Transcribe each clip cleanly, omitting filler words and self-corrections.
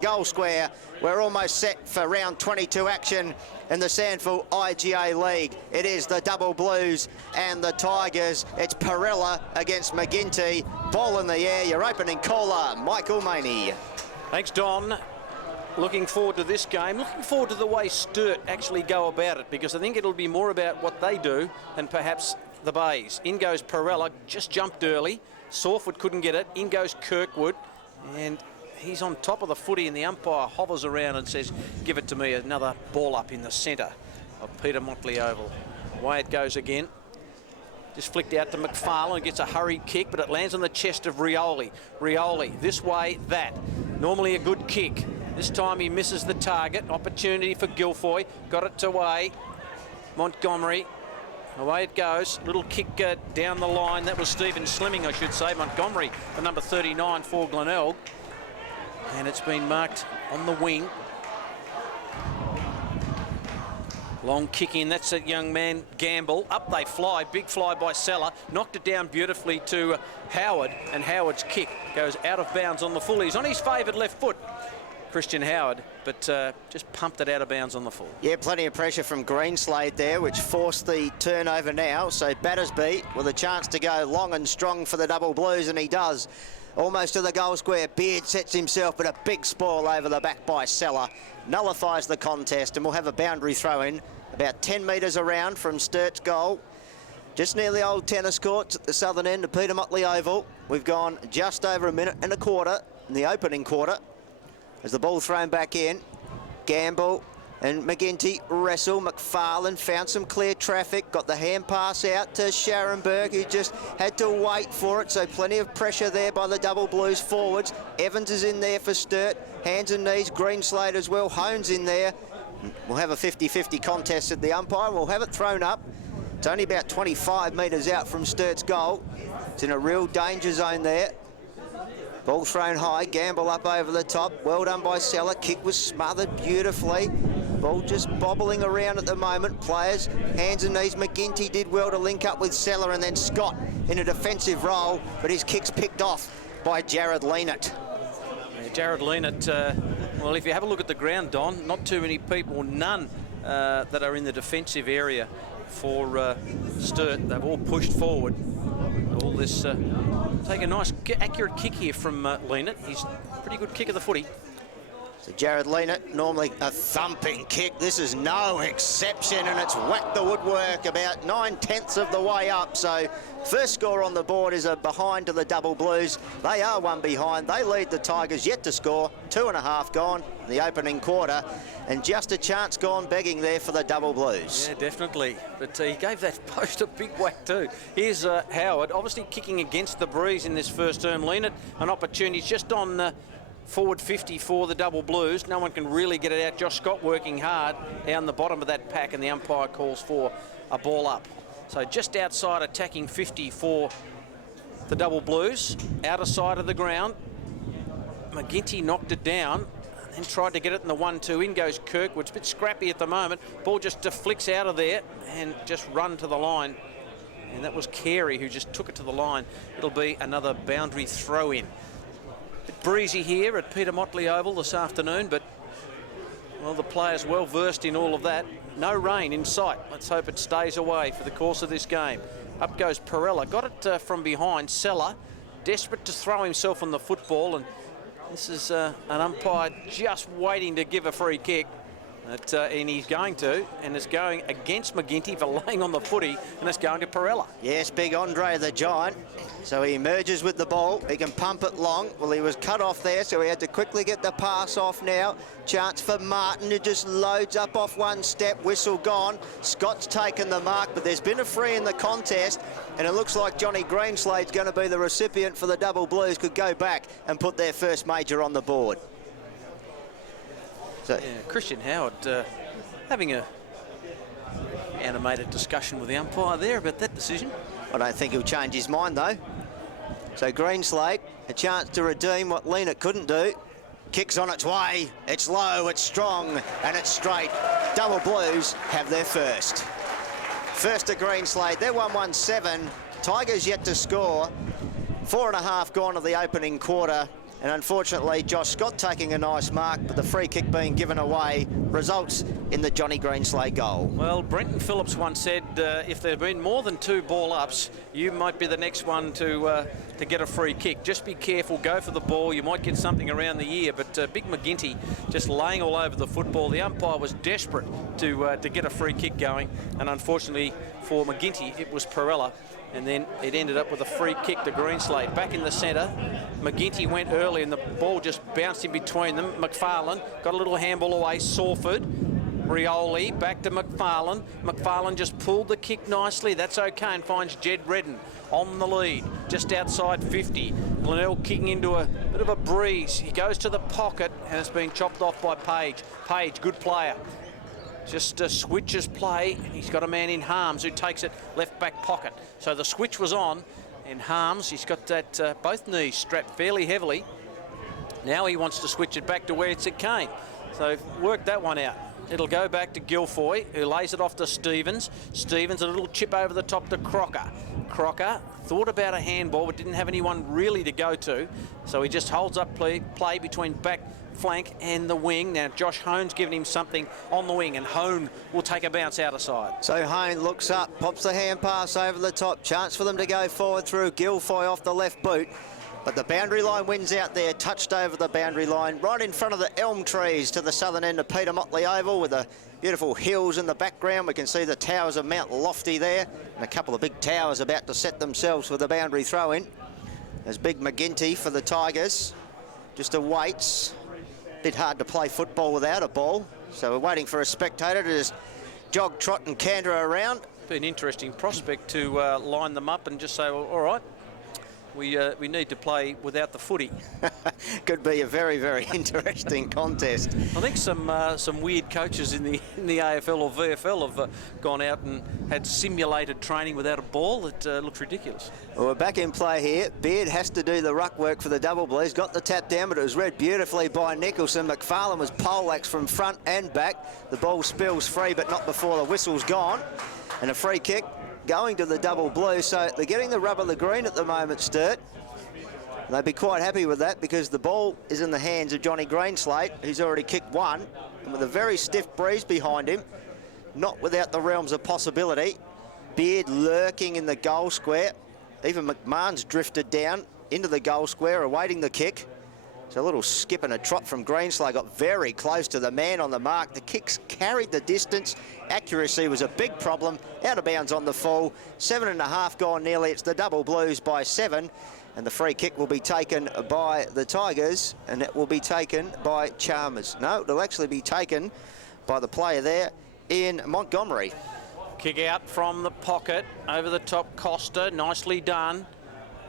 Goal square. We're almost set for round 22 action in the SANFL IGA League. It is the Double Blues and the Tigers. It's Perella against McGinty. Ball in the air. Your opening caller, Michael Maney. Thanks, Don. Looking forward to this game. Looking forward to the way Sturt actually go about it, because I think it'll be more about what they do than perhaps the Bays. In goes Perella, just jumped early. Sawford couldn't get it. In goes Kirkwood, and he's on top of the footy, and the umpire hovers around and says, give it to me. Another ball up in the centre of Peter Motley Oval. Away it goes again. Just flicked out to McFarlane, gets a hurried kick, but it lands on the chest of Rioli. Rioli, this way, that. Normally a good kick. This time he misses the target. Opportunity for Guilfoy. Got it away. Montgomery. Away it goes. Little kick down the line. That was Stephen Slimming, I should say. Montgomery, the number 39 for Glenelg. And it's been marked on the wing. Long kick in. That's that young man, Gamble. Up they fly. Big fly by Seller. Knocked it down beautifully to Howard. And Howard's kick goes out of bounds on the full. He's on his favoured left foot, Christian Howard, but just pumped it out of bounds on the full. Yeah, plenty of pressure from Greenslade there, which forced the turnover now. So Battersby with a chance to go long and strong for the Double Blues, and he does. Almost to the goal square. Beard sets himself, but a big spoil over the back by Seller. Nullifies the contest, and we'll have a boundary throw in about 10 metres around from Sturt's goal. Just near the old tennis courts at the southern end of Peter Motley Oval. We've gone just over a minute and a quarter in the opening quarter. As the ball thrown back in, Gamble and McGinty wrestle. McFarlane found some clear traffic, got the hand pass out to Scharenberg, who just had to wait for it, so plenty of pressure there by the Double Blues forwards. Evans is in there for Sturt, hands and knees. Greenslade as well, Hone's in there. We'll have a 50-50 contest at the umpire. We'll have it thrown up. It's only about 25 metres out from Sturt's goal. It's in a real danger zone there. Ball thrown high, Gamble up over the top. Well done by Seller. Kick was smothered beautifully. Ball just bobbling around at the moment. Players, hands and knees. McGinty did well to link up with Seller, and then Scott in a defensive role, but his kick's picked off by Jared Leanett. Yeah, Jared Leanett, well, if you have a look at the ground, Don, not too many people, none that are in the defensive area for Sturt. They've all pushed forward. All this, take a nice accurate kick here from Leanett. He's a pretty good kick of the footy. So Jared Leanett, normally a thumping kick. This is no exception, and it's whacked the woodwork about 9/10 of the way up. So first score on the board is a behind to the Double Blues. They are one behind. They lead the Tigers, yet to score. 2.5 gone in the opening quarter, and just a chance gone begging there for the Double Blues. Yeah, definitely. But he gave that post a big whack too. Here's Howard, obviously kicking against the breeze in this first term. Leanett, an opportunity just on forward 50 for the Double Blues. No one can really get it out. Josh Scott working hard down the bottom of that pack, and the umpire calls for a ball up. So just outside attacking 50 for the Double Blues. Outer side of the ground. McGinty knocked it down and then tried to get it in the 1-2. In goes Kirkwood. It's a bit scrappy at the moment. Ball just deflects out of there and just run to the line. And that was Carey who just took it to the line. It'll be another boundary throw in. Bit breezy here at Peter Motley Oval this afternoon, but well, the players well versed in all of that. No rain in sight. Let's hope it stays away for the course of this game. Up goes Perella. Got it from behind. Seller, desperate to throw himself on the football, and this is an umpire just waiting to give a free kick. And he's going to, and it's going against McGinty for laying on the footy, and it's going to Perella. Yes, big Andre the Giant. So he emerges with the ball. He can pump it long. Well, he was cut off there, so he had to quickly get the pass off now. Chance for Martin, who just loads up off one step. Whistle gone. Scott's taken the mark, but there's been a free in the contest, and it looks like Johnny Greenslade's going to be the recipient for the Double Blues. Could go back and put their first major on the board. So, yeah, Christian Howard having a animated discussion with the umpire there about that decision. I don't think he'll change his mind though. So Greenslade, a chance to redeem what Leanett couldn't do. Kicks on its way. It's low, it's strong, and it's straight. Double Blues have their first. First to Greenslade. They're 1-1-7. Tigers yet to score. 4.5 gone of the opening quarter. And unfortunately, Josh Scott taking a nice mark, but the free kick being given away results in the Johnny Greenslade goal. Well, Brenton Phillips once said, if there had been more than 2 ball ups, you might be the next one to get a free kick. Just be careful, go for the ball. You might get something around the ear, but Big McGinty just laying all over the football. The umpire was desperate to get a free kick going, and unfortunately for McGinty, it was Perella. And then it ended up with a free kick to Greenslade. Back in the centre, McGinty went early and the ball just bounced in between them. McFarlane got a little handball away. Sawford, Rioli, back to McFarlane. McFarlane just pulled the kick nicely. That's okay, and finds Jed Redden on the lead, just outside 50. Glenelg kicking into a bit of a breeze. He goes to the pocket and it's been chopped off by Page. Page, good player. Just switches play, and he's got a man in Harms who takes it left back pocket. So the switch was on, and Harms, he's got that both knees strapped fairly heavily. Now he wants to switch it back to where it came. So work that one out. It'll go back to Guilfoy, who lays it off to Stevens. Stevens, a little chip over the top to Crocker. Crocker thought about a handball, but didn't have anyone really to go to. So he just holds up play between back flank and the wing. Now Josh Hone's giving him something on the wing, and Hone will take a bounce out of side. So Hone looks up, pops the hand pass over the top. Chance for them to go forward through Guilfoy off the left boot. But the boundary line wins out there, touched over the boundary line, right in front of the elm trees to the southern end of Peter Motley Oval with the beautiful hills in the background. We can see the towers of Mount Lofty there, and a couple of big towers about to set themselves for the boundary throw-in. There's Big McGinty for the Tigers, just awaits. Bit hard to play football without a ball, so we're waiting for a spectator to just jog, trot and canter around. Be an interesting prospect to line them up and just say, well, all right, we need to play without the footy. Could be a very, very interesting contest. I think some weird coaches in the AFL or VFL have gone out and had simulated training without a ball. It looks ridiculous. Well, we're back in play here. Beard has to do the ruck work for the Double Blues. Got the tap down, but it was read beautifully by Nicholson. McFarlane was poleaxed from front and back. The ball spills free, but not before the whistle's gone. And a free kick going to the Double Blues. So they're getting the rub of the green at the moment, Sturt. They'd be quite happy with that because the ball is in the hands of Johnny Greenslade, who's already kicked one, and with a very stiff breeze behind him, not without the realms of possibility. Beard lurking in the goal square. Even McMahon's drifted down into the goal square, awaiting the kick. So a little skip and a trot from Greenslade, got very close to the man on the mark. The kicks carried the distance. Accuracy was a big problem. Out of bounds on the full. 7.5 gone nearly. It's the Double Blues by 7. And the free kick will be taken by the Tigers, and it will be taken by Chalmers. No, it'll actually be taken by the player there in Montgomery. Kick out from the pocket, over the top, Costa, nicely done.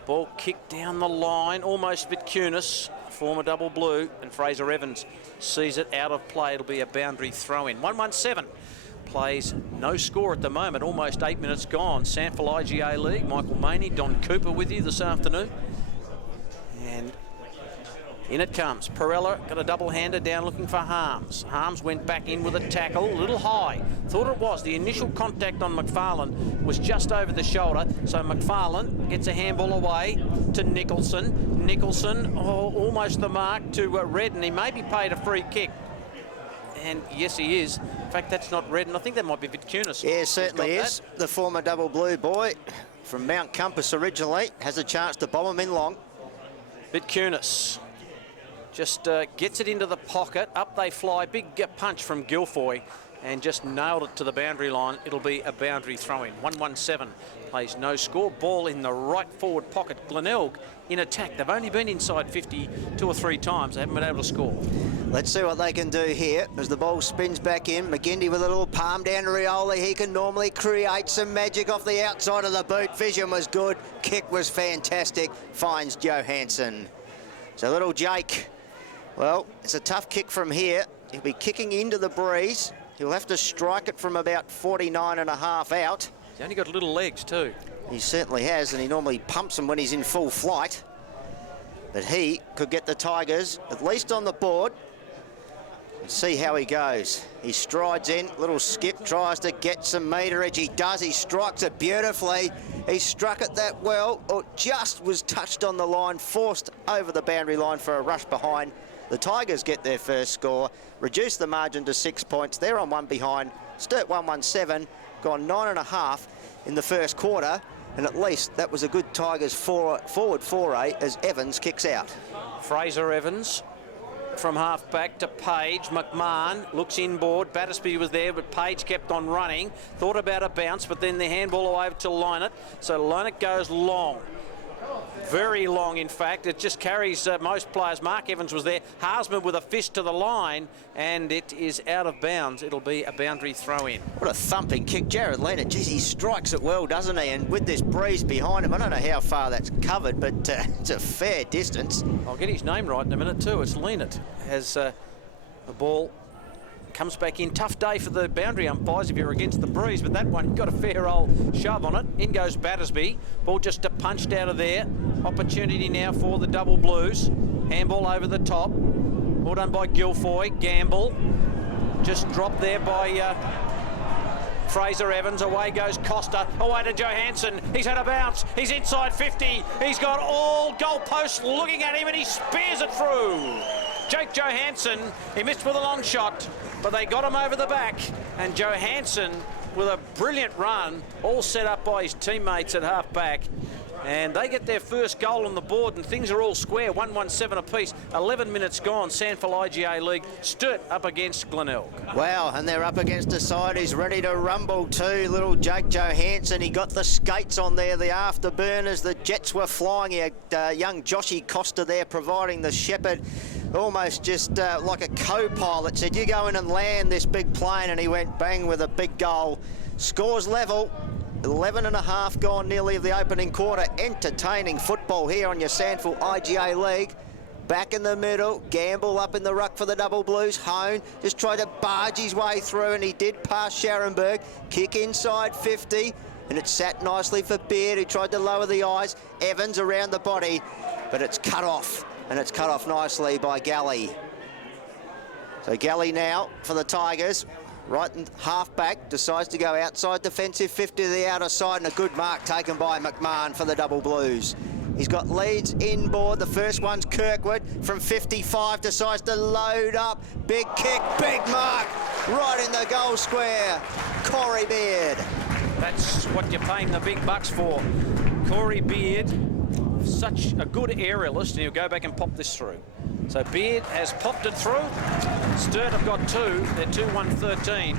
Ball kicked down the line, almost Vitkunis, former Double Blue, and Fraser Evans sees it out of play. It'll be a boundary throw-in. 1-1-7. Plays no score at the moment, almost 8 minutes gone. SANFL IGA League, Michael Maney, Don Cooper with you this afternoon. And in it comes. Perella got a double-hander down looking for Harms. Harms went back in with a tackle, a little high. Thought it was. The initial contact on McFarlane was just over the shoulder. So McFarlane gets a handball away to Nicholson. Nicholson, almost the mark to Redden. He may be paid a free kick. And yes, he is. In fact, that's not Redden. I think that might be Vitkunis. Yeah, certainly is. The former Double Blue boy from Mount Compass originally has a chance to bomb him in long. Vitkunis just gets it into the pocket. Up they fly. Big punch from Guilfoy and just nailed it to the boundary line. It'll be a boundary throw-in. 1-1-7. Plays no score. Ball in the right forward pocket. Glenelg in attack. They've only been inside 50 2 or 3 times. They haven't been able to score. Let's see what they can do here as the ball spins back in. McGinty with a little palm down to Rioli. He can normally create some magic off the outside of the boot. Vision was good. Kick was fantastic. Finds Johansson. So little Jake, well, it's a tough kick from here. He'll be kicking into the breeze. He'll have to strike it from about 49.5 out. He's only got little legs too. He certainly has, and he normally pumps them when he's in full flight. But he could get the Tigers at least on the board. Let's see how he goes. He strides in, little skip, tries to get some meterage. He does, he strikes it beautifully. He struck it that well, or just was touched on the line, forced over the boundary line for a rush behind. The Tigers get their first score, reduce the margin to 6 points. They're on one behind. Sturt 117, gone 9.5 in the first quarter, and at least that was a good Tigers forward foray as Evans kicks out. Fraser Evans from half back to Page. McMahon looks inboard. Battersby was there, but Page kept on running. Thought about a bounce, but then the handball over to Lynett. So Lynett goes long. Very long, in fact. It just carries most players. Mark Evans was there. Harsman with a fist to the line, and it is out of bounds. It'll be a boundary throw-in. What a thumping kick. Jared Lynett, geez, he strikes it well, doesn't he? And with this breeze behind him, I don't know how far that's covered, but it's a fair distance. I'll get his name right in a minute too. It's Lynett. Has the ball comes back in. Tough day for the boundary umpires if you're against the breeze, but that one got a fair old shove on it. In goes Battersby. Ball just punched out of there. Opportunity now for the double blues. Handball over the top. All done by Guilfoy. Gamble. Just dropped there by Fraser Evans. Away goes Costa. Away to Johansson. He's had a bounce. He's inside 50. He's got all goalposts looking at him, and he spears it through. Jake Johansson, he missed with a long shot, but they got him over the back, and Johansson with a brilliant run, all set up by his teammates at half back, and they get their first goal on the board, and things are all square. 1-1-7 apiece. 11 minutes gone. SANFL IGA League. Sturt up against Glenelg. Wow, and they're up against a side who's ready to rumble too. Little Jake Johansson, he got the skates on there, the afterburners, the jets were flying. He had young Joshy Costa there providing the shepherd, almost just like a co-pilot. Said, you go in and land this big plane, and he went bang with a big goal. Scores level. 11.5 gone nearly of the opening quarter. Entertaining football here on your SANFL IGA League. Back in the middle, Gamble up in the ruck for the double blues. Hone just tried to barge his way through, and he did pass Scharenberg. Kick inside 50, and it sat nicely for Beard, who tried to lower the eyes. Evans around the body, but it's cut off, and it's cut off nicely by Galley. So Galley now for the Tigers. Right in half back, decides to go outside defensive 50 to the outer side, and a good mark taken by McMahon for the double blues. He's got leads inboard. The first one's Kirkwood from 55, decides to load up. Big kick, big mark, right in the goal square. Corey Beard. That's what you're paying the big bucks for. Corey Beard, such a good aerialist, and he'll go back and pop this through. So Beard has popped it through. Sturt have got two. They're 2-1-13.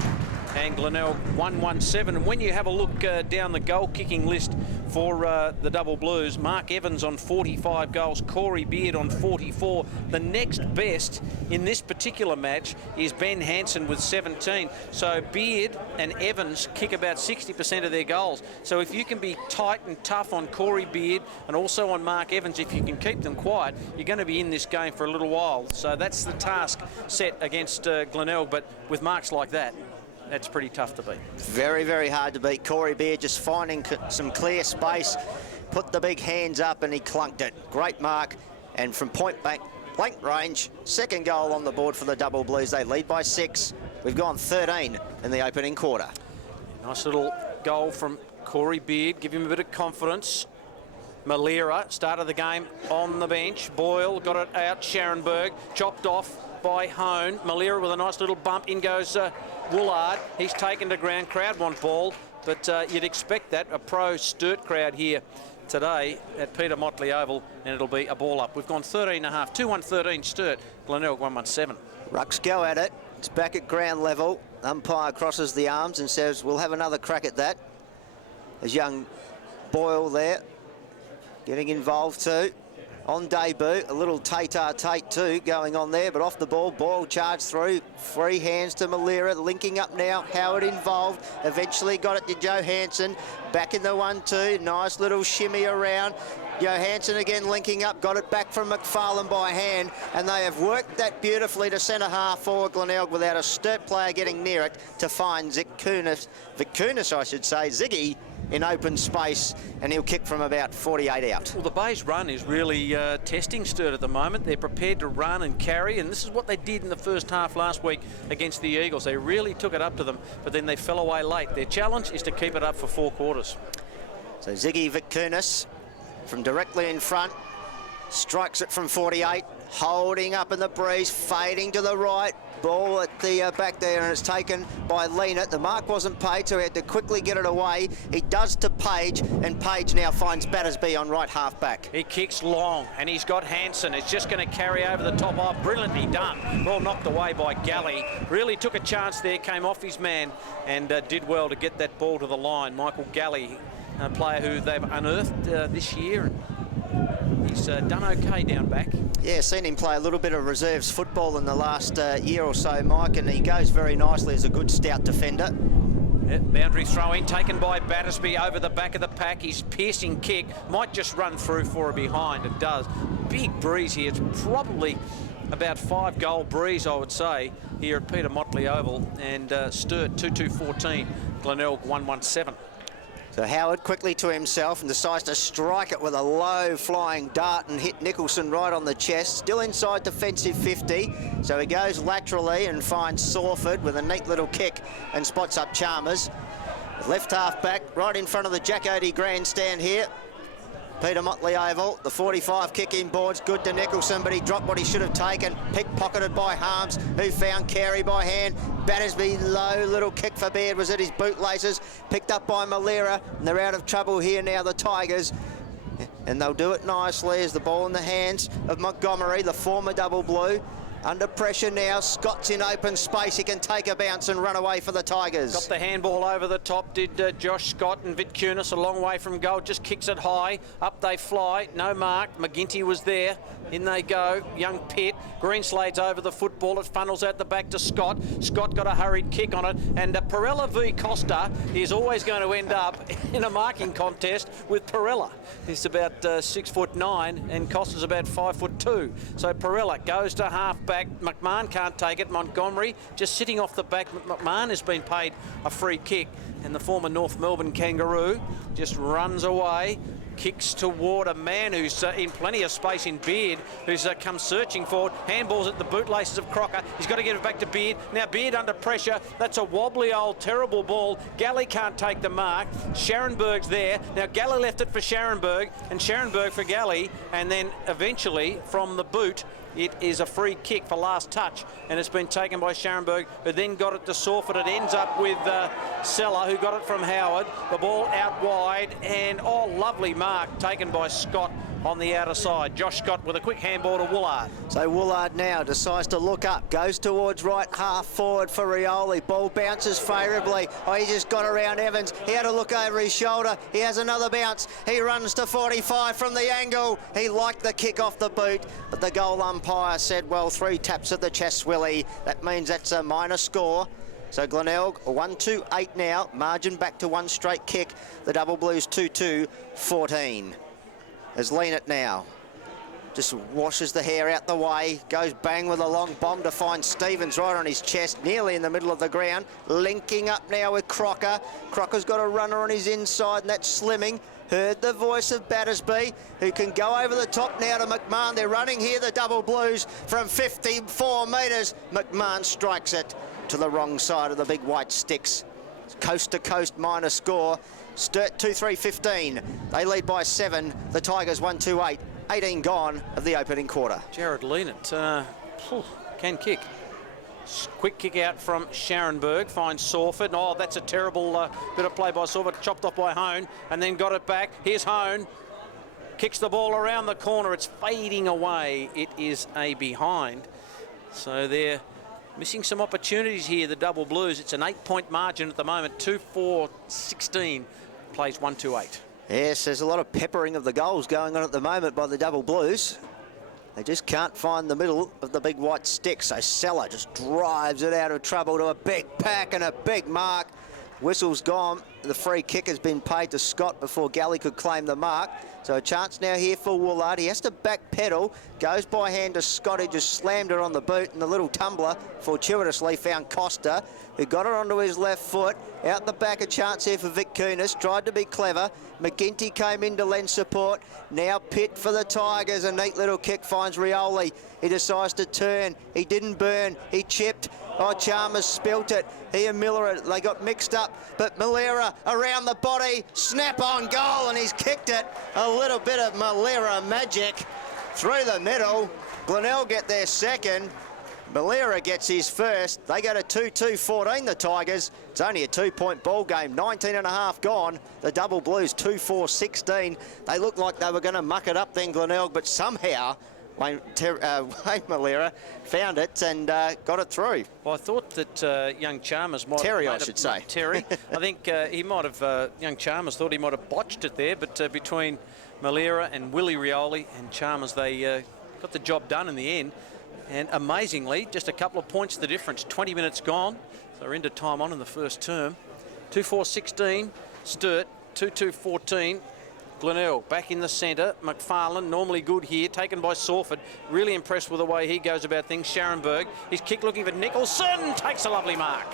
And Glenelg 1-1-7. And when you have a look down the goal-kicking list for the double blues, Mark Evans on 45 goals, Corey Beard on 44. The next best in this particular match is Ben Hansen with 17. So Beard and Evans kick about 60% of their goals. So if you can be tight and tough on Corey Beard and also on Mark Evans, if you can keep them quiet, you're going to be in this game for a little while. So that's the task set against Glenelg. But with marks like that, that's pretty tough to beat. Very, very hard to beat. Corey Beard just finding some clear space, put the big hands up, and he clunked it. Great mark, and from point blank range, second goal on the board for the double blues. They lead by 6. We've gone 13 in the opening quarter. Nice little goal from Corey Beard, give him a bit of confidence. Malera started the game on the bench. Boyle got it out. Scharenberg chopped off by Hone. Malera with a nice little bump. In goes Woolard. He's taken to ground. Crowd want ball, but you'd expect that. A pro Sturt crowd here today at Peter Motley Oval, and it'll be a ball up. We've gone 13.5. 2-1-13 Sturt. Glenelg 1-1-7. Rucks go at it. It's back at ground level. Umpire crosses the arms and says, we'll have another crack at that. There's young Boyle there getting involved too. On debut, a little Tate too going on there, but off the ball, Boyle charged through. Free hands to Malera, linking up now. Howard involved, eventually got it to Johansson. Back in the 1-2, nice little shimmy around. Johansson again linking up, got it back from McFarlane by hand, and they have worked that beautifully to centre half for Glenelg without a Sturt player getting near it to find Vicunis, I should say, Ziggy, in open space, and he'll kick from about 48 out. Well, the Bay's run is really testing Sturt at the moment. They're prepared to run and carry, and this is what they did in the first half last week against the Eagles. They really took it up to them, but then they fell away late. Their challenge is to keep it up for 4 quarters. So Ziggy Vickunis from directly in front, strikes it from 48, holding up in the breeze, fading to the right. Ball at the back there, and it's taken by Leonard. The mark wasn't paid, so he had to quickly get it away. He does to Page, and Page now finds Battersby on right half back. He kicks long, and he's got Hansen. It's just going to carry over the top. Oh, brilliantly done. Ball knocked away by Galley. Really took a chance there, came off his man, and did well to get that ball to the line. Michael Galley, a player who they've unearthed this year. He's done okay down back. Yeah, seen him play a little bit of reserves football in the last year or so, Mike, and he goes very nicely as a good stout defender. Boundary throw in, taken by Battersby over the back of the pack. His piercing kick might just run through for a behind. It does. Big breeze here. It's probably about 5-goal breeze, I would say, here at Peter Motley Oval. And Sturt 2-2-14, Glenelg 1-1-7. So Howard quickly to himself and decides to strike it with a low flying dart and hit Nicholson right on the chest. Still inside defensive 50. So he goes laterally and finds Sawford with a neat little kick and spots up Chalmers. Left half back right in front of the Jack Oatey grandstand here. Peter Motley Oval, the 45 kick in boards, good to Nicholson, but he dropped what he should have taken. Pickpocketed by Harms, who found Carey by hand. Battersby, low little kick for Beard, was at his bootlaces. Picked up by Malera, and they're out of trouble here now, the Tigers. And they'll do it nicely as the ball in the hands of Montgomery, the former double blue. Under pressure now, Scott's in open space. He can take a bounce and run away for the Tigers. Got the handball over the top, did Josh Scott, and Vitkunis a long way from goal, just kicks it high. Up they fly, no mark. McGinty was there. In they go, young Pitt. Greenslade's over the football. It funnels out the back to Scott. Scott got a hurried kick on it. And Perella v. Costa is always going to end up in a marking contest with Perella. He's about 6'9", and Costa's about 5'2". So Perella goes to half back. McMahon can't take it. Montgomery just sitting off the back. McMahon has been paid a free kick. And the former North Melbourne Kangaroo just runs away. Kicks toward a man who's in plenty of space in Beard, who's come searching forward. Handballs at the bootlaces of Crocker. He's got to get it back to Beard. Now Beard under pressure. That's a wobbly old terrible ball. Galley can't take the mark. Scharenberg's there. Now Galley left it for Scharenberg, and Scharenberg for Galley, and then eventually from the boot it is a free kick for last touch, and it's been taken by Scharenberg, who then got it to Sawford. It ends up with Seller, who got it from Howard. The ball out wide, and oh, lovely mark taken by Scott on the outer side. Josh Scott with a quick handball to Woolard. So Woolard now decides to look up, goes towards right half forward for Rioli. Ball bounces favourably. Oh, he just got around Evans. He had to look over his shoulder. He has another bounce. He runs to 45 from the angle. He liked the kick off the boot, but the goal umpire said, well, 3 taps at the chest, Willie. That means that's a minor score. So Glenelg 1-2-8 now. Margin back to 1 straight kick. The Double Blues 2-2-14. As Leonard now just washes the hair out the way, goes bang with a long bomb to find Stevens right on his chest, nearly in the middle of the ground. Linking up now with Crocker. Crocker's got a runner on his inside, and that's Slimming. Heard the voice of Battersby, who can go over the top now to McMahon. They're running here, the Double Blues, from 54 metres. McMahon strikes it to the wrong side of the big white sticks. Coast to coast minor score. Sturt 2-3-15. They lead by 7. The Tigers 1-2-8. 18 gone of the opening quarter. Jared Leonard can kick. Quick kick out from Scharenberg, finds Sawford. Oh, that's a terrible bit of play by Sawford. Chopped off by Hone, and then got it back. Here's Hone. Kicks the ball around the corner. It's fading away. It is a behind. So they're missing some opportunities here, the Double Blues. It's an 8-point margin at the moment. 2-4-16. Plays 1-2-8. Yes, there's a lot of peppering of the goals going on at the moment by the Double Blues. They just can't find the middle of the big white stick. So Seller just drives it out of trouble to a big pack and a big mark. Whistle's gone. The free kick has been paid to Scott before Galley could claim the mark. So a chance now here for Woolard. He has to back pedal. Goes by hand to Scott, who just slammed it on the boot, and the little tumbler fortuitously found Costa, who got it onto his left foot. Out the back, a chance here for Vickunis. Tried to be clever. McGinty came in to lend support. Now Pitt for the Tigers. A neat little kick finds Rioli. He decides to turn. He didn't burn. He chipped. Oh, Chalmers spilt it. He and Miller, they got mixed up, but Malera around the body, snap on goal, and he's kicked it. A little bit of Malera magic through the middle. Glenelg get their second. Malera gets his first. They go to 2-2-14, the Tigers. It's only a 2-point ball game, 19 and a half gone. The Double Blues 2-4-16. They looked like they were going to muck it up then, Glenelg, but somehow Wayne Malera found it and got it through. Well, I thought that young Chalmers might Terry, have... I should say. Terry. I think he might have... young Chalmers thought he might have botched it there, but between Malera and Willie Rioli and Chalmers, they got the job done in the end. And amazingly, just a couple of points the difference. 20 minutes gone, so we're into time on in the first term. 2-4-16, Sturt, 2-2-14. Glenelg back in the centre. McFarlane, normally good here, taken by Sawford. Really impressed with the way he goes about things. Scharenberg, his kick looking for Nicholson, takes a lovely mark.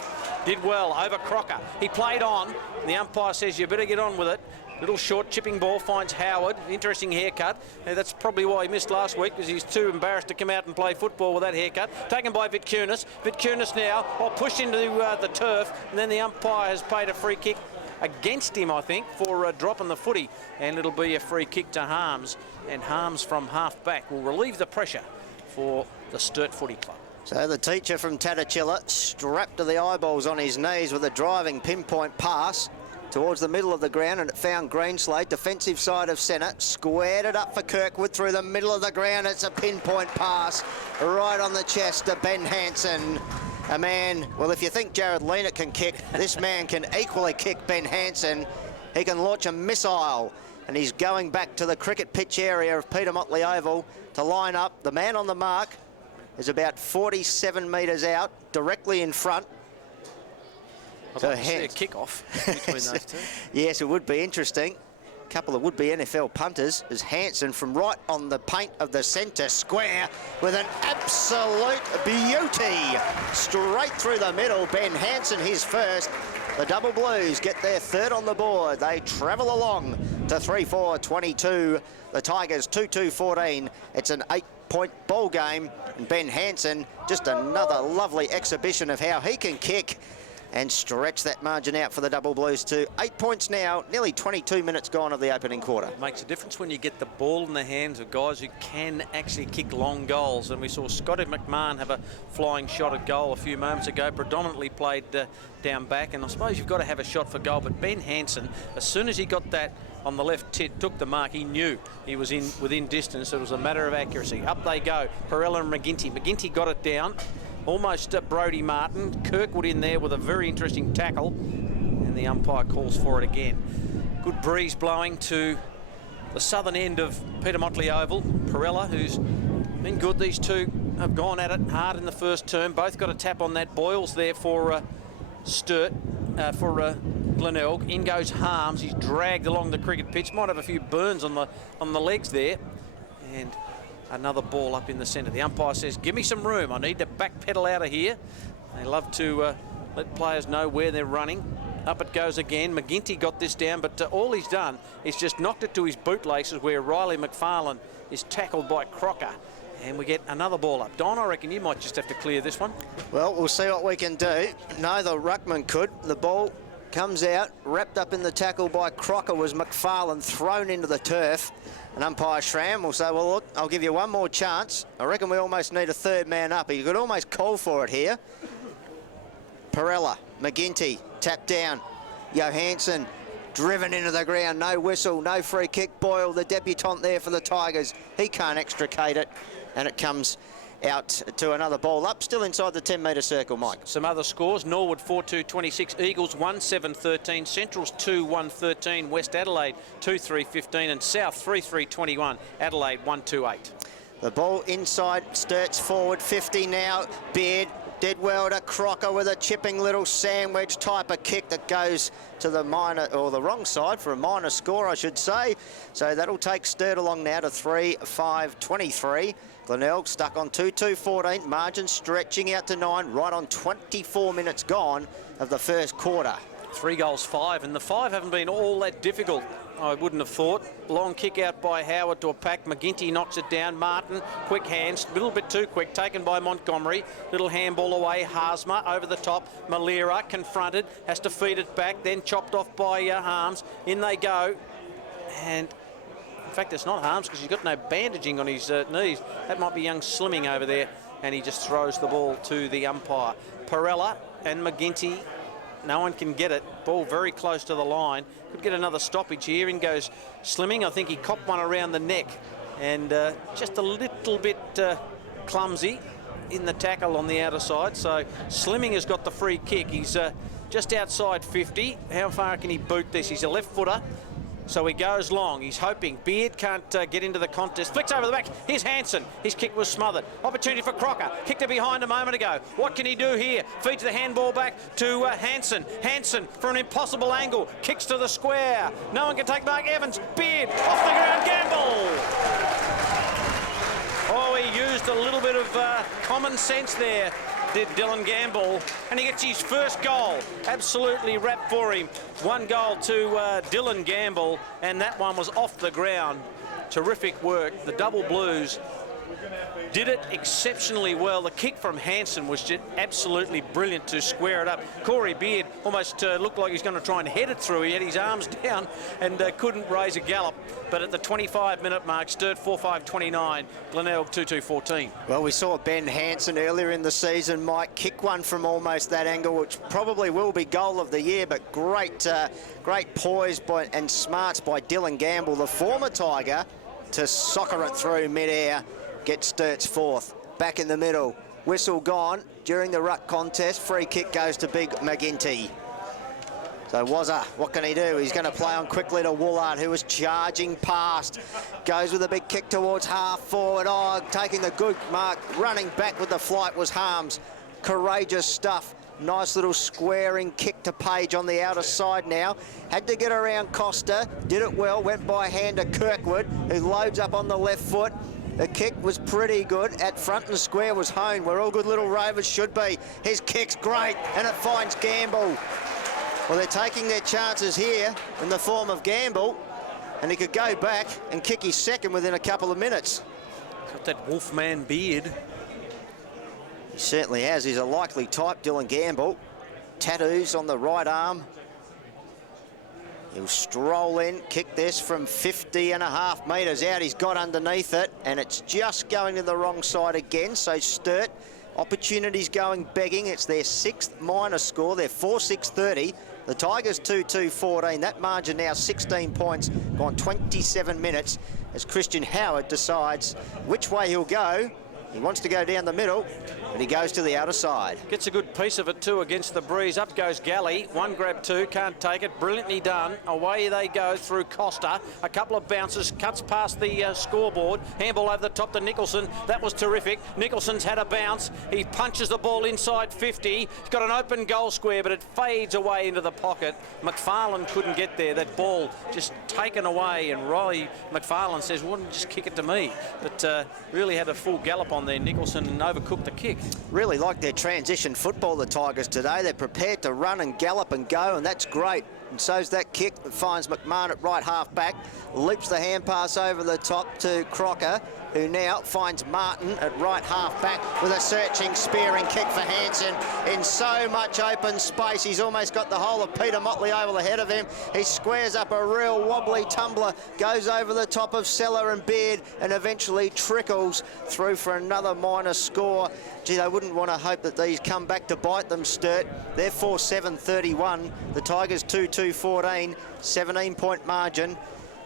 Did well over Crocker. He played on. The umpire says, you better get on with it. Little short chipping ball finds Howard. Interesting haircut. That's probably why he missed last week, because he's too embarrassed to come out and play football with that haircut. Taken by Vitkunis. Vitkunis now pushed into the turf, and then the umpire has paid a free kick against him, I think, for dropping the footy, and it'll be a free kick to Harms, and Harms from half back will relieve the pressure for the Sturt Footy Club. So the teacher from Tatachilla strapped to the eyeballs on his knees with a driving pinpoint pass towards the middle of the ground, and it found Greenslade, defensive side of centre, squared it up for Kirkwood through the middle of the ground. It's a pinpoint pass right on the chest to Ben Hansen. A man, well, if you think Jared Leonard can kick, this man can equally kick Ben Hansen. He can launch a missile, and he's going back to the cricket pitch area of Peter Motley Oval to line up. The man on the mark is about 47 metres out, directly in front. I'd like to see a kick-off between those two. Yes, it would be interesting. A couple of would-be NFL punters as Hansen from right on the paint of the centre square with an absolute beauty. Straight through the middle, Ben Hansen his first. The Double Blues get their third on the board. They travel along to 3-4-22. The Tigers 2-2-14. It's an 8-point ball game. And Ben Hansen, just another lovely exhibition of how he can kick and stretch that margin out for the Double Blues to 8 points now, nearly 22 minutes gone of the opening quarter. Makes a difference when you get the ball in the hands of guys who can actually kick long goals. And we saw Scotty McMahon have a flying shot at goal a few moments ago, predominantly played down back. And I suppose you've got to have a shot for goal. But Ben Hansen, as soon as he got that on the left tit, took the mark, he knew he was within distance. It was a matter of accuracy. Up they go, Perella and McGinty. McGinty got it down. Almost Brodie Martin. Kirkwood in there with a very interesting tackle, and the umpire calls for it again. Good breeze blowing to the southern end of Peter Motley Oval. Perella, who's been good. These two have gone at it hard in the first term. Both got a tap on that. Boyle's there for Sturt, for Glenelg. In goes Harms. He's dragged along the cricket pitch. Might have a few burns on the legs there. And another ball up in the centre. The umpire says, give me some room. I need to backpedal out of here. They love to let players know where they're running. Up it goes again. McGinty got this down, but all he's done is just knocked it to his bootlaces where Riley McFarlane is tackled by Crocker. And we get another ball up. Don, I reckon you might just have to clear this one. Well, we'll see what we can do. No, the ruckman could. The ball comes out, wrapped up in the tackle by Crocker was McFarlane, thrown into the turf. And umpire Schramm will say, well, look, I'll give you one more chance. I reckon we almost need a third man up. You could almost call for it here. Perella, McGinty, tapped down. Johansson, driven into the ground. No whistle, no free kick. Boyle, the debutant there for the Tigers. He can't extricate it. And it comes out to another ball up, still inside the 10-metre circle, Mike. Some other scores: Norwood 4-2-26, Eagles 1-7-13, Centrals 2-1-13, West Adelaide 2-3-15, and South 3-3-21, Adelaide 1-2-8. The ball inside, Sturt's forward, 50 now, Beard did well to Crocker with a chipping little sandwich type of kick that goes to the minor, or the wrong side for a minor score, I should say. So that'll take Sturt along now to 3-5-23. Glenelg stuck on 2-2-14, margin stretching out to 9, right on 24 minutes gone of the first quarter. 3 goals, 5, and the 5 haven't been all that difficult, I wouldn't have thought. Long kick out by Howard to a pack. McGinty knocks it down. Martin, quick hands, a little bit too quick, taken by Montgomery. Little handball away. Haasma over the top. Malira confronted, has to feed it back, then chopped off by Harms. In they go. And in fact, it's not Harms because he's got no bandaging on his knees. That might be young Slimming over there. And he just throws the ball to the umpire. Perella and McGinty. No one can get it. Ball very close to the line. Could get another stoppage here. In goes Slimming. I think he copped one around the neck. And just a little bit clumsy in the tackle on the outer side. So Slimming has got the free kick. He's just outside 50. How far can he boot this? He's a left footer. So he goes long. He's hoping. Beard can't get into the contest. Flicks over the back. Here's Hansen. His kick was smothered. Opportunity for Crocker. Kicked it behind a moment ago. What can he do here? Feeds the handball back to Hansen. Hansen for an impossible angle. Kicks to the square. No one can take Mark Evans. Beard off the ground. Gamble. Oh, he used a little bit of common sense there, did Dylan Gamble, and he gets his first goal. Absolutely wrapped for him. 1 goal to Dylan Gamble, and that one was off the ground. Terrific work. The Double Blues did it exceptionally well. The kick from Hansen was just absolutely brilliant to square it up. Corey Beard almost looked like he's going to try and head it through. He had his arms down and couldn't raise a gallop. But at the 25-minute mark, Sturt 4-5-29, Glenelg 2-2-14. Well, we saw Ben Hansen earlier in the season, Mike, kick one from almost that angle, which probably will be goal of the year, but great poise and smarts by Dylan Gamble, the former Tiger, to soccer it through mid-air. Gets Sturt's 4th. Back in the middle. Whistle gone during the ruck contest. Free kick goes to Big McGinty. So Wazza, what can he do? He's going to play on quickly to Woolard, who was charging past. Goes with a big kick towards half forward. Oh, taking the good mark. Running back with the flight was Harms. Courageous stuff. Nice little squaring kick to Page on the outer side now. Had to get around Costa. Did it well. Went by hand to Kirkwood, who loads up on the left foot. The kick was pretty good. At front and square was Hone, where all good little Rovers should be. His kick's great, and it finds Gamble. Well, they're taking their chances here in the form of Gamble, and he could go back and kick his second within a couple of minutes. Got that Wolfman beard. He certainly has. He's a likely type, Dylan Gamble. Tattoos on the right arm. He'll stroll in, kick this from 50.5 metres out. He's got underneath it, and it's just going to the wrong side again. So Sturt, opportunities going begging. It's their 6th minor score. They're 4-6-30. The Tigers 2-2-14. That margin now 16 points, gone 27 minutes, as Christian Howard decides which way he'll go. He wants to go down the middle, but he goes to the outer side. Gets a good piece of it too against the breeze. Up goes Galley. 1 grab 2, can't take it. Brilliantly done. Away they go through Costa. A couple of bounces, cuts past the scoreboard. Handball over the top to Nicholson. That was terrific. Nicholson's had a bounce. He punches the ball inside 50. He's got an open goal square, but it fades away into the pocket. McFarlane couldn't get there. That ball just taken away, and Riley McFarlane says, why didn't you just kick it to me? But really had a full gallop on there, Nicholson, and overcooked the kick. Really like their transition football, the Tigers, today. They're prepared to run and gallop and go, and that's great. And so's that kick that finds McMahon at right half back. Leaps the hand pass over the top to Crocker, who now finds Martin at right half back with a searching, spearing kick for Hansen in so much open space. He's almost got the whole of Peter Motley Oval ahead of him. He squares up a real wobbly tumbler, goes over the top of Seller and Beard, and eventually trickles through for another minor score. Gee, they wouldn't want to hope that these come back to bite them, Sturt. They're 4-7-31. The Tigers 2-2-14, 17-point margin.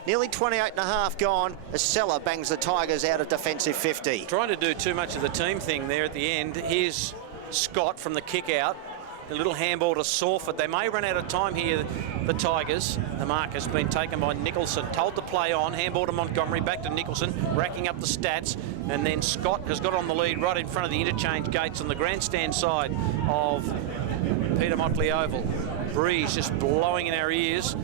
Nearly 28.5 gone as Seller bangs the Tigers out of defensive 50. Trying to do too much of the team thing there at the end. Here's Scott from the kick out. A little handball to Sawford. They may run out of time here, the Tigers. The mark has been taken by Nicholson. Told to play on. Handball to Montgomery. Back to Nicholson. Racking up the stats. And then Scott has got on the lead right in front of the interchange gates on the grandstand side of Peter Motley Oval. Breeze just blowing in our ears.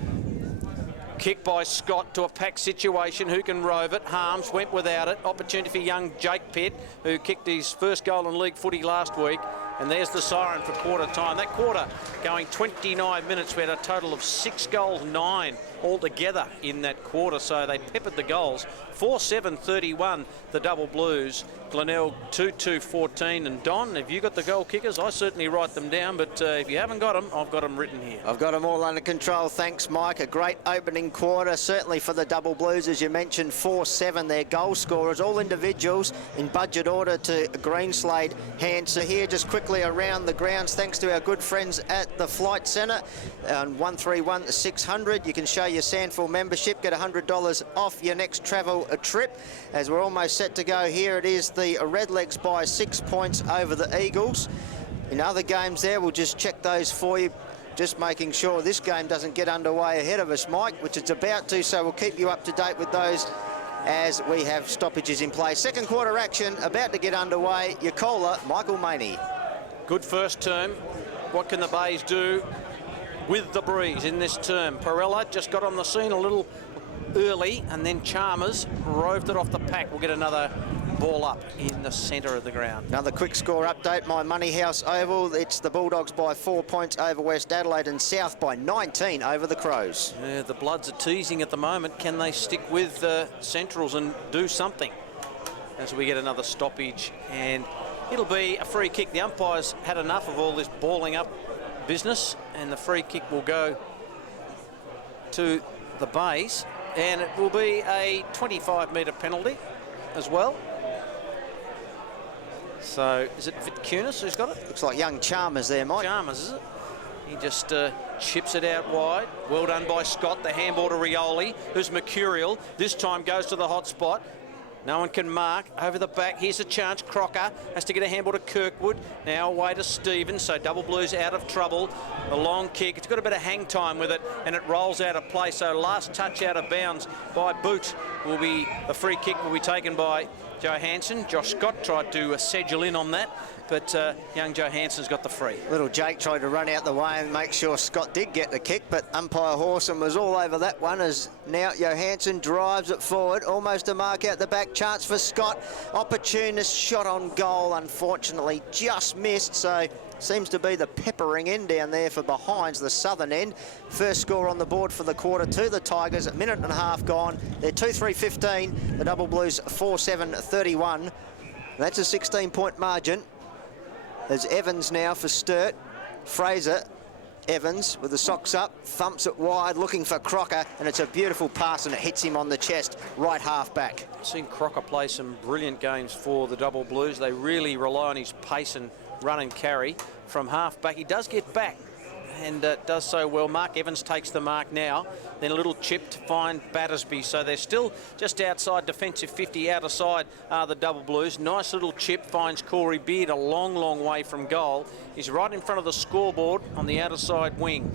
Kick by Scott to a pack situation. Who can rove it? Harms went without it. Opportunity for young Jake Pitt, who kicked his first goal in league footy last week. And there's the siren for quarter time. That quarter going 29 minutes. We had a total of 6 goals, 9 altogether in that quarter. So they peppered the goals. 4-7-31, the double blues. Glenelg 2-2-14. And Don, have you got the goal kickers? I certainly write them down, but if you haven't got them, I've got them written here. I've got them all under control. Thanks, Mike. A great opening quarter, certainly for the double blues. As you mentioned, 4-7, their goal scorers, all individuals in budget order to Greenslade hands. So here, just quickly around the grounds, thanks to our good friends at the Flight Centre on 131 600. You can show your SANFL membership, get $100 off your next travel trip. As we're almost set to go here, it is the Redlegs by 6 points over the Eagles. In other games there, we'll just check those for you, just making sure this game doesn't get underway ahead of us, Mike, which it's about to, so we'll keep you up to date with those as we have stoppages in place. Second quarter action about to get underway. Your caller, Michael Maney. Good first term. What can the Bays do with the breeze in this term? Perella just got on the scene a little early, and then Chalmers roved it off the pack. We'll get another ball up in the centre of the ground. Another quick score update. My Money House Oval, it's the Bulldogs by 4 points over West Adelaide, and South by 19 over the Crows. Yeah, the Bloods are teasing at the moment. Can they stick with Centrals and do something as we get another stoppage? And it'll be a free kick. The umpires had enough of all this balling up business, and the free kick will go to the Bays, and it will be a 25-metre penalty as well. So is it Vitkunis who's got it? Looks like young Chalmers there, Mike. Chalmers, is it? He just chips it out wide. Well done by Scott. The handball to Rioli, who's mercurial. This time goes to the hot spot. No one can mark. Over the back, here's a chance. Crocker has to get a handball to Kirkwood. Now away to Stevens, so double blues out of trouble. The long kick, it's got a bit of hang time with it, and it rolls out of play. So last touch out of bounds by Boot will be, the free kick will be taken by Johansson. Josh Scott tried to sedule in on that, but young Johansson's got the free. Little Jake tried to run out the way and make sure Scott did get the kick, but umpire Hawson was all over that one, as now Johansson drives it forward, almost a mark out the back. Chance for Scott. Opportunist shot on goal, unfortunately just missed, so seems to be the peppering end down there for behinds, the southern end. First score on the board for the quarter to the Tigers, a minute and a half gone. They're 2-3-15, the double blues 4-7-31. That's a 16-point margin. There's Evans now for Sturt. Fraser, Evans with the socks up, thumps it wide, looking for Crocker, and it's a beautiful pass, and it hits him on the chest, right half back. I've seen Crocker play some brilliant games for the double blues. They really rely on his pace and run and carry from half back. He does get back and does so well. Mark Evans takes the mark now. Then a little chip to find Battersby. So they're still just outside defensive 50. Out of side are the double blues. Nice little chip finds Corey Beard a long, long way from goal. He's right in front of the scoreboard on the outer side wing.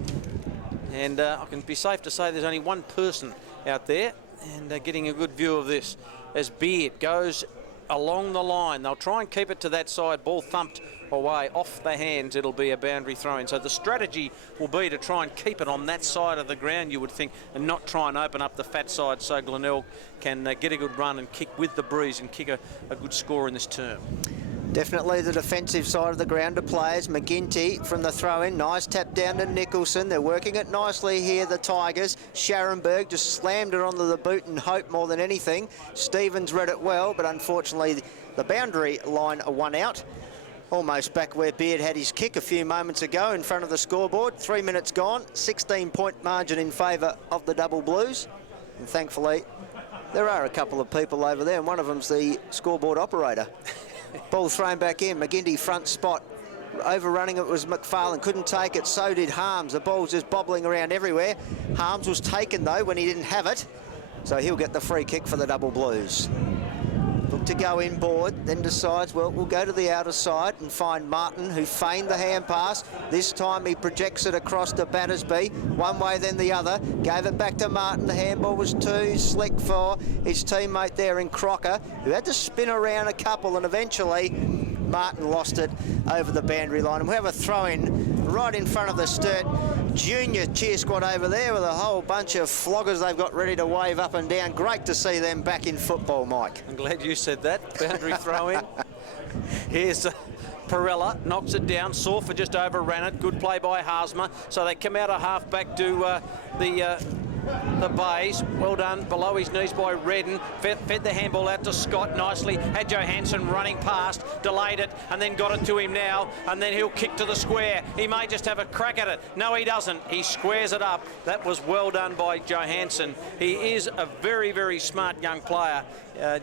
And I can be safe to say there's only one person out there, and getting a good view of this as Beard goes along the line. They'll try and keep it to that side. Ball thumped away off the hands. It'll be a boundary throw-in. So the strategy will be to try and keep it on that side of the ground, you would think, and not try and open up the fat side so Glenelg can get a good run and kick with the breeze and kick a good score in this term. Definitely the defensive side of the ground to players. McGinty from the throw-in. Nice tap down to Nicholson. They're working it nicely here, the Tigers. Scharenberg just slammed it onto the boot and hope more than anything. Stevens read it well, but unfortunately the boundary line won out. Almost back where Beard had his kick a few moments ago in front of the scoreboard. 3 minutes gone. 16-point margin in favour of the double blues. And thankfully, there are a couple of people over there, and one of them's the scoreboard operator. Ball thrown back in. McGinty front spot. Overrunning it was McFarlane. Couldn't take it. So did Harms. The ball's just bobbling around everywhere. Harms was taken, though, when he didn't have it. So he'll get the free kick for the double blues. Look to go inboard, then decides, well, we'll go to the outer side and find Martin, who feigned the hand pass. This time he projects it across to Battersby, one way then the other. Gave it back to Martin. The handball was too slick for his teammate there in Crocker, who had to spin around a couple, and eventually Martin lost it over the boundary line. And we have a throw-in right in front of the Sturt junior cheer squad over there with a whole bunch of floggers they've got ready to wave up and down. Great to see them back in football, Mike. I'm glad you said that. Boundary throw-in. Here's Perella knocks it down. Sorfer just overran it. Good play by Haasma. So they come out of half back to the Bays. Well done. Below his knees by Redden. Fed the handball out to Scott nicely. Had Johansson running past. Delayed it and then got it to him now. And then he'll kick to the square. He may just have a crack at it. No, he doesn't. He squares it up. That was well done by Johansson. He is a very, very smart young player,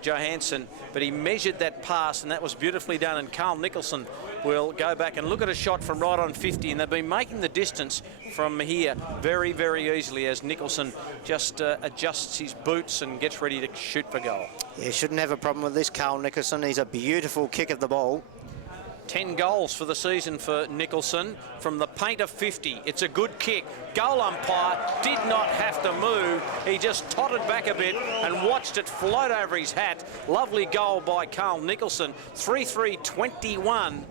Johansson. But he measured that pass and that was beautifully done. And Carl Nicholson will go back and look at a shot from right on 50. And they've been making the distance from here very, very easily as Nicholson just adjusts his boots and gets ready to shoot for goal. Yeah, shouldn't have a problem with this, Carl Nicholson. He's a beautiful kick of the ball. 10 goals for the season for Nicholson from the paint of 50. It's a good kick. Goal umpire did not have to move. He just tottered back a bit and watched it float over his hat. Lovely goal by Carl Nicholson. 3-3-21.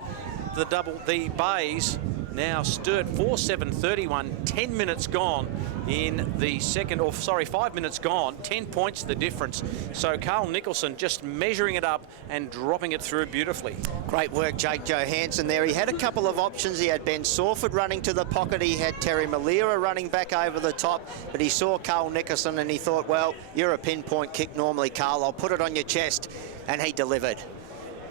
The Bays now Sturt 4-7-31. 10 minutes gone in the second, or sorry, 5 minutes gone. 10 points the difference. So Carl Nicholson just measuring it up and dropping it through beautifully. Great work, Jake Johansson there. He had a couple of options. He had Ben Sorford running to the pocket. He had Terry Malira running back over the top. But he saw Carl Nicholson and he thought, well, you're a pinpoint kick normally, Carl. I'll put it on your chest. And he delivered.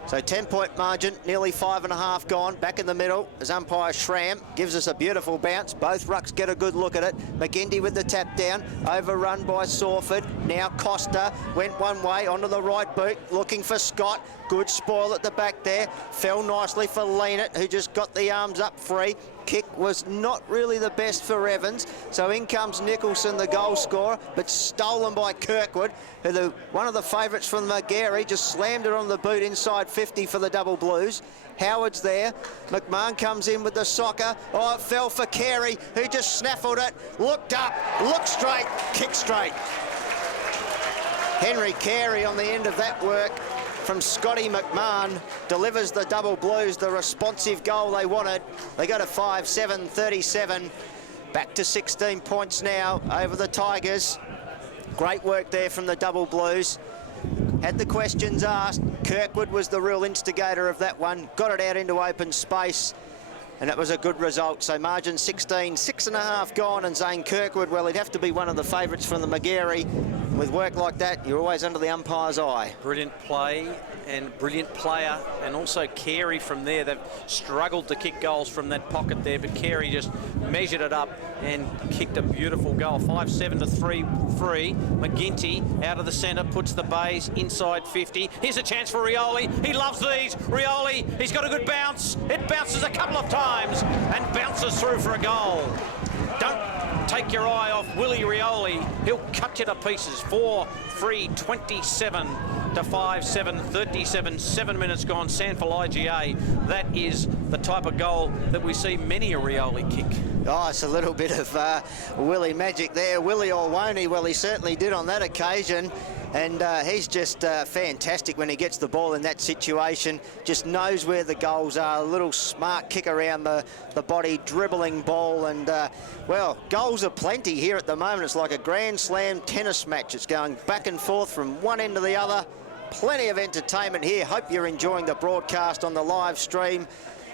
So 10-point margin, nearly 5.5 gone. Back in the middle as umpire Schramm gives us a beautiful bounce. Both rucks get a good look at it. McGinty with the tap down, overrun by Sorford. Now Costa went one way onto the right boot, looking for Scott. Good spoil at the back there. Fell nicely for Leanett, who just got the arms up free. Kick was not really the best for Evans. So in comes Nicholson, the goal scorer, but stolen by Kirkwood, who one of the favourites from McGarry, just slammed it on the boot inside 50 for the Double Blues. Howard's there. McMahon comes in with the soccer. Oh, it fell for Carey, who just snaffled it. Looked up, looked straight, kicked straight. Henry Carey on the end of that work from Scotty McMahon delivers the Double Blues the responsive goal they wanted. They go to 5-7-37. Back to 16 points now over the Tigers. Great work there from the Double Blues. Had the questions asked. Kirkwood was the real instigator of that one. Got it out into open space. And that was a good result. So margin 16, 6.5 gone. And Zane Kirkwood, well, he'd have to be one of the favourites from the McGarry. With work like that, you're always under the umpire's eye. Brilliant play and brilliant player, and also Carey from there. They've struggled to kick goals from that pocket there, but Carey just measured it up and kicked a beautiful goal. 5-7-3. McGinty out of the centre, puts the Bays inside 50. Here's a chance for Rioli. He loves these. Rioli, he's got a good bounce. It bounces a couple of times and bounces through for a goal. Don't take your eye off Willie Rioli. He'll cut you to pieces. 4-3-27 to 5-7-37. 7 minutes gone. SANFL IGA. That is the type of goal that we see many a Rioli kick. Oh, it's a little bit of Willie magic there. Willie or won't he? Well, he certainly did on that occasion. And he's just fantastic when he gets the ball in that situation. Just knows where the goals are. A little smart kick around the body, dribbling ball. And, well, goals are plenty here at the moment. It's like a Grand Slam tennis match. It's going back and forth from one end to the other. Plenty of entertainment here. Hope you're enjoying the broadcast on the live stream.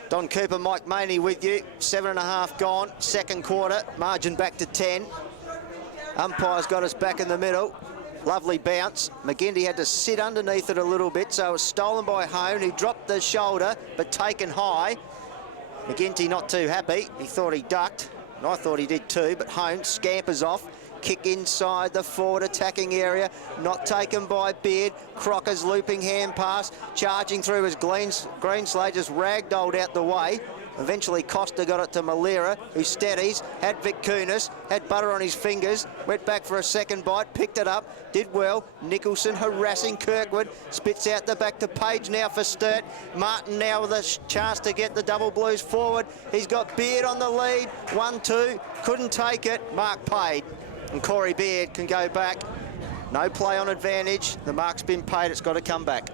Don Cooper, Mike Maney with you. 7.5 gone. Second quarter. Margin back to 10. Umpire's got us back in the middle. Lovely bounce. McGinty had to sit underneath it a little bit, so it was stolen by Hone, who dropped the shoulder, but taken high. McGinty not too happy. He thought he ducked, and I thought he did too, but Hone scampers off. Kick inside the forward attacking area, not taken by Beard. Crocker's looping hand pass, charging through as Greenslade just ragdolled out the way. Eventually Costa got it to Malira, who steadies, had Vic Kunis, had butter on his fingers, went back for a second bite, picked it up, did well. Nicholson harassing Kirkwood, spits out the back to Page now for Sturt. Martin now with a chance to get the Double Blues forward. He's got Beard on the lead, 1-2, couldn't take it. Mark paid, and Corey Beard can go back. No play on advantage, the mark's been paid, it's got to come back.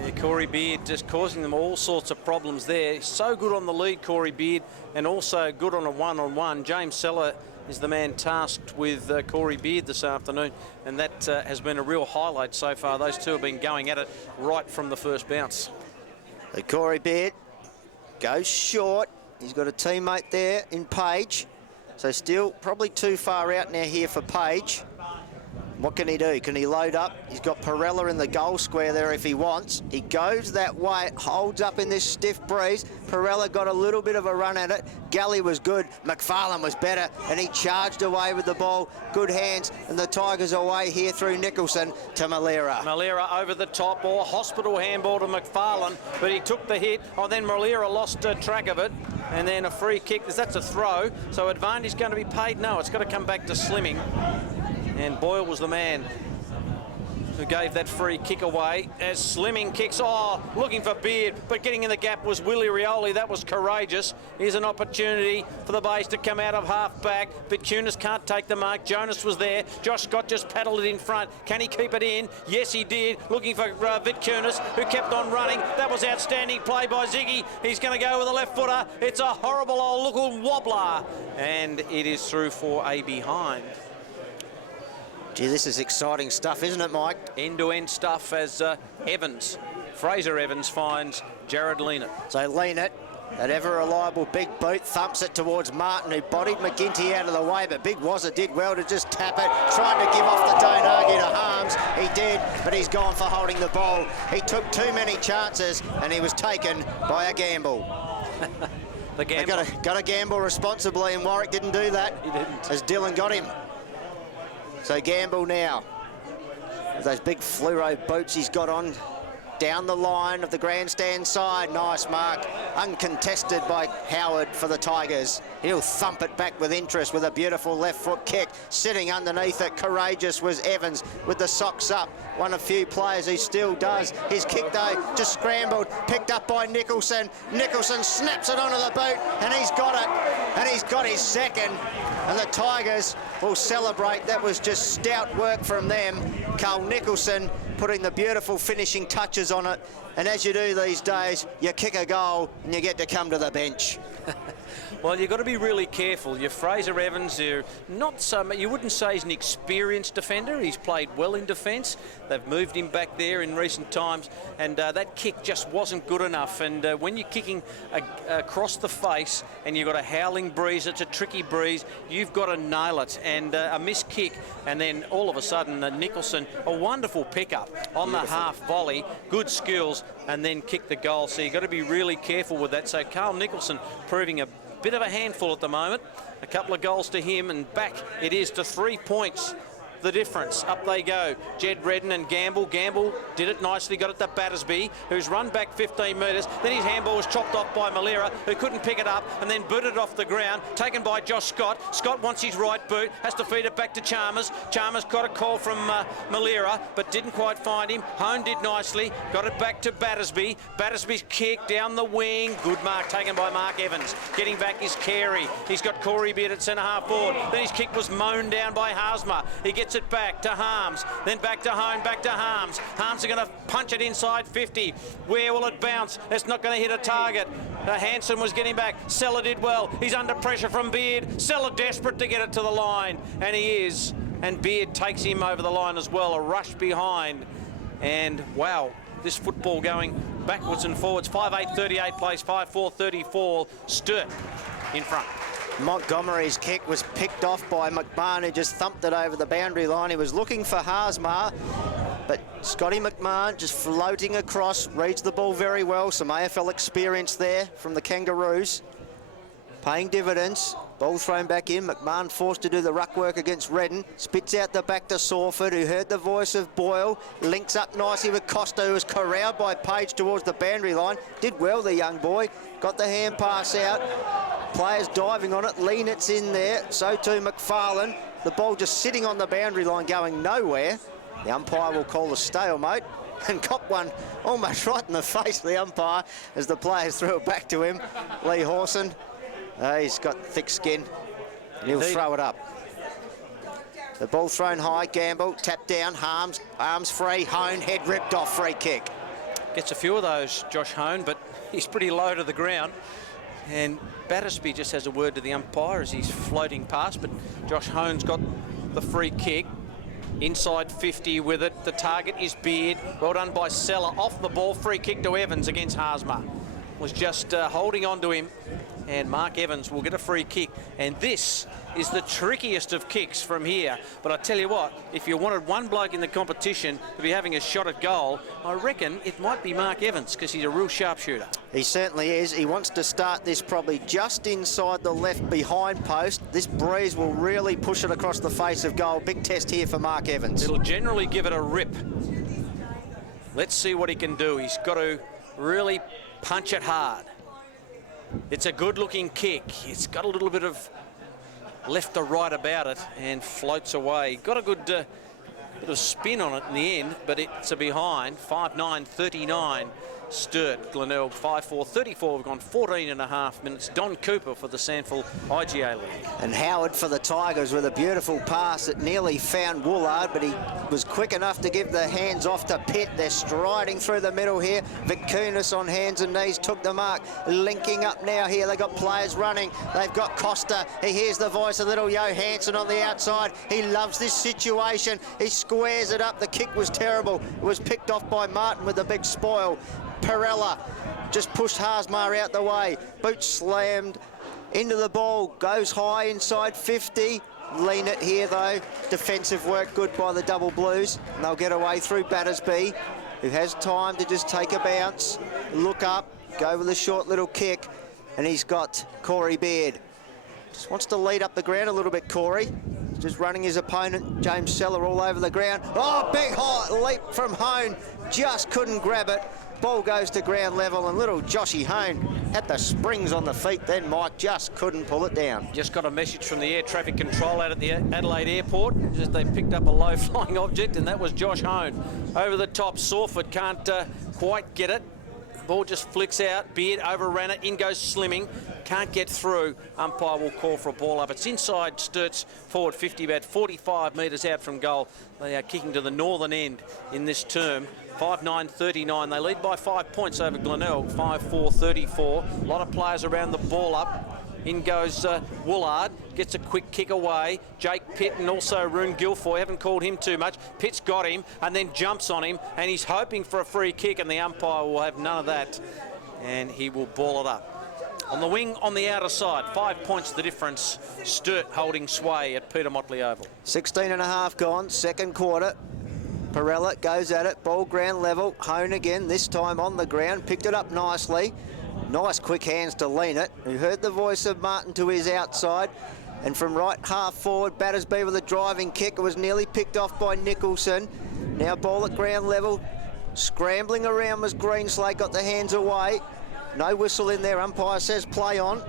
Yeah, Corey Beard just causing them all sorts of problems there. So good on the lead, Corey Beard, and also good on a one-on-one. James Seller is the man tasked with Corey Beard this afternoon, and that has been a real highlight so far. Those two have been going at it right from the first bounce. Corey Beard Goes short. He's got a teammate there in Page. So still probably too far out now here for Page. What can he do? Can he load up? He's got Perella in the goal square there if he wants. He goes that way, holds up in this stiff breeze. Perella got a little bit of a run at it. Galley was good. McFarlane was better, and he charged away with the ball. Good hands, and the Tigers away here through Nicholson to Malera. Malera over the top, or hospital handball to McFarlane, but he took the hit. Oh, then Malera lost track of it, and then a free kick. That's a throw, so advantage going to be paid? No, it's got to come back to Slimming. And Boyle was the man who gave that free kick away as Slimming kicks. Oh, looking for Beard, but getting in the gap was Willie Rioli. That was courageous. Here's an opportunity for the base to come out of half back, but Kunis can't take the mark. Jonas was there. Josh Scott just paddled it in front. Can he keep it in? Yes, he did. Looking for Vitkunis, who kept on running. That was outstanding play by Ziggy. He's going to go with a left footer. It's a horrible old looking wobbler, and it is through for a behind. Gee, this is exciting stuff, isn't it, Mike? End-to-end stuff as Fraser Evans finds Jared Leanett. So Leanett, that ever-reliable big boot, thumps it towards Martin, who bodied McGinty out of the way, but Big Wazza did well to just tap it, trying to give off the don't argue to Harms. He did, but he's gone for holding the ball. He took too many chances, and he was taken by a gamble. The gamble. Got to gamble responsibly, and Warwick didn't do that. He didn't. As Dylan got him. So Gamble now, with those big fluoro boots he's got on, down the line of the grandstand side. Nice mark, uncontested by Howard for the Tigers. He'll thump it back with interest with a beautiful left foot kick. Sitting underneath it, courageous was Evans with the socks up. One of few players who still does. His kick though, just scrambled, picked up by Nicholson. Nicholson snaps it onto the boot, and he's got it. And he's got his second. And the Tigers will celebrate. That was just stout work from them. Carl Nicholson putting the beautiful finishing touches on it. And as you do these days, you kick a goal and you get to come to the bench. Well, you've got to be really careful. Your Fraser Evans, you're not so, you wouldn't say he's an experienced defender. He's played well in defence. They've moved him back there in recent times, and that kick just wasn't good enough. And when you're kicking across the face and you've got a howling breeze, it's a tricky breeze, you've got to nail it. And a missed kick, and then all of a sudden Nicholson, a wonderful pickup on the half volley, good skills, and then kick the goal. So you've got to be really careful with that. So Carl Nicholson proving a bit of a handful at the moment. A couple of goals to him, and back it is to 3 points. The difference. Up they go. Jed Redden and Gamble. Gamble did it nicely, got it to Battersby, who's run back 15 metres. Then his handball was chopped off by Malera, who couldn't pick it up, and then booted it off the ground. Taken by Josh Scott. Scott wants his right boot, has to feed it back to Chalmers. Chalmers got a call from Malera, but didn't quite find him. Hone did nicely, got it back to Battersby. Battersby's kick down the wing. Good mark taken by Mark Evans. Getting back is Carey. He's got Corey Beard at centre half forward. Then his kick was mown down by Haasma. He gets it back to Harms, then back to Hone, back to Harms. Harms are going to punch it inside 50. Where will it bounce? It's not going to hit a target. Hanson was getting back. Seller did well. He's under pressure from Beard. Seller desperate to get it to the line, and he is. And Beard takes him over the line as well. A rush behind, and wow, this football going backwards and forwards. 5-8-38 plays 5-4-34. Sturt in front. Montgomery's kick was picked off by McMahon, who just thumped it over the boundary line. He was looking for Haasma, but Scotty McMahon just floating across, reads the ball very well. Some AFL experience there from the Kangaroos. Paying dividends. Ball thrown back in. McMahon forced to do the ruck work against Redden. Spits out the back to Sawford, who heard the voice of Boyle. Links up nicely with Costa, who was corralled by Page towards the boundary line. Did well, the young boy. Got the hand pass out. Players diving on it. Leanett's in there. So too McFarlane. The ball just sitting on the boundary line going nowhere. The umpire will call a stalemate and cop one almost right in the face of the umpire as the players threw it back to him. Lee Hawson. He's got thick skin. He'll throw it up. The ball thrown high. Gamble. Tap down. Harms. Arms free. Hone. Head ripped off. Free kick. Gets a few of those, Josh Hone, but he's pretty low to the ground. And Battersby just has a word to the umpire as he's floating past, but Josh Hone's got the free kick. Inside 50 with it. The target is Beard. Well done by Seller. Off the ball. Free kick to Evans against Haasma. was just holding on to him, and Mark Evans will get a free kick. And this is the trickiest of kicks from here. But I tell you what, if you wanted one bloke in the competition to be having a shot at goal, I reckon it might be Mark Evans, because he's a real sharpshooter. He certainly is. He wants to start this probably just inside the left behind post. This breeze will really push it across the face of goal. Big test here for Mark Evans. It'll generally give it a rip. Let's see what he can do. He's got to really punch it hard. It's a good-looking kick. It's got a little bit of left to right about it and floats away. Got a good bit of spin on it in the end, but it's a behind. 5-9-39. Sturt, Glenelg 5-4-34. We've gone 14.5 minutes. Don Cooper for the SANFL IGA League. And Howard for the Tigers with a beautiful pass that nearly found Woolard, but he was quick enough to give the hands off to Pitt. They're striding through the middle here. Vicunis on hands and knees took the mark. Linking up now here. They've got players running. They've got Costa. He hears the voice of little Johansson on the outside. He loves this situation. He squares it up. The kick was terrible. It was picked off by Martin with a big spoil. Perella just pushed Haasmar out the way. Boot slammed into the ball. Goes high inside 50. Lean it here though. Defensive work good by the Double Blues. And they'll get away through Battersby, who has time to just take a bounce, look up, go with a short little kick. And he's got Corey Beard. Just wants to lead up the ground a little bit, Corey. Just running his opponent, James Seller, all over the ground. Oh, big hot leap from Hone. Just couldn't grab it. Ball goes to ground level, and little Joshy Hone had the springs on the feet then, Mike, just couldn't pull it down. Just got a message from the air traffic control out at the Adelaide airport. Just they picked up a low-flying object, and that was Josh Hone. Over the top, Sawford can't quite get it. Ball just flicks out. Beard overran it. In goes Slimming. Can't get through. Umpire will call for a ball up. It's inside Sturt's forward 50, about 45 metres out from goal. They are kicking to the northern end in this term. 5-9-39. They lead by 5 points over Glenelg. 5-4-34. A lot of players around the ball up. In goes Woolard, gets a quick kick away. Jake Pitt and also Roon Guilfoy, haven't called him too much. Pitt's got him and then jumps on him, and he's hoping for a free kick, and the umpire will have none of that, and he will ball it up. On the wing on the outer side, 5 points the difference. Sturt holding sway at Peter Motley Oval. 16.5 gone, second quarter. Perella goes at it, ball ground level. Hone again, this time on the ground, picked it up nicely. Nice quick hands to lean it. He heard the voice of Martin to his outside. And from right half forward, Battersby with a driving kick. It was nearly picked off by Nicholson. Now ball at ground level. Scrambling around was Greenslade, got the hands away. No whistle in there, umpire says play on.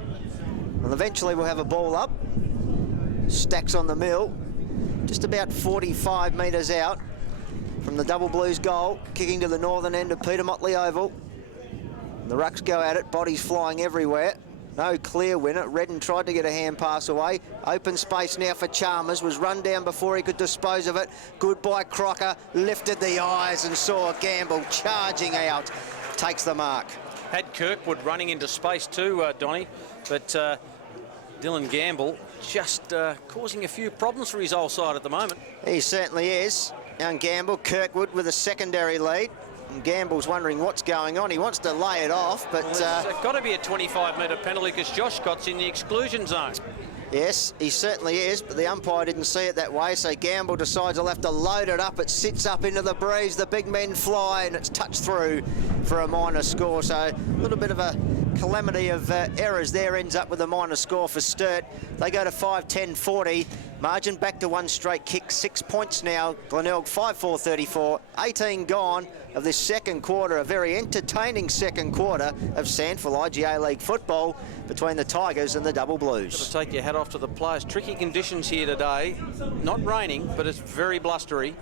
And eventually we'll have a ball up. Stacks on the mill. Just about 45 metres out from the Double Blues goal. Kicking to the northern end of Peter Motley Oval. The Rucks go at it, bodies flying everywhere. No clear winner. Redden tried to get a hand pass away. Open space now for Chalmers. Was run down before he could dispose of it. Good by Crocker. Lifted the eyes and saw Gamble charging out. Takes the mark. Had Kirkwood running into space too, Donny. But Dylan Gamble just causing a few problems for his old side at the moment. He certainly is. Young Gamble, Kirkwood with a secondary lead. And Gamble's wondering what's going on. He wants to lay it off, but... Well, it's got to be a 25-metre penalty because Josh Scott's in the exclusion zone. Yes, he certainly is, but the umpire didn't see it that way, so Gamble decides he'll have to load it up. It sits up into the breeze, the big men fly, and it's touched through for a minor score. So a little bit of a calamity of errors there, ends up with a minor score for Sturt. They go to 5-10-40. Margin back to one straight kick, 6 points now. Glenelg 5-4-34, 18 gone of this second quarter, a very entertaining second quarter of SANFL IGA League football between the Tigers and the Double Blues. Got to take your hat off to the players. Tricky conditions here today. Not raining, but it's very blustery.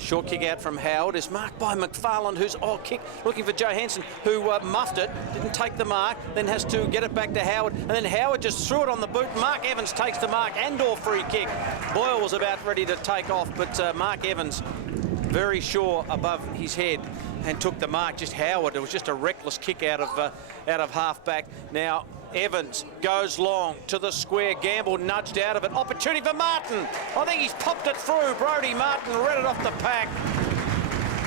Short kick out from Howard is marked by McFarland, who's kick looking for Johansson, who muffed it, didn't take the mark, then has to get it back to Howard, and then Howard just threw it on the boot. Mark Evans takes the mark and/or free kick. Boyle was about ready to take off, but Mark Evans very sure above his head and took the mark. Just Howard, it was just a reckless kick out of half-back. Now Evans goes long to the square. Gamble nudged out of it. Opportunity for Martin. I think he's popped it through. Brodie Martin read it off the pack.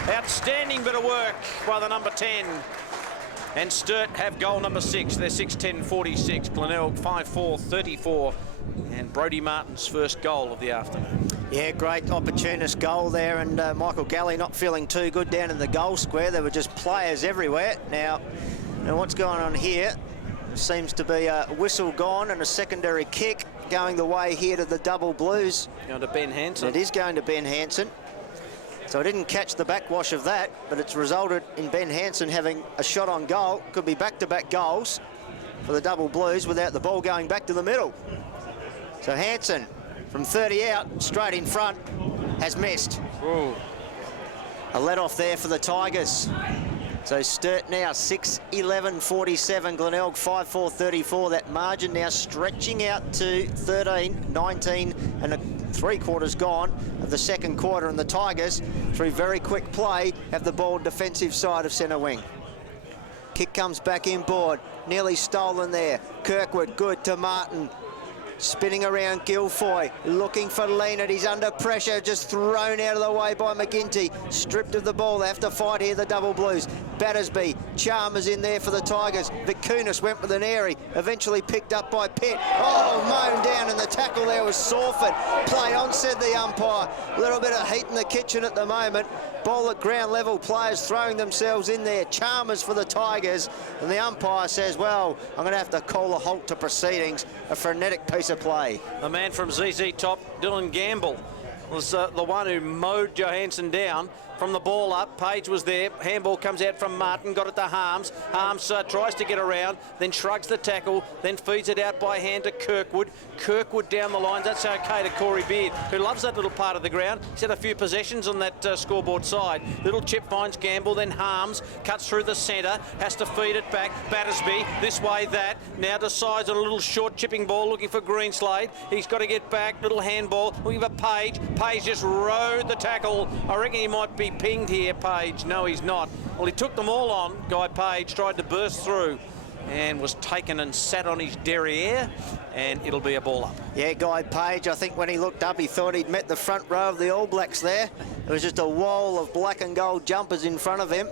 Outstanding bit of work by the number 10. And Sturt have goal number 6. They're 6:10.46. Glenelg 5:4.34. And Brodie Martin's first goal of the afternoon. Yeah, great opportunist goal there, and Michael Galley not feeling too good down in the goal square. There were just players everywhere. Now what's going on here? Seems to be a whistle gone and a secondary kick going the way here to the double blues. Going to Ben Hansen. It is going to Ben Hansen. So I didn't catch the backwash of that, but it's resulted in Ben Hansen having a shot on goal. Could be back-to-back goals for the double blues without the ball going back to the middle. So Hansen from 30 out, straight in front, has missed. Ooh. A let-off there for the Tigers. So Sturt now 6:11.47, Glenelg 5:4.34. That margin now stretching out to 13, 19 and 3/4 gone of the second quarter, and the Tigers, through very quick play, have the ball defensive side of centre wing. Kick comes back inboard, nearly stolen there. Kirkwood, good to Martin. Spinning around Guilfoy, looking for Leonard. He's under pressure, just thrown out of the way by McGinty. Stripped of the ball. They have to fight here, the double blues. Battersby, Chalmers in there for the Tigers. Vicunis went with an airy, eventually picked up by Pitt. Oh, mown down, and the tackle there was Sawford. Play on, said the umpire. A little bit of heat in the kitchen at the moment. Ball at ground level, players throwing themselves in there. Chalmers for the Tigers, and the umpire says, well, I'm going to have to call a halt to proceedings. A frenetic piece of play. The man from ZZ Top, Dylan Gamble, was the one who mowed Johansson down. From the ball up, Page was there. Handball comes out from Martin, got it to Harms. Harms tries to get around, then shrugs the tackle, then feeds it out by hand to Kirkwood. Kirkwood down the line, that's okay to Corey Beard, who loves that little part of the ground. He's had a few possessions on that scoreboard side. Little chip finds Gamble, then Harms, cuts through the centre, has to feed it back. Battersby, this way, that. Now decides on a little short chipping ball, looking for Greenslade. He's got to get back, little handball, looking for Page. Page just rode the tackle. I reckon he might be pinged here, Page. No, he's not. Well, he took them all on. Guy Page tried to burst through and was taken and sat on his derriere, and it'll be a ball up. Yeah, Guy Page, I think when he looked up, he thought he'd met the front row of the All Blacks there. There was just a wall of black and gold jumpers in front of him.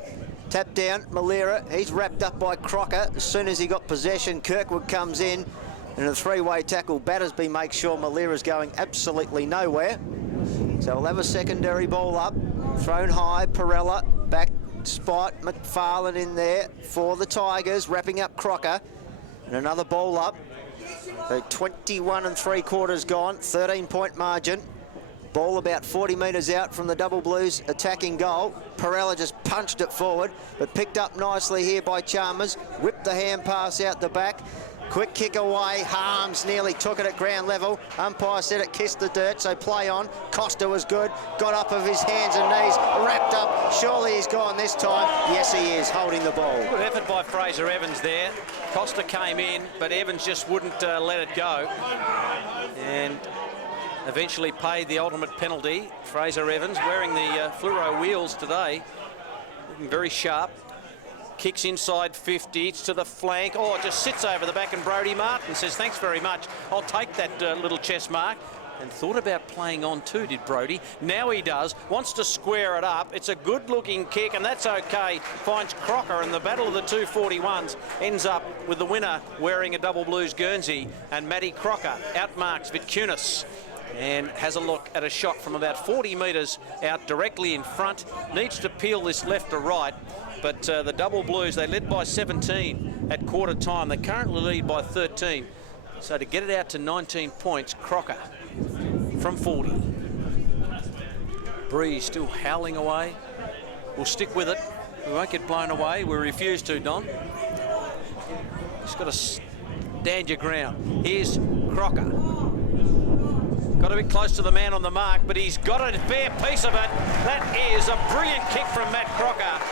Tap down, Malera. He's wrapped up by Crocker. As soon as he got possession, Kirkwood comes in, and a three-way tackle. Battersby makes sure Malera's going absolutely nowhere. So we'll have a secondary ball up. Thrown high, Perella, back spot, McFarlane in there for the Tigers, wrapping up Crocker. And another ball up. So 21 3/4 gone, 13-point margin. Ball about 40 metres out from the double blues attacking goal. Perella just punched it forward, but picked up nicely here by Chalmers. Whipped the hand pass out the back. Quick kick away. Harms nearly took it at ground level. Umpire said it kissed the dirt, so play on. Costa was good. Got up of his hands and knees. Wrapped up. Surely he's gone this time. Yes, he is, holding the ball. Good effort by Fraser Evans there. Costa came in, but Evans just wouldn't let it go. And eventually paid the ultimate penalty. Fraser Evans wearing the fluoro wheels today. Looking very sharp. Kicks inside 50, it's to the flank. Oh, it just sits over the back, and Brodie Martin says, thanks very much. I'll take that little chest mark. And thought about playing on too, did Brodie. Now he does. Wants to square it up. It's a good-looking kick, and that's okay. Finds Crocker, and the battle of the 241s ends up with the winner wearing a double blues Guernsey, and Matty Crocker outmarks Vicunis and has a look at a shot from about 40 metres out directly in front. Needs to peel this left to right. But the double blues, they led by 17 at quarter time. They currently lead by 13. So to get it out to 19 points, Crocker from 40. Breeze still howling away. We'll stick with it. We won't get blown away. We refuse to, Don. Just got to stand your ground. Here's Crocker. Got a bit close to the man on the mark, but he's got a fair piece of it. That is a brilliant kick from Matt Crocker.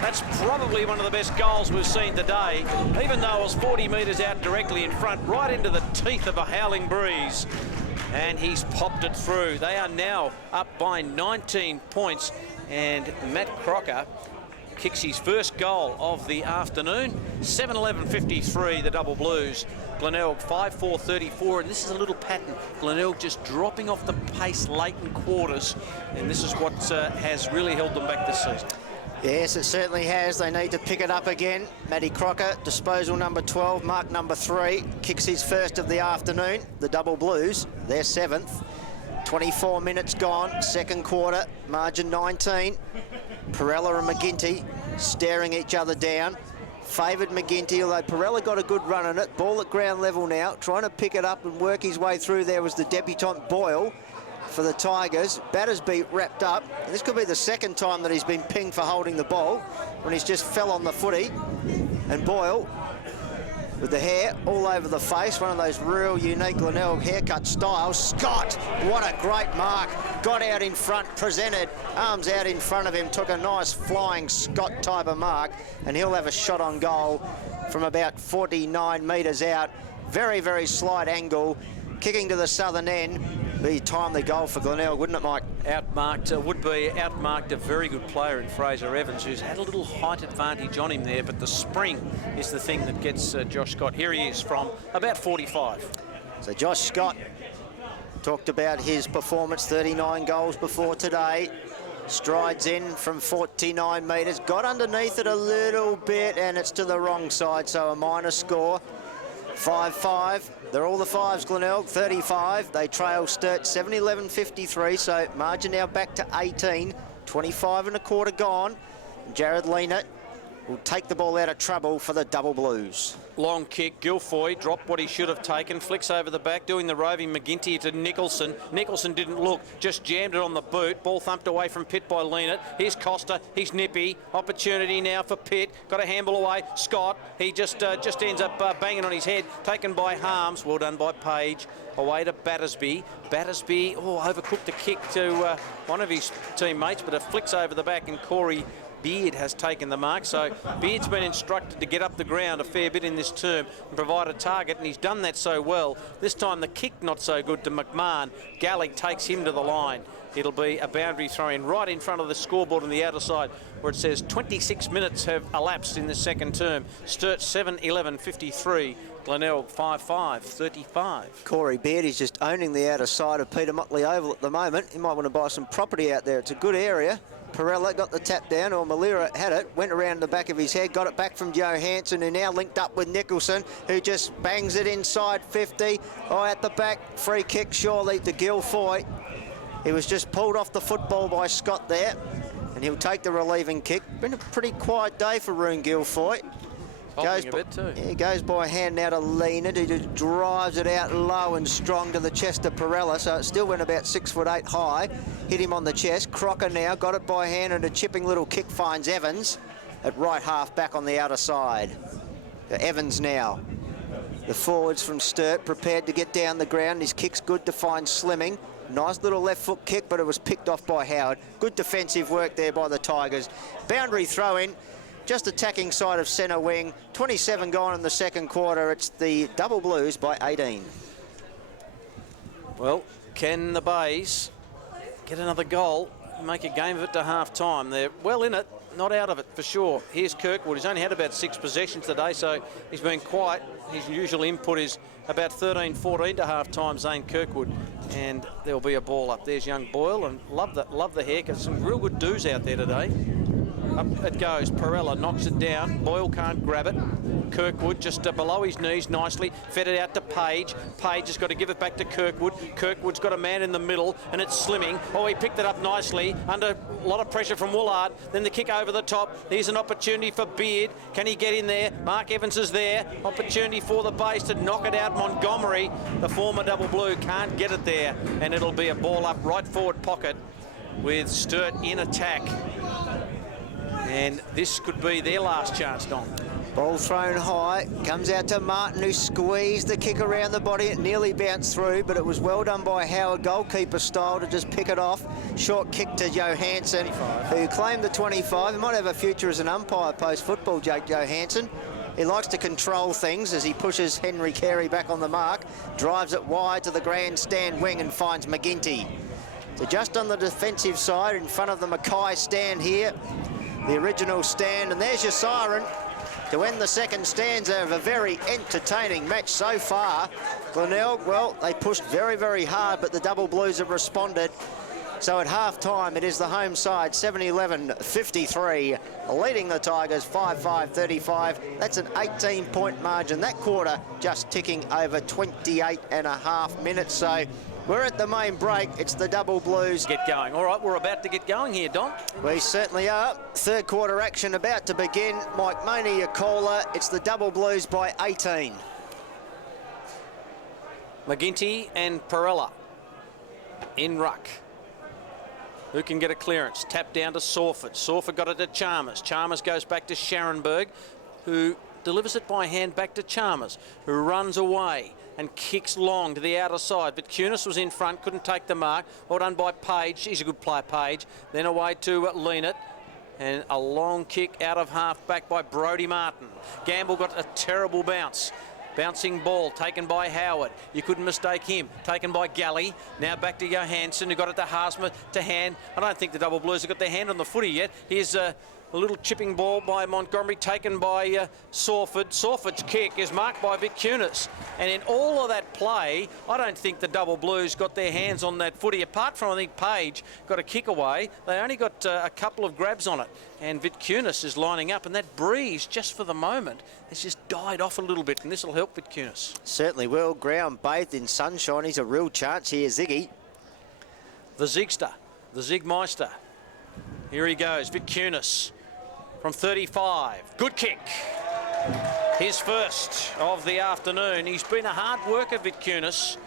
That's probably one of the best goals we've seen today, even though it was 40 metres out directly in front, right into the teeth of a howling breeze. And he's popped it through. They are now up by 19 points, and Matt Crocker kicks his first goal of the afternoon. 7:11.53, the double blues. Glenelg 5:4.34, and this is a little pattern. Glenelg just dropping off the pace late in quarters, and this is what has really held them back this season. Yes, it certainly has. They need to pick it up again. Matty Crocker, disposal number 12, mark number 3, kicks his first of the afternoon. The Double Blues, their 7th. 24 minutes gone, second quarter, margin 19. Perella and McGinty staring each other down. Favoured McGinty, although Perella got a good run on it. Ball at ground level now, trying to pick it up and work his way through. There was the debutant Boyle for the Tigers. Battersby wrapped up. And this could be the second time that he's been pinged for holding the ball, when he's just fell on the footy. And Boyle, with the hair all over the face, one of those real unique Glenelg haircut styles. Scott, what a great mark. Got out in front, presented, arms out in front of him, took a nice flying Scott type of mark, and he'll have a shot on goal from about 49 metres out. Very, very slight angle, kicking to the southern end. Be a timely goal for Glenelg, wouldn't it, Mike? Outmarked a very good player in Fraser Evans, who's had a little height advantage on him there, but the spring is the thing that gets Josh Scott. Here he is from about 45. So Josh Scott talked about his performance, 39 goals before today. Strides in from 49 metres, got underneath it a little bit, and it's to the wrong side, so a minor score. 5-5. They're all the 5s, Glenelg, 35. They trail Sturt 7-11-53, so margin now back to 18. 25 and a quarter gone. Jared Leanert will take the ball out of trouble for the Double Blues. Long kick, Guilfoy dropped what he should have taken, flicks over the back, doing the roving McGinty to Nicholson. Nicholson didn't look, just jammed it on the boot. Ball thumped away from Pitt by Leanert. Here's Costa, he's nippy. Opportunity now for Pitt. Got a handball away. Scott, he just ends up banging on his head. Taken by Harms, well done by Page. Away to Battersby. Battersby, overcooked the kick to one of his teammates, but it flicks over the back, and Corey Beard has taken the mark. So Beard's been instructed to get up the ground a fair bit in this term and provide a target, and he's done that so well. This time the kick not so good to McMahon. Gallic takes him to the line. It'll be a boundary throw in right in front of the scoreboard on the outer side, where it says 26 minutes have elapsed in the second term. Sturt 7-11-53. Glenelg 5-5-35. Corey Beard is just owning the outer side of Peter Motley Oval at the moment. He might want to buy some property out there. It's a good area. Perella got the tap down, or Malira had it, went around the back of his head, got it back from Joe Hansen, who now linked up with Nicholson, who just bangs it inside 50. At the back, free kick surely to Guilfoy. He was just pulled off the football by Scott there, and he'll take the relieving kick. Been a pretty quiet day for Roon Guilfoy. He goes by hand now to Leanert, who just drives it out low and strong to the chest of Perella, so it still went about 6'8" high. Hit him on the chest. Crocker now got it by hand, and a chipping little kick finds Evans at right half back on the outer side. Evans now. The forwards from Sturt prepared to get down the ground. His kick's good to find Slimming. Nice little left foot kick, but it was picked off by Howard. Good defensive work there by the Tigers. Boundary throw in. Just attacking side of centre wing. 27 gone in the second quarter. It's the Double Blues by 18. Well, can the Bays get another goal, make a game of it to half-time? They're well in it, not out of it for sure. Here's Kirkwood. He's only had about 6 possessions today, so he's been quiet. His usual input is about 13-14 to half-time, Zane Kirkwood. And there'll be a ball up. There's young Boyle, and love the haircut. Some real good do's out there today. Up it goes. Perella knocks it down. Boyle can't grab it. Kirkwood just below his knees nicely. Fed it out to Page. Page has got to give it back to Kirkwood. Kirkwood's got a man in the middle, and it's Slimming. He picked it up nicely under a lot of pressure from Woolard. Then the kick over the top. Here's an opportunity for Beard. Can he get in there? Mark Evans is there. Opportunity for the Bays to knock it out. Montgomery, the former Double Blue, can't get it there, and it'll be a ball up right forward pocket with Sturt in attack. And this could be their last chance, Don. Ball thrown high, comes out to Martin, who squeezed the kick around the body. It nearly bounced through, but it was well done by Howard, goalkeeper style, to just pick it off. Short kick to Johansson, who claimed the 25. He might have a future as an umpire post-football, Jake Johansson. He likes to control things as he pushes Henry Carey back on the mark, drives it wide to the grandstand wing and finds McGinty. So just on the defensive side, in front of the Mackay stand here, the original stand, and there's your siren to end the second stanza of a very entertaining match so far. Glenelg, well, they pushed very, very hard, but the Double Blues have responded. So at half-time, it is the home side, 7-11-53, leading the Tigers 5-5-35. That's an 18-point margin. That quarter just ticking over 28.5 minutes. So we're at the main break. It's the Double Blues. Get going. All right, we're about to get going here, Don. We certainly are. Third quarter action about to begin. Mike Maney, your caller. It's the Double Blues by 18. McGinty and Perella in ruck. Who can get a clearance? Tap down to Sawford. Sawford got it to Chalmers. Chalmers goes back to Scharenberg, who delivers it by hand back to Chalmers, who runs away and kicks long to the outer side. But Kunis was in front, couldn't take the mark. Well done by Page. He's a good player, Page. Then away to Leanett. And a long kick out of half back by Brodie Martin. Gamble got a terrible bounce. Bouncing ball taken by Howard. You couldn't mistake him. Taken by Galley. Now back to Johansson, who got it to Haasma to hand. I don't think the Double Blues have got their hand on the footy yet. Here's a little chipping ball by Montgomery, taken by Sawford. Sawford's kick is marked by Vic Kunis. And in all of that play, I don't think the Double Blues got their hands on that footy. Apart from, I think, Page got a kick away. They only got a couple of grabs on it. And Vic Kunis is lining up. And that breeze, just for the moment, has just died off a little bit. And this will help Vic Kunis. Certainly will. Ground bathed in sunshine. He's a real chance here, Ziggy. The Zigster, the Zigmeister. Here he goes, Vic Kunis. From 35, good kick. His first of the afternoon. He's been a hard worker, Vic Kunis,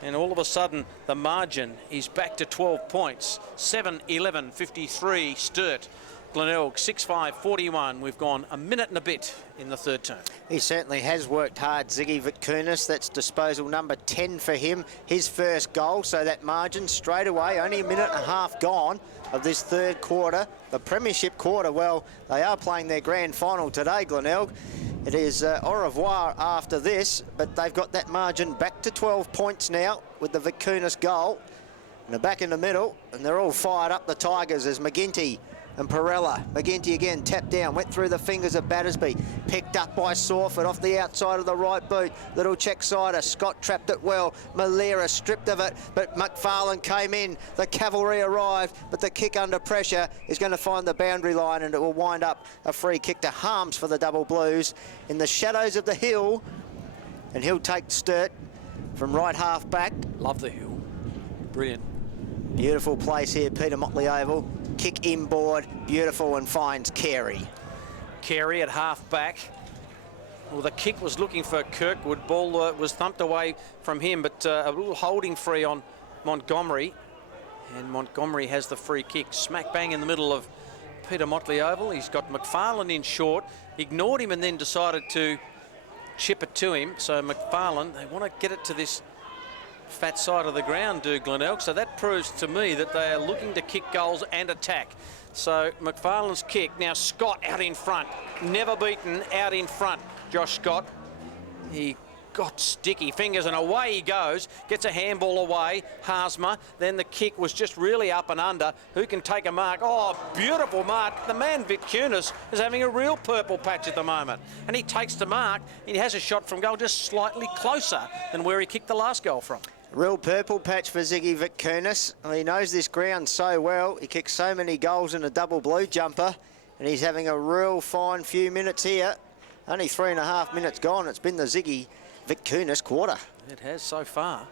and all of a sudden the margin is back to 12 points. 7-11-53 Sturt. Glenelg 6-5-41. We've gone a minute and a bit in the third term. He certainly has worked hard, Ziggy Vic Kunis. That's disposal number 10 for him. His first goal, so that margin straight away, only a minute and a half gone of this third quarter. The premiership quarter, well, they are playing their grand final today, Glenelg. It is au revoir after this, but they've got that margin back to 12 points now with the Vic Kunis goal. And they're back in the middle, and they're all fired up, the Tigers, as McGinty and Perella. McGinty again, tapped down, went through the fingers of Battersby. Picked up by Sawford off the outside of the right boot. Little check sider. Scott trapped it well. Malera stripped of it, but McFarlane came in. The cavalry arrived, but the kick under pressure is going to find the boundary line, and it will wind up a free kick to Harms for the Double Blues in the shadows of the hill. And he'll take Sturt from right half back. Love the hill. Brilliant. Beautiful place here, Peter Motley Oval. Kick inboard, beautiful, and finds Carey. Carey at half back. Well, the kick was looking for Kirkwood. Ball was thumped away from him, but a little holding free on Montgomery. And Montgomery has the free kick. Smack bang in the middle of Peter Motley Oval. He's got McFarlane in short. Ignored him and then decided to chip it to him. So McFarlane, they want to get it to this fat side of the ground, do Glenelg. So that proves to me that they are looking to kick goals and attack. So McFarlane's kick. Now Scott out in front. Never beaten out in front. Josh Scott. He got sticky fingers and away he goes. Gets a handball away. Haasma. Then the kick was just really up and under. Who can take a mark? Oh, beautiful mark. The man Vic Kunis is having a real purple patch at the moment. And he takes the mark. He has a shot from goal just slightly closer than where he kicked the last goal from. Real purple patch for Ziggy Vic Kunis. He knows this ground so well. He kicks so many goals in a Double Blue jumper, and he's having a real fine few minutes here. Only 3.5 minutes gone. It's been the Ziggy Vic Kunis quarter. It has so far.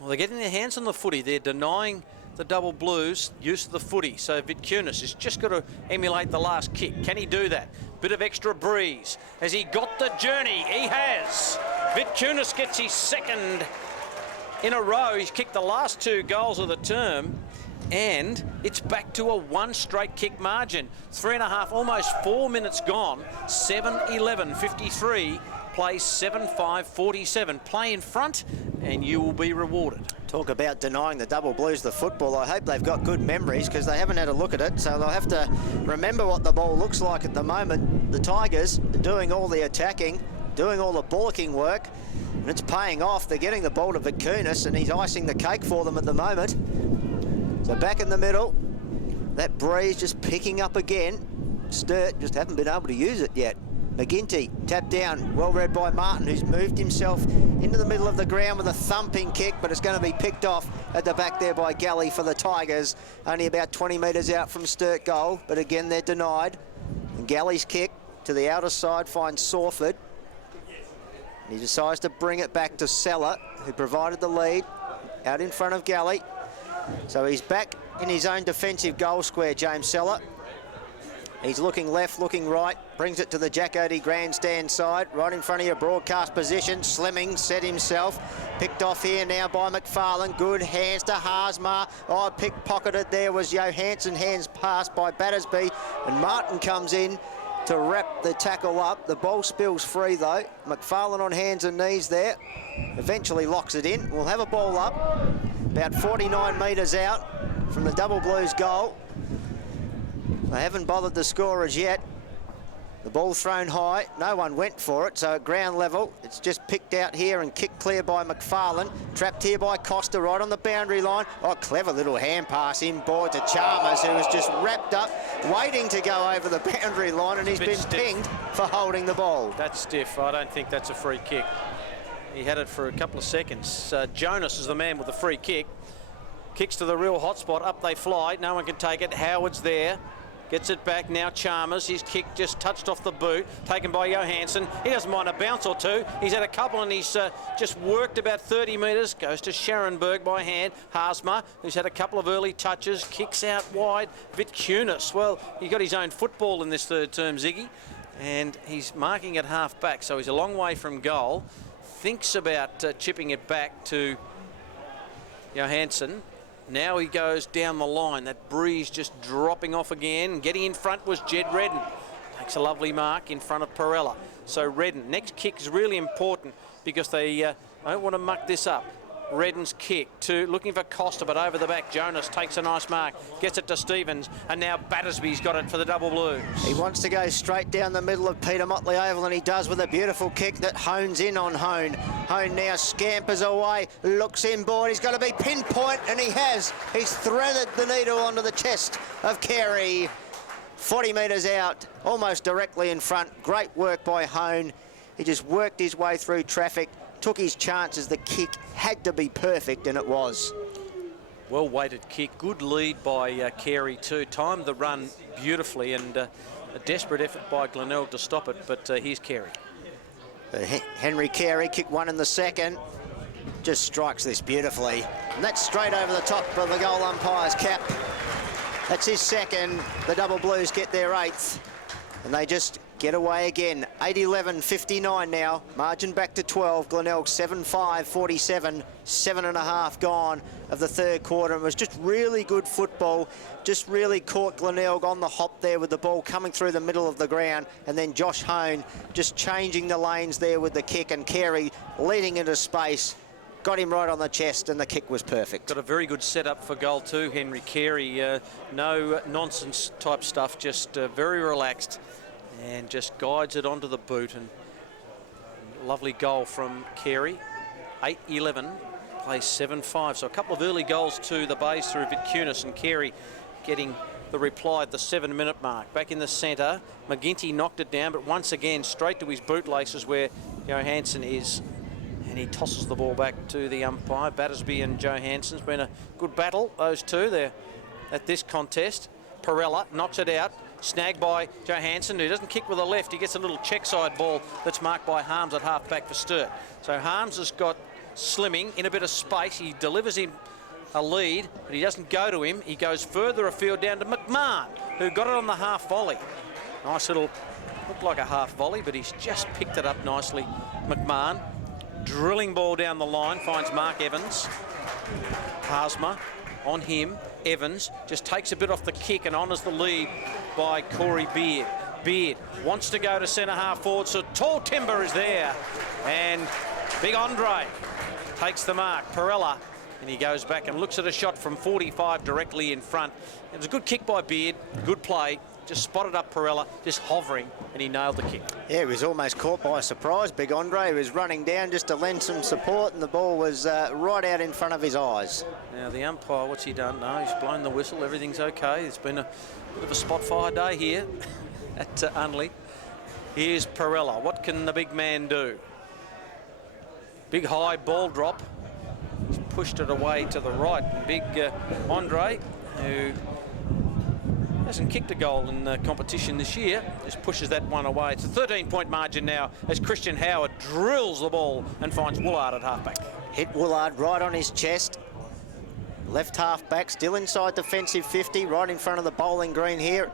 Well, they're getting their hands on the footy. They're denying the Double Blues use of the footy. So Vic Kunis has just got to emulate the last kick. Can he do that? Bit of extra breeze. Has he got the journey? He has. Vic Kunis gets his second in a row. He's kicked the last 2 goals of the term, and it's back to a 1 straight kick margin. 3.5, almost 4 minutes gone. 7-11-53. Play 7-5-47. Play in front, and you will be rewarded. Talk about denying the Double Blues the football. I hope they've got good memories, because they haven't had a look at it, so they'll have to remember what the ball looks like at the moment. The Tigers are doing all the attacking, doing all the bullocking work, and it's paying off. They're getting the ball to Vic Kunis, and he's icing the cake for them at the moment. So back in the middle, that breeze just picking up again. Sturt just haven't been able to use it yet. McGinty tapped down, well read by Martin, who's moved himself into the middle of the ground with a thumping kick, but it's going to be picked off at the back there by Galley for the Tigers. Only about 20 metres out from Sturt goal, but again they're denied. And Galley's kick to the outer side finds Sawford. He decides to bring it back to Seller, who provided the lead out in front of Galley. So he's back in his own defensive goal square, James Seller. He's looking left, looking right, brings it to the Jack Oatey grandstand side, right in front of your broadcast position. Slimming set himself, picked off here now by McFarlane. Good hands to Haasma. Oh, pickpocketed there was Johansson, hands passed by Battersby, and Martin comes in to wrap the tackle up. The ball spills free though. McFarlane on hands and knees there. Eventually locks it in. We'll have a ball up about 49 metres out from the Double Blues goal. They haven't bothered the scorers yet. The ball thrown high. No one went for it, so at ground level, it's just picked out here and kicked clear by McFarlane. Trapped here by Costa right on the boundary line. Oh, clever little hand pass inboard to Chalmers, who was just wrapped up, waiting to go over the boundary line, and he's been pinged for holding the ball. That's stiff. I don't think that's a free kick. He had it for a couple of seconds. Jonas is the man with the free kick. Kicks to the real hot spot. Up they fly. No one can take it. Howard's there. Gets it back now, Chalmers. His kick just touched off the boot, taken by Johansson. He doesn't mind a bounce or two. He's had a couple and he's just worked about 30 metres. Goes to Scharenberg by hand. Haasma, who's had a couple of early touches, kicks out wide. Vitkunis, well, he got his own football in this third term, Ziggy. And he's marking at half back, so he's a long way from goal. Thinks about chipping it back to Johansson. Now he goes down the line. That breeze just dropping off again. Getting in front was Jed Redden. Takes a lovely mark in front of Perella. So Redden, next kick is really important because they don't want to muck this up. Redden's kick to looking for Costa, but over the back. Jonas takes a nice mark, gets it to Stevens, and now Battersby's got it for the Double Blues. He wants to go straight down the middle of Peter Motley Oval, and he does with a beautiful kick that hones in on Hone. Hone now scampers away, looks inboard. He's got to be pinpoint, and he has. He's threaded the needle onto the chest of Carey. 40 metres out, almost directly in front. Great work by Hone. He just worked his way through traffic, took his chances. The kick had to be perfect, and it was. Well-weighted kick. Good lead by Carey too. Timed the run beautifully, and a desperate effort by Glenelg to stop it, but here's Carey. Henry Carey, kick one in the second. Just strikes this beautifully. And that's straight over the top of the goal umpire's cap. That's his second. The Double Blues get their 8th. And they just get away again. 8-11-59 now. Margin back to 12. Glenelg 7-5-47. 7.5 gone of the third quarter. It was just really good football. Just really caught Glenelg on the hop there with the ball coming through the middle of the ground. And then Josh Hone just changing the lanes there with the kick, and Carey leading into space. Got him right on the chest, and the kick was perfect. Got a very good setup for goal too, Henry Carey. No nonsense type stuff, just very relaxed, and just guides it onto the boot. And lovely goal from Carey. 8-11, plays 7-5. So a couple of early goals to the base through Vitkunis, and Carey getting the reply at the 7-minute mark. Back in the centre, McGinty knocked it down, but once again straight to his bootlaces where Johansson is. And he tosses the ball back to the umpire. Battersby and Johansson's been a good battle, those two there at this contest. Perella knocks it out, snagged by Johansson, who doesn't kick with the left. He gets a little check side ball that's marked by Harms at half back for Sturt. So Harms has got Slimming in a bit of space. He delivers him a lead, but he doesn't go to him. He goes further afield down to McMahon, who got it on the half volley. Nice little, looked like a half volley, but he's just picked it up nicely. McMahon. Drilling ball down the line, finds Mark Evans. Haasma on him. Evans just takes a bit off the kick and honours the lead by Corey Beard. Beard wants to go to centre half forward, so Tall Timber is there. And Big Andre takes the mark. Perella, and he goes back and looks at a shot from 45 directly in front. It was a good kick by Beard, good play. Just spotted up Perella, just hovering, and he nailed the kick. Yeah, he was almost caught by surprise, Big Andre. He was running down just to lend some support, and the ball was right out in front of his eyes. Now, the umpire, what's he done? No, he's blown the whistle. Everything's okay. It's been a bit of a spot fire day here at Unley. Here's Perella. What can the big man do? Big high ball drop. He's pushed it away to the right. And big Andre, who hasn't kicked a goal in the competition this year, just pushes that one away. It's a 13-point margin now as Christian Howard drills the ball and finds Woolard at halfback. Hit Woolard right on his chest. Left halfback, still inside defensive 50, right in front of the bowling green here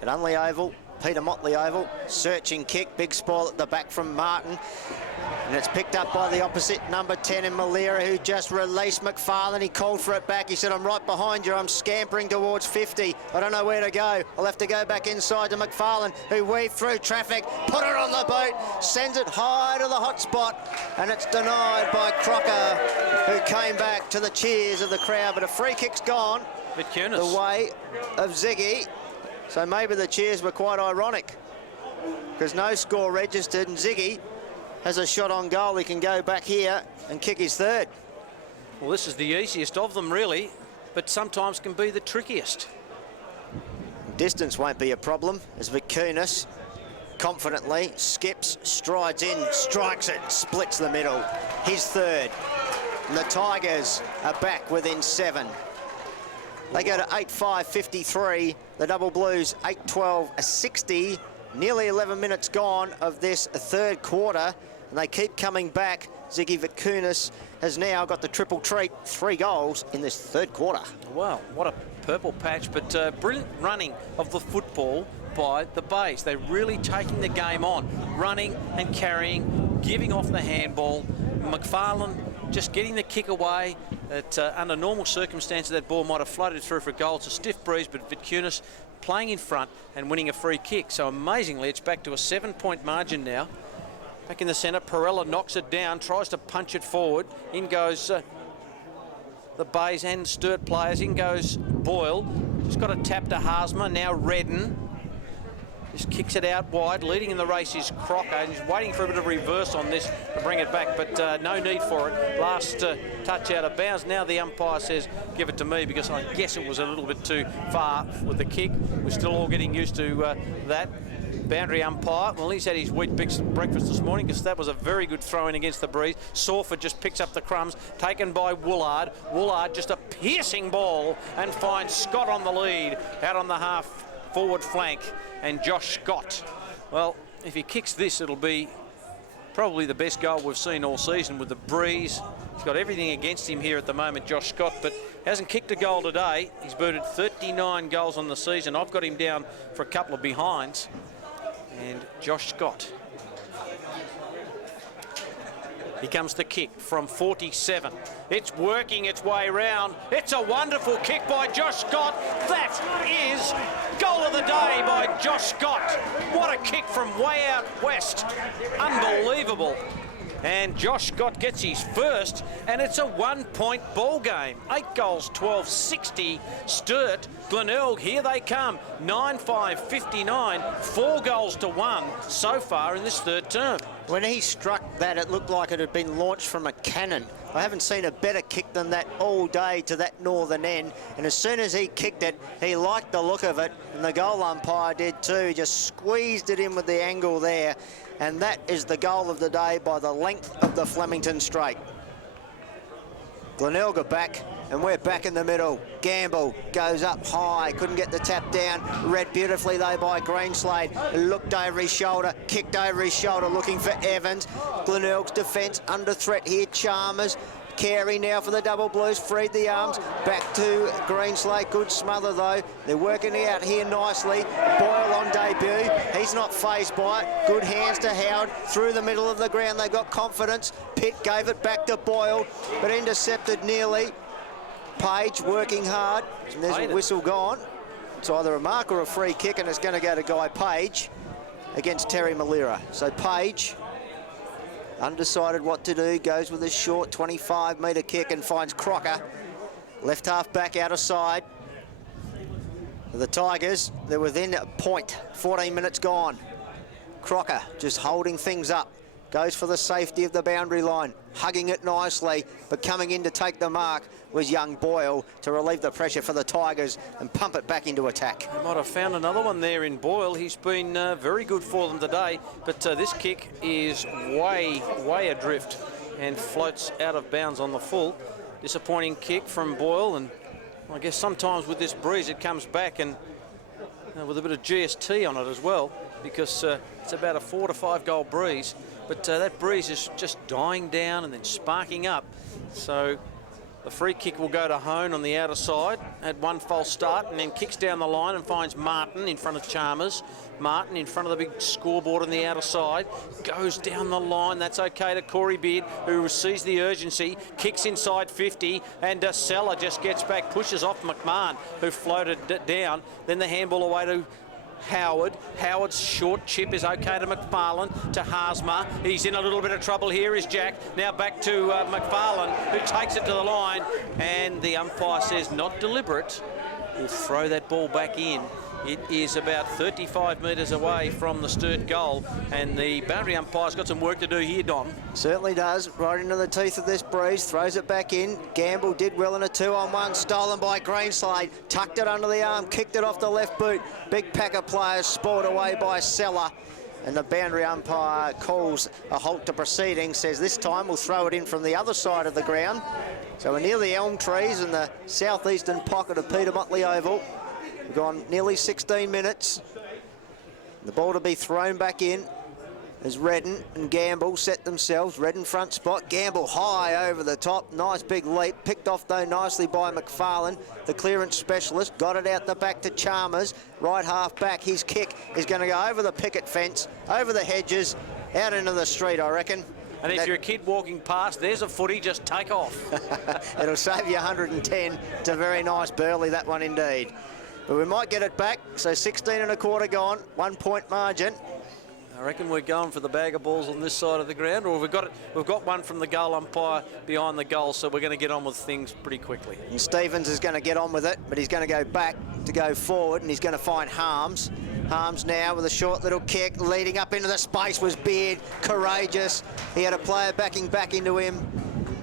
at Unley Oval, Peter Motley Oval. Searching kick, big spoil at the back from Martin. And it's picked up by the opposite number 10 in Malera, who just released McFarlane. He called for it back. He said, I'm right behind you. I'm scampering towards 50. I don't know where to go. I'll have to go back inside to McFarlane, who weaved through traffic, put it on the boot, sends it high to the hot spot, and it's denied by Crocker, who came back to the cheers of the crowd. But a free kick's gone the way of Ziggy. So maybe the cheers were quite ironic, because no score registered, and Ziggy has a shot on goal. He can go back here and kick his third. Well, this is the easiest of them, really, but sometimes can be the trickiest. Distance won't be a problem as Vicunis confidently skips, strides in, strikes it, splits the middle. His third. And the Tigers are back within 7. They go to 8-5-53. The Double Blues 8-12-60. Nearly 11 minutes gone of this third quarter, and they keep coming back. Ziggy Vicunis has now got the triple treat, 3 goals in this third quarter. Wow, what a purple patch, but brilliant running of the football by the Bays. They're really taking the game on, running and carrying, giving off the handball. McFarlane just getting the kick away. That under normal circumstances, that ball might have floated through for a goal. It's a stiff breeze, but Vicunis playing in front and winning a free kick. So amazingly, it's back to a 7-point margin now. Back in the centre, Perella knocks it down, tries to punch it forward. In goes the Bays and Sturt players. In goes Boyle. Just got a tap to Haasma. Now Redden. Just kicks it out wide. Leading in the race is Crocker, and he's waiting for a bit of reverse on this to bring it back, but no need for it. Last touch out of bounds. Now the umpire says, give it to me, because I guess it was a little bit too far with the kick. We're still all getting used to that. Boundary umpire, well, he's had his wheat breakfast this morning, because that was a very good throw-in against the breeze. Sawford just picks up the crumbs, taken by Woolard. Woolard just a piercing ball and finds Scott on the lead out on the half forward flank, and Josh Scott. Well, if he kicks this, it'll be probably the best goal we've seen all season with the breeze. He's got everything against him here at the moment, Josh Scott, but hasn't kicked a goal today. He's booted 39 goals on the season. I've got him down for a couple of behinds. And Josh Scott. Here comes the kick from 47. It's working its way round. It's a wonderful kick by Josh Scott. That is goal of the day by Josh Scott. What a kick from way out west. Unbelievable. And Josh Scott gets his first, and it's a 1-point ball game. 8 goals, 12-60. Sturt, Glenelg, here they come. 9-5-59, 4 goals to 1 so far in this third term. When he struck that, it looked like it had been launched from a cannon. I haven't seen a better kick than that all day to that northern end. And as soon as he kicked it, he liked the look of it, and the goal umpire did too. He just squeezed it in with the angle there. And that is the goal of the day by the length of the Flemington Straight. Glenelg are back, and we're back in the middle. Gamble goes up high, couldn't get the tap down. Read beautifully though by Greenslade. Looked over his shoulder, kicked over his shoulder, looking for Evans. Glenelg's defence under threat here. Chalmers. Carey now for the Double Blues, freed the arms, back to Greenslade, good smother though. They're working it out here nicely. Boyle on debut, he's not fazed by it. Good hands to Howard, through the middle of the ground, they got confidence. Pitt gave it back to Boyle, but intercepted nearly. Page working hard, and there's a whistle gone. It's either a mark or a free kick, and it's going to go to Guy Page against Terry Malera. So Page, undecided what to do, goes with a short 25-metre kick and finds Crocker. Left half back out of side. The Tigers, they're within a point, 14 minutes gone. Crocker just holding things up. goes for the safety of the boundary line, hugging it nicely, but coming in to take the mark was young Boyle to relieve the pressure for the Tigers and pump it back into attack. They might have found another one there in Boyle. He's been very good for them today, but this kick is way adrift and floats out of bounds on the full. Disappointing kick from Boyle, and I guess sometimes with this breeze it comes back and with a bit of GST on it as well, because it's about a 4 to 5 goal breeze, but that breeze is just dying down and then sparking up. So the free kick will go to Hone on the outer side. Had one false start and then kicks down the line and finds Martin in front of Chalmers. Martin in front of the big scoreboard on the outer side. Goes down the line. That's okay to Corey Beard, who sees the urgency. Kicks inside 50 and Seller just gets back, pushes off McMahon, who floated it down. Then the handball away to Howard. Howard's short chip is okay to McFarlane, to Haasma. He's in a little bit of trouble here, is Jack. Now back to McFarlane, who takes it to the line, and the umpire says not deliberate. We'll throw that ball back in. It is about 35 metres away from the Sturt goal, and the boundary umpire's got some work to do here, Don. Certainly does. Right into the teeth of this breeze, throws it back in. Gamble did well in a 2-on-1, stolen by Greenslade, tucked it under the arm, kicked it off the left boot. Big pack of players spoiled away by Seller, and the boundary umpire calls a halt to proceedings, says this time we'll throw it in from the other side of the ground. So we're near the elm trees in the southeastern pocket of Peter Motley Oval. We've gone nearly 16 minutes. The ball to be thrown back in as Redden and Gamble set themselves. Redden front spot, Gamble high over the top. Nice big leap, picked off though nicely by McFarlane, the clearance specialist. Got it out the back to Chalmers, right half back. His kick is going to go over the picket fence, over the hedges, out into the street, I reckon. And if you're a kid walking past, there's a footy, just take off. It'll save you 110. It's a very nice burley, that one indeed. But we might get it back, so 16 1/4 gone, 1 point margin. I reckon we're going for the bag of balls on this side of the ground, or we've got one from the goal umpire behind the goal, so we're going to get on with things pretty quickly. And Stevens is going to get on with it, but he's going to go back to go forward, and he's going to find Harms. Harms now with a short little kick, leading up into the space was Beard, courageous. He had a player backing back into him,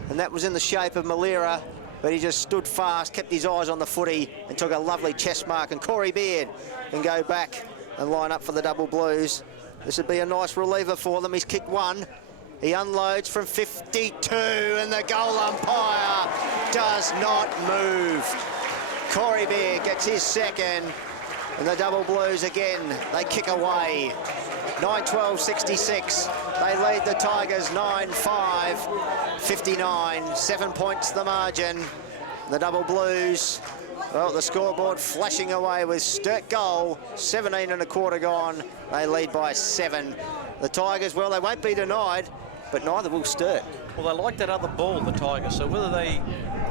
and that was in the shape of Malira. But he just stood fast, kept his eyes on the footy and took a lovely chest mark. And Corey Beard can go back and line up for the double blues. This would be a nice reliever for them. He's kicked one. He unloads from 52 and the goal umpire does not move. Corey Beard gets his second and the double blues again. They kick away. 9-12-66. They lead the Tigers 9-5-59. 7 points the margin. The double blues, well, the scoreboard flashing away with Sturt goal. 17 1/4 gone. They lead by 7. The Tigers, well, they won't be denied, but neither will Sturt. Well, they like that other ball, the Tigers, so whether they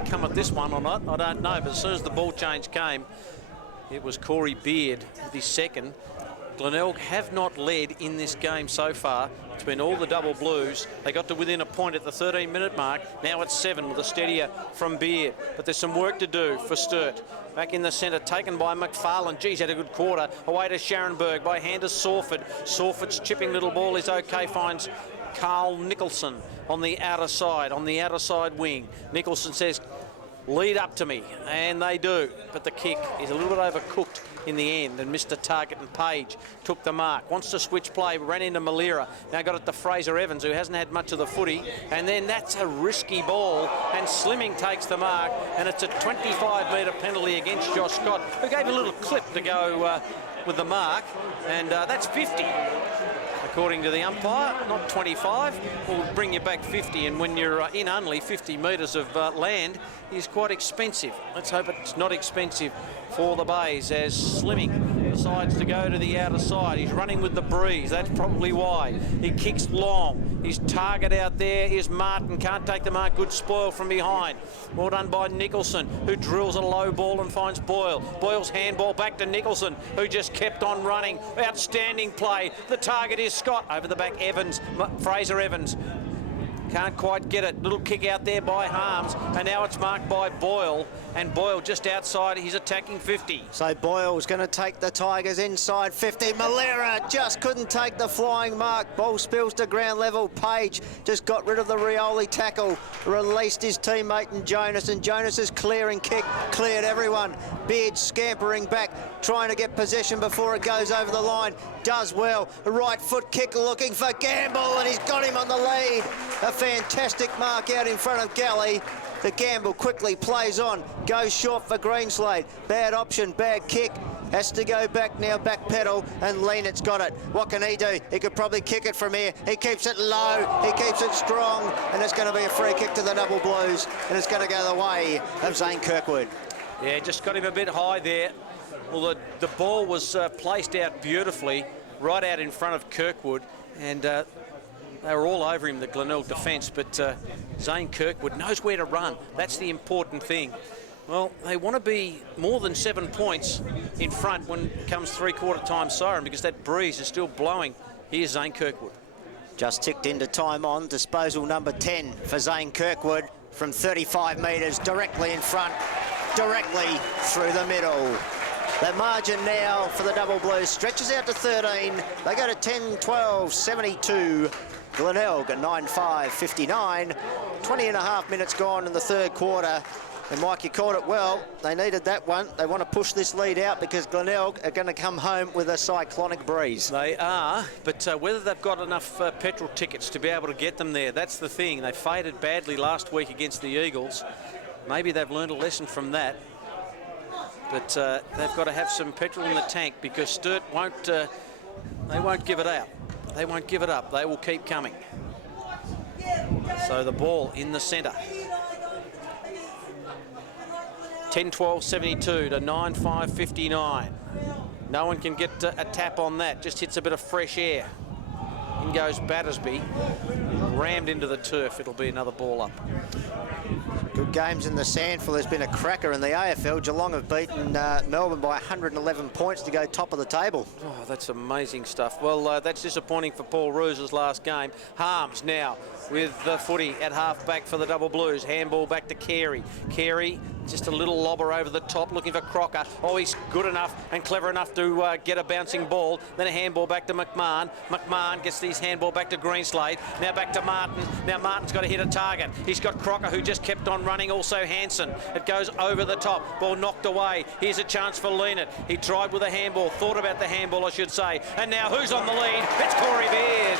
come at this one or not, I don't know. But as soon as the ball change came, it was Corey Beard with his second. Glenelg have not led in this game so far. It's been all the double blues. They got to within a point at the 13-minute mark. Now it's 7 with a steadier from Beard. But there's some work to do for Sturt. Back in the centre, taken by McFarlane. Geez, had a good quarter. Away to Scharenberg by hand to Sawford. Sawford's chipping little ball is okay, finds Carl Nicholson on the outer side wing. Nicholson says, lead up to me, and they do. But the kick is a little bit overcooked in the end, and missed a target, and Page took the mark. Wants to switch play, ran into Malira. Now got it to Fraser Evans, who hasn't had much of the footy, and then that's a risky ball, and Slimming takes the mark, and it's a 25-metre penalty against Josh Scott, who gave a little clip to go with the mark, and that's 50. According to the umpire, not 25, will bring you back 50, and when you're in only 50 metres of land, is quite expensive. Let's hope it's not expensive for the Bays, as Slimming decides to go to the outer side. He's running with the breeze, that's probably why. He kicks long. His target out there is Martin, can't take the mark, good spoil from behind. Well done by Nicholson, who drills a low ball and finds Boyle. Boyle's handball back to Nicholson, who just kept on running. Outstanding play. The target is Scott. Over the back, Evans, Fraser Evans. Can't quite get it. Little kick out there by Harms, and now it's marked by Boyle, and Boyle just outside his attacking 50. So Boyle's going to take the Tigers inside 50. Malera just couldn't take the flying mark. Ball spills to ground level. Page just got rid of the Rioli tackle, released his teammate and Jonas is clearing kick, cleared everyone. Beard scampering back, trying to get possession before it goes over the line. Does well. Right foot kick looking for Gamble, and he's got him on the lead. A fantastic mark out in front of Galley. The Gamble quickly plays on, goes short for Greenslade. Bad option, bad kick. Has to go back now, back pedal, and Leanit's got it. What can he do? He could probably kick it from here. He keeps it low, he keeps it strong, and it's going to be a free kick to the Double Blues, and it's going to go the way of Zane Kirkwood. Yeah, just got him a bit high there. Well, the ball was placed out beautifully, right out in front of Kirkwood, and they were all over him, the Glenelg defence, but Zane Kirkwood knows where to run. That's the important thing. Well, they want to be more than 7 points in front when it comes three-quarter time siren, because that breeze is still blowing. Here's Zane Kirkwood. Just ticked into time on. Disposal number 10 for Zane Kirkwood from 35 metres, directly in front, directly through the middle. The margin now for the Double Blues stretches out to 13. They go to 10-12, 72. Glenelg, 9-5, 59. 20 and a half minutes gone in the third quarter. And Mike, you called it well. They needed that one. They want to push this lead out because Glenelg are going to come home with a cyclonic breeze. They are, but whether they've got enough petrol tickets to be able to get them there, that's the thing. They faded badly last week against the Eagles. Maybe they've learned a lesson from that. But they've got to have some petrol in the tank, because Sturt won't, they won't give it out. They won't give it up. They will keep coming. So the ball in the centre. 10-12, 72 to 9-5, 59. No one can get a tap on that. Just hits a bit of fresh air. In goes Battersby. Rammed into the turf. It'll be another ball up. Good games in the SANFL. There's been a cracker in the AFL. Geelong have beaten Melbourne by 111 points to go top of the table. Oh, that's amazing stuff. Well, that's disappointing for Paul Roos's last game. Harms now with the footy at half-back for the Double Blues. Handball back to Carey. Carey, just a little lobber over the top, looking for Crocker. Oh, he's good enough and clever enough to get a bouncing ball. Then a handball back to McMahon. McMahon gets his handball back to Greenslade. Now back to Martin. Now Martin's got to hit a target. He's got Crocker, who just kept on running. Also Hansen. It goes over the top. Ball knocked away. Here's a chance for Leanit. He tried with a handball. Thought about the handball, I should say. And now who's on the lead? It's Corey Beard.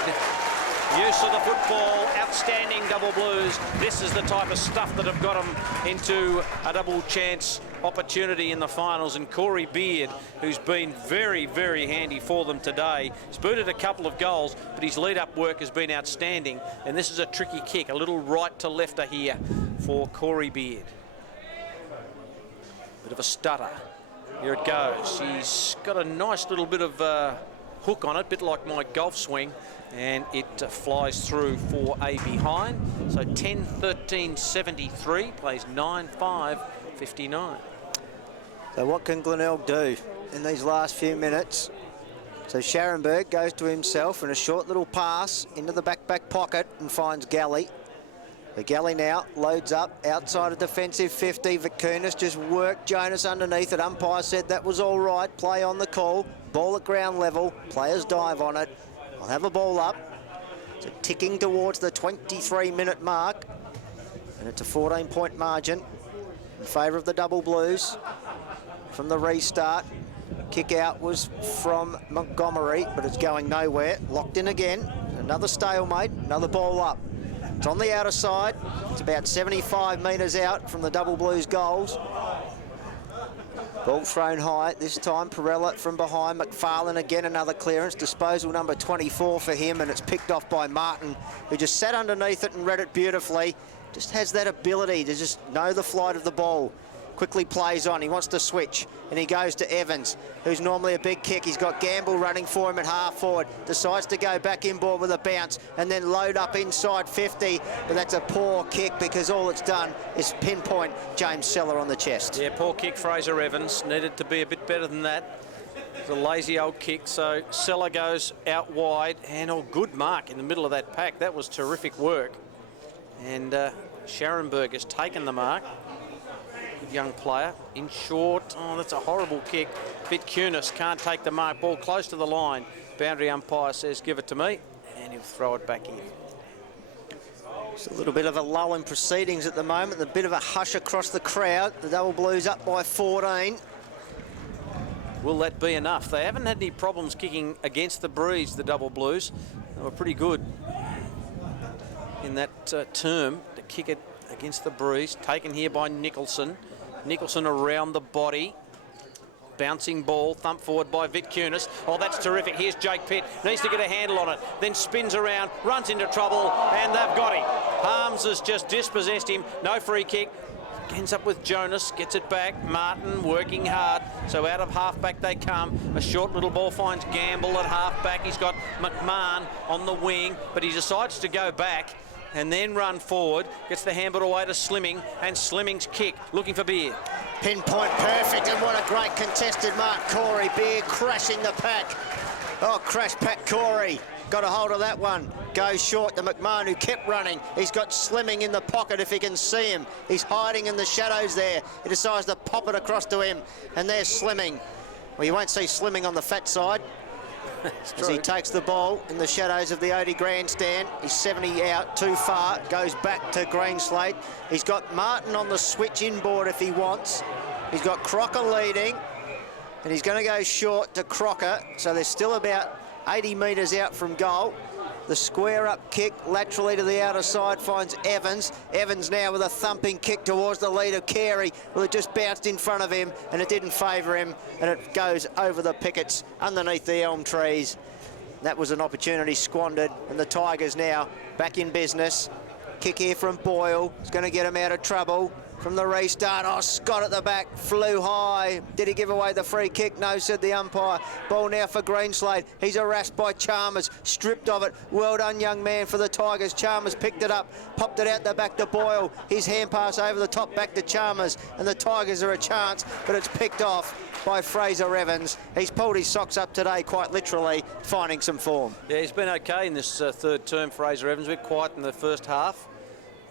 Use of the football, outstanding Double Blues. This is the type of stuff that have got them into a double chance opportunity in the finals. And Corey Beard, who's been very, very handy for them today, he's booted a couple of goals, but his lead-up work has been outstanding. And this is a tricky kick, a little right to lefter here for Corey Beard. Bit of a stutter. Here it goes. He's got a nice little bit of hook on it, bit like my golf swing. And it flies through for a behind. So 10-13-73, plays 9-5, 59. So what can Glenelg do in these last few minutes? So Scharenberg goes to himself in a short little pass into the back pocket and finds Galley. The Galley now loads up outside of defensive 50. Vicunis just worked Jonas underneath it. Umpire said that was all right. Play on the call. Ball at ground level. Players dive on it. I'll have a ball up. So ticking towards the 23-minute mark. And it's a 14-point margin in favour of the Double Blues from the restart. Kick out was from Montgomery, but it's going nowhere. Locked in again. Another stalemate, another ball up. It's on the outer side. It's about 75 metres out from the Double Blues goals. Ball thrown high, this time Perella from behind. McFarlane again, another clearance. Disposal number 24 for him, and it's picked off by Martin, who just sat underneath it and read it beautifully. Just has that ability to just know the flight of the ball. Quickly plays on, he wants to switch, and he goes to Evans, who's normally a big kick. He's got Gamble running for him at half forward. Decides to go back inboard with a bounce and then load up inside 50, but that's a poor kick because all it's done is pinpoint James Seller on the chest. Yeah, poor kick, Fraser Evans. Needed to be a bit better than that. It's a lazy old kick, so Seller goes out wide, and good mark in the middle of that pack. That was terrific work. And Scharenberg has taken the mark. Good young player. In short. Oh, that's a horrible kick. Vitkunis can't take the mark. Ball close to the line. Boundary umpire says, give it to me. And he'll throw it back in. It's a little bit of a lull in proceedings at the moment. A bit of a hush across the crowd. The Double Blues up by 14. Will that be enough? They haven't had any problems kicking against the breeze, the Double Blues. They were pretty good in that term to kick it against the breeze. Taken here by Nicholson. Nicholson around the body. Bouncing ball, thump forward by Vitkunis. Oh, that's terrific. Here's Jake Pitt. Needs to get a handle on it. Then spins around, runs into trouble, and they've got him. Harms has just dispossessed him. No free kick. Ends up with Jonas, gets it back. Martin working hard. So out of half-back they come. A short little ball finds Gamble at half-back. He's got McMahon on the wing, but he decides to go back and then run forward. Gets the handball away to Slimming, and Slimming's kick, looking for Beer. Pinpoint perfect, and what a great contested mark. Corey Beer crashing the pack. Oh, crash pack Corey. Got a hold of that one. Goes short to McMahon, who kept running. He's got Slimming in the pocket if he can see him. He's hiding in the shadows there. He decides to pop it across to him, and there's Slimming. Well, you won't see Slimming on the fat side. As he takes the ball in the shadows of the Odie grandstand. He's 70 out, too far, goes back to Greenslade. He's got Martin on the switch inboard if he wants. He's got Crocker leading, and he's going to go short to Crocker, so they're still about 80 metres out from goal. The square up kick laterally to the outer side finds Evans. Evans now with a thumping kick towards the lead of Carey. Well, it just bounced in front of him and it didn't favour him, and it goes over the pickets underneath the elm trees. That was an opportunity squandered, and the Tigers now back in business. Kick here from Boyle. It's going to get him out of trouble. From the restart, oh, Scott at the back, flew high. Did he give away the free kick? No, said the umpire. Ball now for Greenslade. He's harassed by Chalmers, stripped of it. Well done, young man, for the Tigers. Chalmers picked it up, popped it out the back to Boyle. His hand pass over the top back to Chalmers, and the Tigers are a chance, but it's picked off by Fraser Evans. He's pulled his socks up today, quite literally, finding some form. Yeah, he's been okay in this third term, Fraser Evans. A bit quiet in the first half.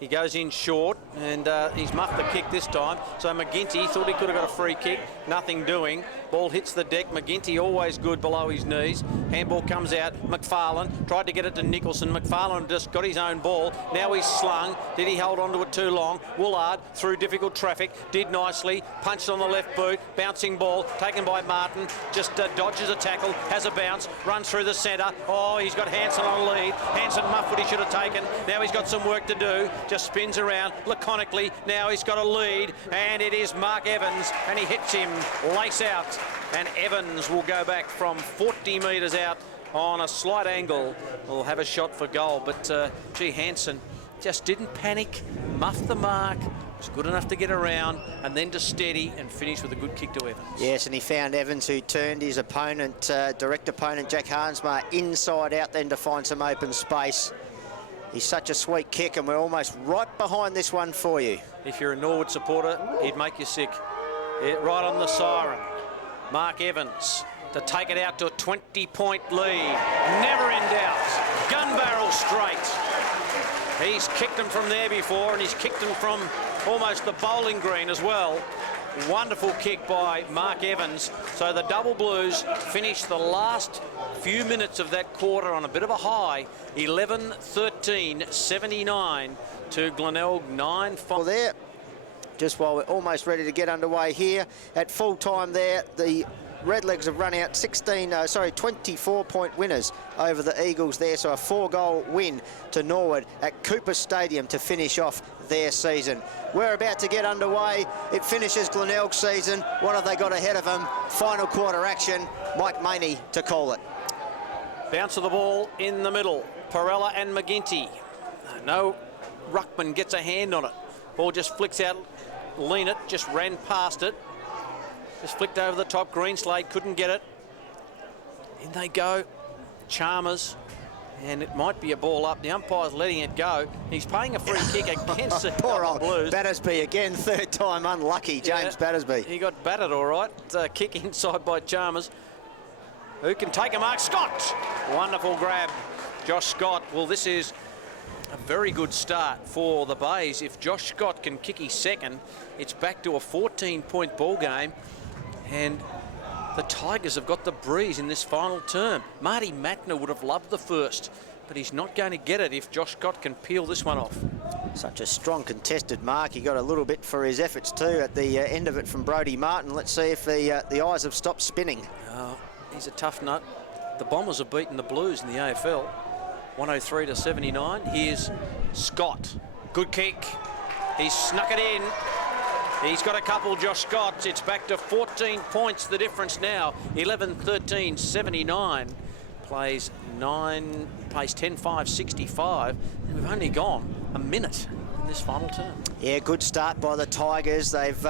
He goes in short, and he's muffed the kick this time. So McGinty thought he could have got a free kick. Nothing doing. Ball hits the deck. McGinty always good below his knees. Handball comes out. McFarlane tried to get it to Nicholson. McFarlane just got his own ball. Now he's slung. Did he hold on to it too long? Woolard through difficult traffic. Did nicely. Punched on the left boot. Bouncing ball taken by Martin. Just dodges a tackle. Has a bounce. Runs through the centre. Oh, he's got Hanson on lead. Hanson muffed what he should have taken. Now he's got some work to do. Just spins around laconically. Now he's got a lead, and it is Mark Evans, and he hits him lace out, and Evans will go back from 40 metres out on a slight angle. Will have a shot for goal, but gee, Hanson just didn't panic, muffed the mark, was good enough to get around and then to steady and finish with a good kick to Evans. Yes, and he found Evans, who turned his opponent, direct opponent Jack Harnsma, inside out then to find some open space. He's such a sweet kick, and we're almost right behind this one for you. If you're a Norwood supporter, he'd make you sick. Yeah, right on the siren. Mark Evans to take it out to a 20-point lead. Never in doubt. Gun barrel straight. He's kicked them from there before, and he's kicked them from almost the bowling green as well. Wonderful kick by Mark Evans. So the Double Blues finish the last few minutes of that quarter on a bit of a high. 11-13, 79 to Glenelg 9-5. Well, there, just while we're almost ready to get underway here, at full time there, the Redlegs have run out 24-point winners over the Eagles there, so a 4-goal win to Norwood at Cooper Stadium to finish off their season. We're about to get underway. It finishes Glenelg's season. What have they got ahead of them? Final quarter action. Mike Maney to call it. Bounce of the ball in the middle. Perella and McGinty. No, Ruckman gets a hand on it. Ball just flicks out. Lean it, just ran past it. Just flicked over the top. Greenslade couldn't get it. In they go. Chalmers. And it might be a ball up. The umpire's letting it go. He's paying a free kick against the poor old Blues. Battersby again, third time unlucky, James Battersby. He got battered all right. Kick inside by Chalmers. Who can take a mark? Scott! Wonderful grab. Josh Scott. Well, this is A very good start for the Bays. If Josh Scott can kick his second, it's back to a 14-point ball game, and the Tigers have got the breeze in this final term. Marty Matner would have loved the first, but he's not going to get it if Josh Scott can peel this one off. Such a strong contested mark. He got a little bit for his efforts too at the end of it from Brodie Martin. Let's see if the eyes have stopped spinning. He's a tough nut. The Bombers have beaten the Blues in the AFL, 103-79. Here's Scott. Good kick. He's snuck it in. He's got a couple, Josh Scott. It's back to 14 points, the difference now. 11-13-79. Plays 10-5-65. And we've only gone a minute in this final term. Yeah, good start by the Tigers. They've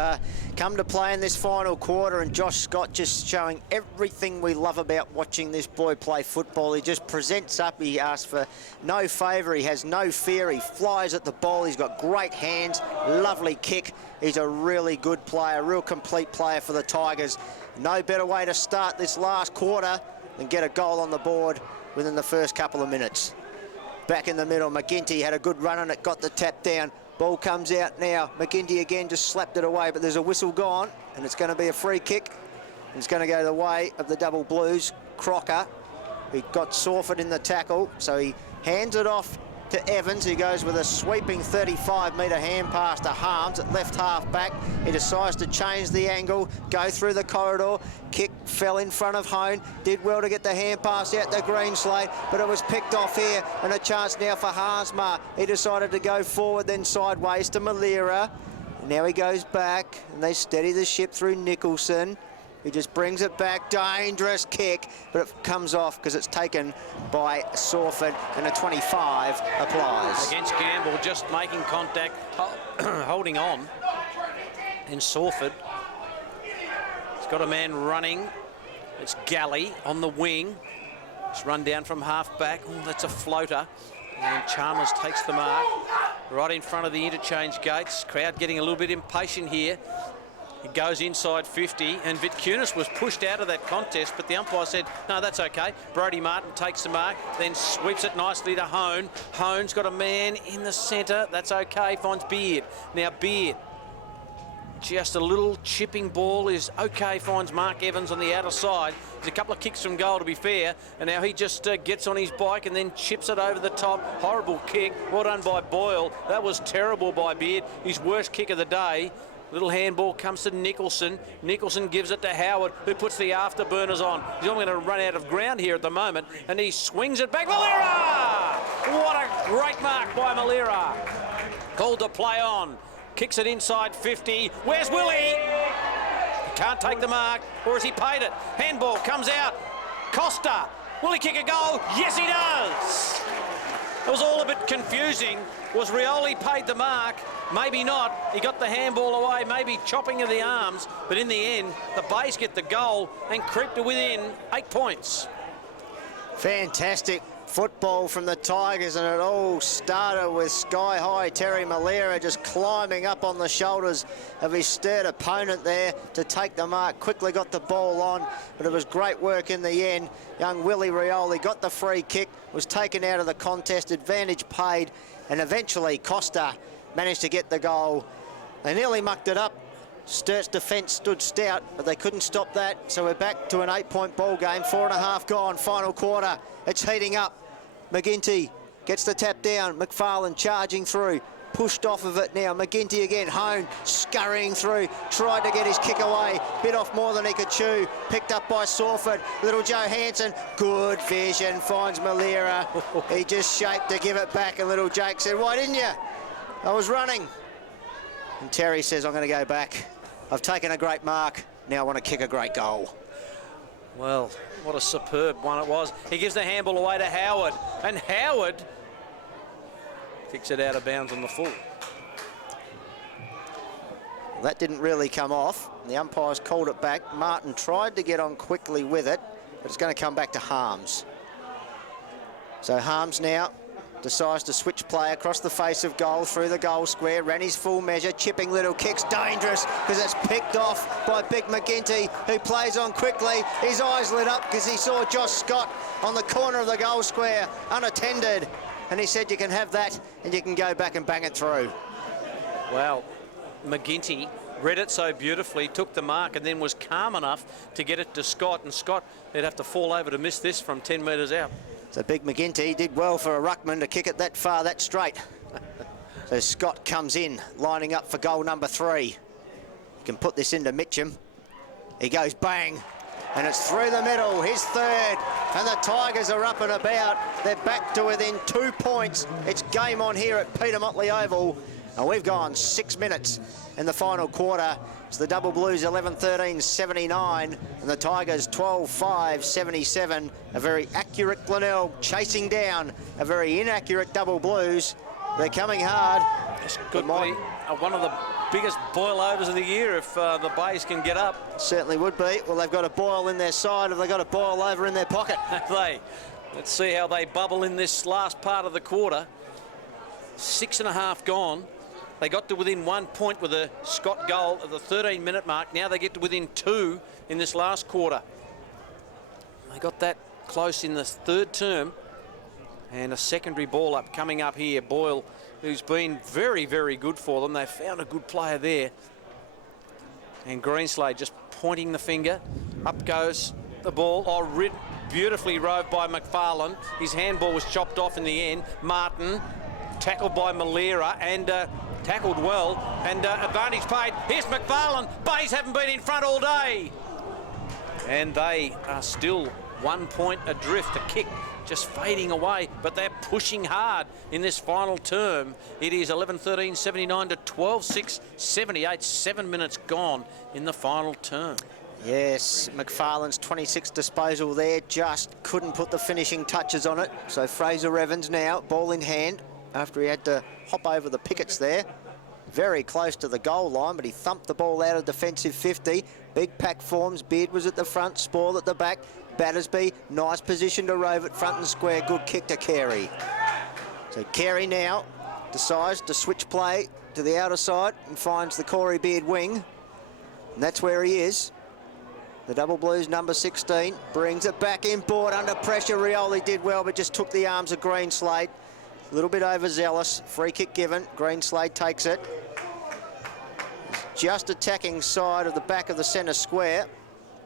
come to play in this final quarter, and Josh Scott just showing everything we love about watching this boy play football. He just presents up. He asks for no favour. He has no fear. He flies at the ball. He's got great hands, lovely kick. He's a really good player, real complete player for the Tigers. No better way to start this last quarter than get a goal on the board within the first couple of minutes. Back in the middle, McGinty had a good run on it, got the tap down. Ball comes out now. McGinty again just slapped it away, but there's a whistle gone, and it's going to be a free kick. It's going to go the way of the double Blues. Crocker, he got Sawford in the tackle, so he hands it off to Evans, who goes with a sweeping 35-metre hand pass to Harms at left half back. He decides to change the angle, go through the corridor. Kick fell in front of Hone. Did well to get the hand pass out to Greenslade, but it was picked off here, and a chance now for Harsma. He decided to go forward, then sideways to Malira. Now he goes back, and they steady the ship through Nicholson. He just brings it back, dangerous kick, but it comes off because it's taken by Sawford, and a 25 applies. Against Gamble, just making contact, holding on. And Sawford, he's got a man running. It's Galley on the wing. It's run down from half back. Oh, that's a floater. And Chalmers takes the mark right in front of the interchange gates. Crowd getting a little bit impatient here. It goes inside 50, and Vitkunis was pushed out of that contest, but the umpire said, no, that's okay. Brodie Martin takes the mark, then sweeps it nicely to Hone. Hone's got a man in the centre. That's okay, finds Beard. Now Beard, just a little chipping ball is okay, finds Mark Evans on the outer side. There's a couple of kicks from goal, to be fair, and now he just gets on his bike and then chips it over the top. Horrible kick. Well done by Boyle. That was terrible by Beard. His worst kick of the day. Little handball comes to Nicholson. Nicholson gives it to Howard, who puts the afterburners on. He's only going to run out of ground here at the moment, and he swings it back. Malira! What a great mark by Malira. Called to play on. Kicks it inside 50. Where's Willie? He can't take the mark, or has he paid it? Handball comes out. Costa. Will he kick a goal? Yes, he does. It was all a bit confusing. Was Rioli paid the mark? Maybe not. He got the handball away, maybe chopping of the arms, but in the end, the Bays get the goal and creep to within 8 points. Fantastic football from the Tigers, and it all started with sky-high Terry Malira just climbing up on the shoulders of his Sturt opponent there to take the mark. Quickly got the ball on, but it was great work in the end. Young Willie Rioli got the free kick, was taken out of the contest, advantage paid, and eventually Costa managed to get the goal. They nearly mucked it up. Sturt's defence stood stout, but they couldn't stop that. So we're back to an 8-point ball game. 4.5 gone, final quarter. It's heating up. McGinty gets the tap down. McFarlane charging through. Pushed off of it now. McGinty again. Hone scurrying through. Tried to get his kick away. Bit off more than he could chew. Picked up by Sawford. Little Joe Hansen. Good vision. Finds Malira. He just shaped to give it back. And little Jake said, why didn't you? I was running. And Terry says, I'm going to go back. I've taken a great mark. Now I want to kick a great goal. Well, what a superb one it was. He gives the handball away to Howard. And Howard kicks it out of bounds on the full. Well, that didn't really come off. The umpires called it back. Martin tried to get on quickly with it, but it's going to come back to Harms. So Harms now decides to switch play across the face of goal through the goal square. Ran his full measure, chipping little kicks, dangerous because it's picked off by Big McGinty, who plays on quickly. His eyes lit up because he saw Josh Scott on the corner of the goal square, unattended. and he said you can have that and you can go back and bang it through. Well, McGinty read it so beautifully, took the mark, and then was calm enough to get it to Scott, and Scott, he'd have to fall over to miss this from 10 metres out. So big McGinty did well for a ruckman to kick it that far, that straight. So Scott comes in, lining up for goal number 3. You can put this into Mitchum. He goes bang, and it's through the middle, his third, and the Tigers are up and about. They're back to within 2 points. It's game on here at Peter Motley Oval, and we've gone 6 minutes in the final quarter. It's the Double Blues 11-13-79 and the Tigers 12-5-77. A very accurate Glenelg chasing down a very inaccurate Double Blues. They're coming hard. This could be one of the biggest boil-overs of the year if the Bays can get up. Certainly would be. Well, they've got a boil in their side, or they've got a boil over in their pocket. Let's see how they bubble in this last part of the quarter. 6.5 gone. They got to within 1 point with a Scott goal at the 13-minute mark. Now they get to within 2 in this last quarter. They got that close in the third term. And a secondary ball up coming up here. Boyle, who's been very, very good for them. They found a good player there. And Greenslade just pointing the finger. Up goes the ball. Oh, beautifully roved by McFarlane. His handball was chopped off in the end. Martin tackled by Malera and tackled well. And advantage paid. Here's McFarlane. Bays haven't been in front all day. And they are still 1 point adrift. A kick just fading away, but they're pushing hard in this final term. It is 11-13-79 to 12-6-78. 7 minutes gone in the final term. Yes, McFarlane's 26 disposal there, just couldn't put the finishing touches on it. So Fraser Evans now, ball in hand, after he had to hop over the pickets there. Very close to the goal line, but he thumped the ball out of defensive 50. Big pack forms, Beard was at the front, Spall at the back. Battersby, nice position to rove it front and square, good kick to Carey. So Carey now decides to switch play to the outer side and finds the Corey Beard wing. And that's where he is. The Double Blues number 16 brings it back inboard under pressure. Rioli did well, but just took the arms of Greenslade. A little bit overzealous. Free kick given. Greenslade takes it. He's just attacking side of the back of the centre square.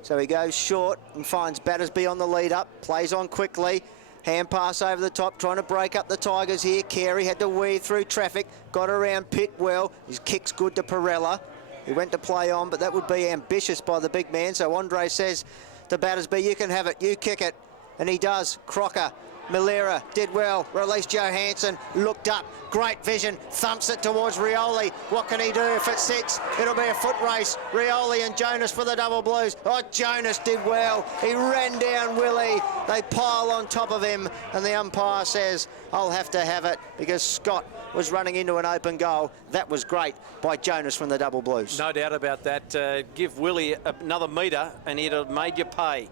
So he goes short and finds Battersby on the lead up. Plays on quickly. Hand pass over the top, trying to break up the Tigers here. Carey had to weave through traffic. Got around Pitt well. His kick's good to Perella. He went to play on, but that would be ambitious by the big man. So Andre says to Battersby, you can have it, you kick it. And he does. Crocker, Malera did well. Released Johansson, looked up, great vision, thumps it towards Rioli. What can he do if it sits? It'll be a foot race. Rioli and Jonas for the Double Blues. Oh, Jonas did well. He ran down Willie. They pile on top of him, and the umpire says, I'll have to have it, because Scott was running into an open goal. That was great by Jonas from the Double Blues. No doubt about that. Give Willie another metre and he'd have made you pay.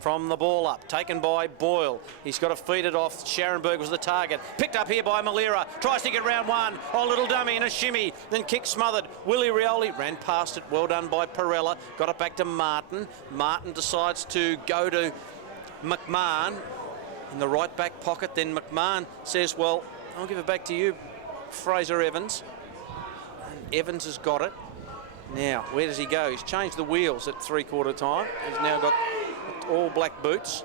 From the ball up, taken by Boyle. He's got to feed it off. Scharenberg was the target. Picked up here by Malera. Tries to get round one. Oh, little dummy and a shimmy. Then kick smothered. Willie Rioli ran past it. Well done by Perella. Got it back to Martin. Martin decides to go to McMahon in the right back pocket. Then McMahon says, well, I'll give it back to you, Fraser Evans. And Evans has got it. Now, where does he go? He's changed the wheels at three-quarter time. He's now got all black boots.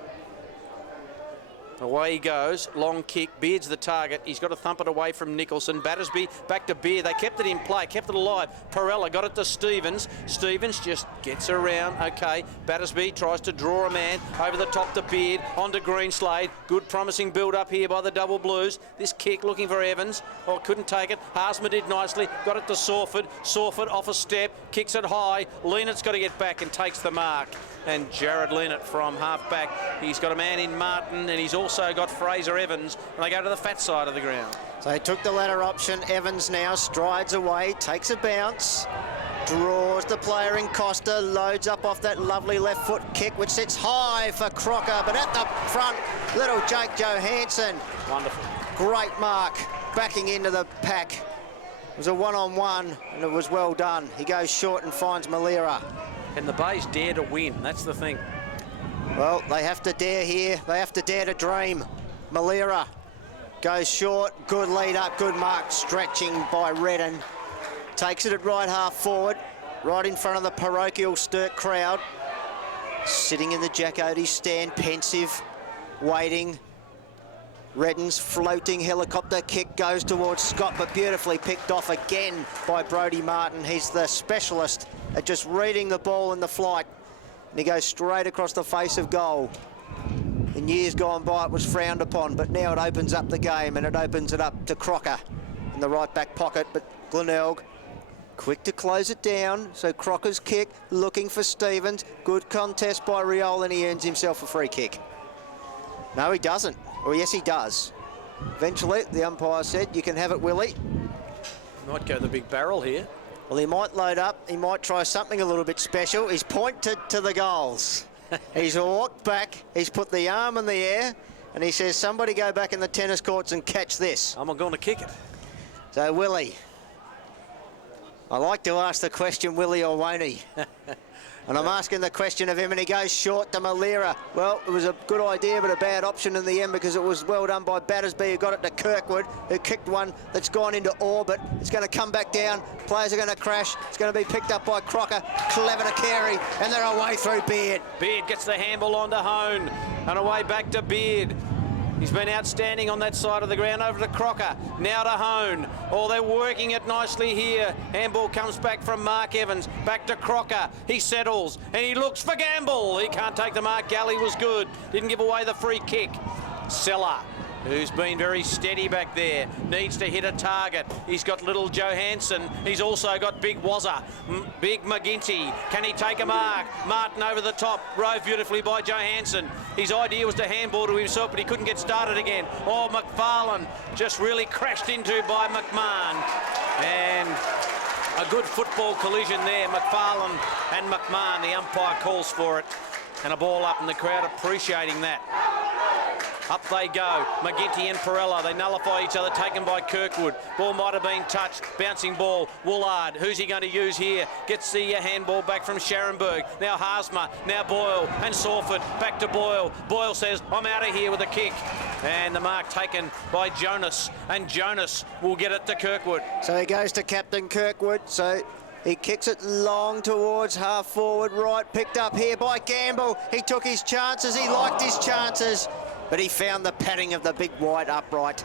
Away he goes, long kick, Beard's the target. He's got to thump it away from Nicholson. Battersby back to Beard. They kept it in play, kept it alive. Perella got it to Stevens. Stevens just gets around, okay. Battersby tries to draw a man over the top to Beard, onto Greenslade. Good promising build up here by the Double Blues. This kick looking for Evans. Oh, couldn't take it. Harsma did nicely, got it to Sawford. Sawford off a step, kicks it high. Leonard's got to get back and takes the mark. And Jared Leonard from half back. He's got a man in Martin, and he's also got Fraser Evans, and they go to the fat side of the ground. So he took the latter option. Evans now strides away, takes a bounce, draws the player in Costa, loads up off that lovely left foot kick, which sits high for Crocker, but at the front, little Jake Johansson. Wonderful. Great mark, backing into the pack. It was a one-on-one, and it was well done. He goes short and finds Malera. And the Bays dare to win, that's the thing. Well, they have to dare here. They have to dare to dream. Malera Goes short, good lead up, good mark, stretching by Redden. Takes it at right half forward, right in front of the parochial Sturt crowd. Sitting in the Jack Odie stand, pensive, waiting. Redden's floating helicopter kick goes towards Scott, but beautifully picked off again by Brodie Martin. He's the specialist at just reading the ball in the flight. And he goes straight across the face of goal. In years gone by, it was frowned upon, but now it opens up the game, and it opens it up to Crocker in the right back pocket. But Glenelg quick to close it down. So Crocker's kick, looking for Stevens. Good contest by Riol, and he earns himself a free kick. No, he doesn't. Well, yes, he does. Eventually, the umpire said, you can have it, Willie. Might go the big barrel here. Well, he might load up. He might try something a little bit special. He's pointed to the goals. He's walked back. He's put the arm in the air, and he says, somebody go back in the tennis courts and catch this. I'm going to kick it. So, Willie, I like to ask the question, Willie or won't he? And I'm asking the question of him, and he goes short to Malera. Well, it was a good idea, but a bad option in the end, because it was well done by Battersby, who got it to Kirkwood, who kicked one that's gone into orbit. It's going to come back down. Players are going to crash. It's going to be picked up by Crocker. Clever to carry, and they're away through Beard. Beard gets the handball onto Hone, and away back to Beard. He's been outstanding on that side of the ground. Over to Crocker, now to Hone. Oh, they're working it nicely here. Handball comes back from Mark Evans. Back to Crocker. He settles, and he looks for Gamble. He can't take the mark. Galley was good. Didn't give away the free kick. Seller, who's been very steady back there, needs to hit a target. He's got little Johansson. He's also got big Wazza, big McGinty. Can he take a mark? Martin over the top, rove beautifully by Johansson. His idea was to handball to himself, but he couldn't get started again. Oh, McFarlane just really crashed into by McMahon. And a good football collision there, McFarlane and McMahon. The umpire calls for it. And a ball up, and the crowd appreciating that. Up they go, McGinty and Perella, they nullify each other, taken by Kirkwood. Ball might have been touched, bouncing ball, Woolard, who's he going to use here? Gets the handball back from Scharenberg, now Haasma, now Boyle, and Sawford, back to Boyle. Boyle says, I'm out of here with a kick. And the mark taken by Jonas, and Jonas will get it to Kirkwood. So he goes to Captain Kirkwood, so he kicks it long towards half forward right, picked up here by Gamble. He took his chances, he liked his chances, but he found the padding of the big white upright.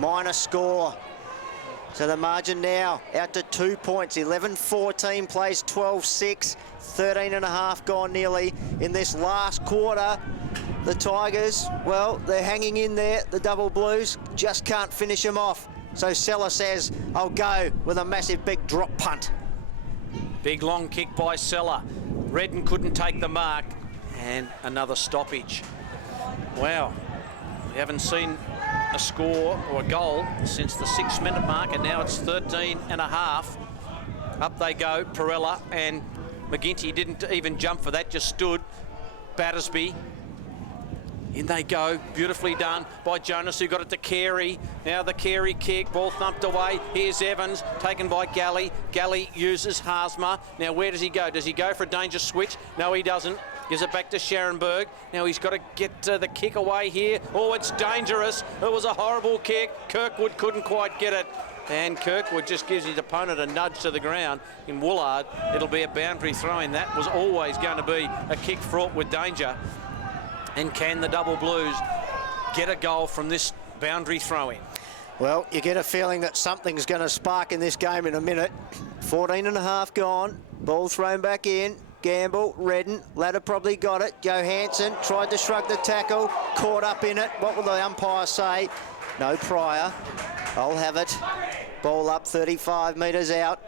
Minor score. So the margin now out to 2 points. 11-14 plays 12-6. 13.5 gone nearly in this last quarter. The Tigers, well, they're hanging in there. The Double Blues just can't finish them off. So Seller says, I'll go with a massive big drop punt. Big long kick by Seller. Redden couldn't take the mark, and another stoppage. Wow, we haven't seen a score or a goal since the 6-minute mark, and now it's 13.5. Up they go, Perella, and McGinty didn't even jump for that, just stood. Battersby, in they go, beautifully done by Jonas, who got it to Carey. Now the Carey kick, ball thumped away. Here's Evans, taken by Galley. Galley uses Haasma. Now where does he go? Does he go for a dangerous switch? No, he doesn't. Gives it back to Scharenberg. Now he's got to get the kick away here. Oh, it's dangerous. It was a horrible kick. Kirkwood couldn't quite get it. And Kirkwood just gives his opponent a nudge to the ground. In Woolard, it'll be a boundary throw-in. That was always going to be a kick fraught with danger. And can the Double Blues get a goal from this boundary throw-in? Well, you get a feeling that something's going to spark in this game in a minute. 14.5 gone. Ball thrown back in. Gamble, Redden, Ladder probably got it. Johansson tried to shrug the tackle, caught up in it. What will the umpire say? No prior. I'll have it. Ball up 35 metres out.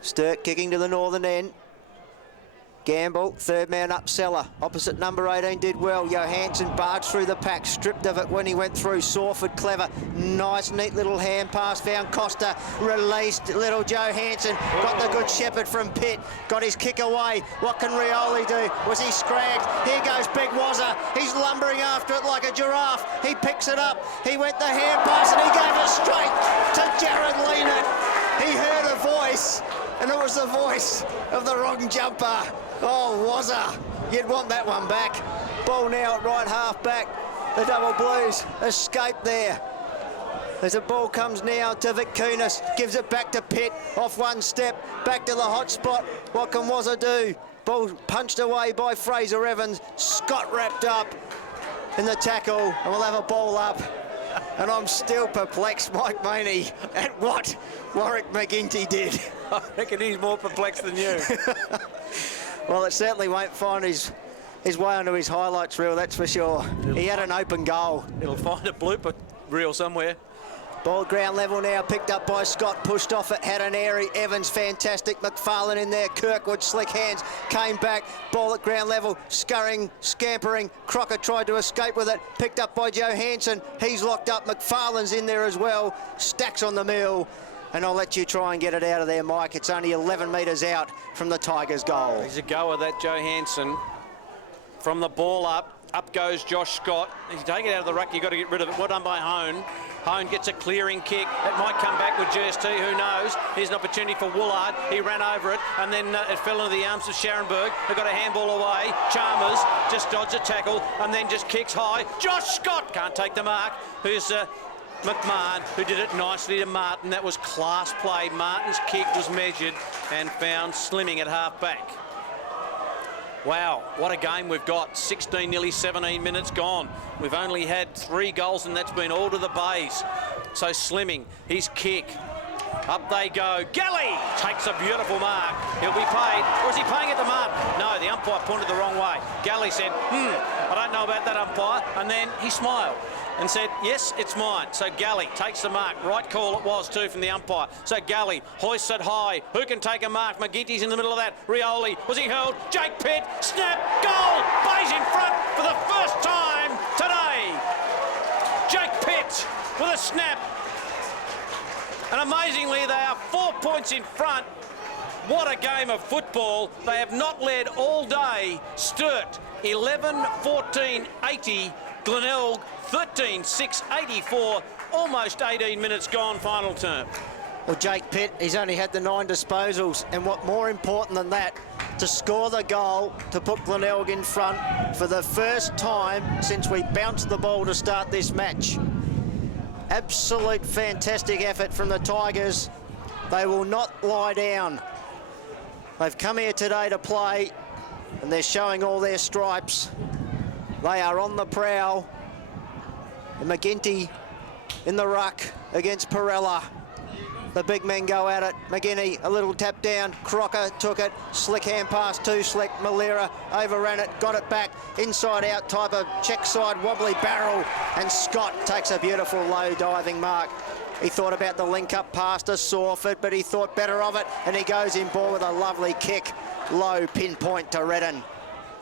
Sturt kicking to the northern end. Gamble, third man up, Seller. Opposite number 18 did well. Johansson barged through the pack, stripped of it when he went through. Sawford, clever. Nice, neat little hand pass. Found Costa, released little Johansson. Got the good shepherd from Pitt. Got his kick away. What can Rioli do? Was he scragged? Here goes Big Wazza. He's lumbering after it like a giraffe. He picks it up. He went the hand pass and he gave it straight to Jared Leonard. He heard a voice, and it was the voice of the wrong jumper. Oh, Wazza, you'd want that one back. Ball now at right half back. The double blues escape there. As the ball comes now to Vic Kunis, gives it back to Pitt, off one step, back to the hot spot. What can Wazza do? Ball punched away by Fraser Evans. Scott wrapped up in the tackle, and we'll have a ball up. And I'm still perplexed, Mike Maney, at what Warwick McGinty did. I reckon he's more perplexed than you. Well, it certainly won't find his way onto his highlights reel, that's for sure. He had an open goal. He'll find a blooper reel somewhere. Ball ground level now, picked up by Scott, pushed off at Hadaneri. Evans fantastic, McFarlane in there, Kirkwood slick hands, came back, ball at ground level, scurrying, scampering. Crocker tried to escape with it, picked up by Johansson. He's locked up, McFarlane's in there as well. Stacks on the mill, and I'll let you try and get it out of there, Mike. It's only 11 metres out from the Tigers' goal. He's a goer, that Johansson. From the ball up goes Josh Scott. He's taken it out of the ruck, you've got to get rid of it. Well done by Hone. Hone gets a clearing kick. It might come back with GST, who knows. Here's an opportunity for Woolard. He ran over it, and then it fell into the arms of Scharenberg, who got a handball away. Chalmers just dodged a tackle, and then just kicks high. Josh Scott can't take the mark. Who's McMahon, who did it nicely to Martin. That was class play. Martin's kick was measured and found slimming at half back. Wow, what a game we've got. 16, nearly 17 minutes gone. We've only had 3 goals, and that's been all to the Bays. So Slimming, his kick. Up they go. Galley takes a beautiful mark. He'll be paid. Or is he paying at the mark? No, the umpire pointed the wrong way. Galley said, I don't know about that, umpire. And then he smiled and said, yes, it's mine. So Galley takes the mark. Right call it was too from the umpire. So Galley hoists it high. Who can take a mark? McGinty's in the middle of that. Rioli, was he hurled? Jake Pitt, snap, goal! Bays in front for the first time today. Jake Pitt with a snap. And amazingly, they are 4 points in front. What a game of football. They have not led all day. Sturt, 11-14-80. Glenelg, 13-6-84. Almost 18 minutes gone, final term. Well, Jake Pitt, he's only had the 9 disposals, and what more important than that, to score the goal to put Glenelg in front for the first time since we bounced the ball to start this match. Absolute fantastic effort from the Tigers. They will not lie down. They've come here today to play, and they're showing all their stripes. They are on the prowl. And McGinty in the ruck against Perella. The big men go at it. McGinney, a little tap down. Crocker took it. Slick hand pass, too slick. Malera overran it, got it back. Inside out type of check side wobbly barrel. And Scott takes a beautiful low diving mark. He thought about the link up pass to Sawford, but he thought better of it. And he goes in ball with a lovely kick. Low pinpoint to Redden.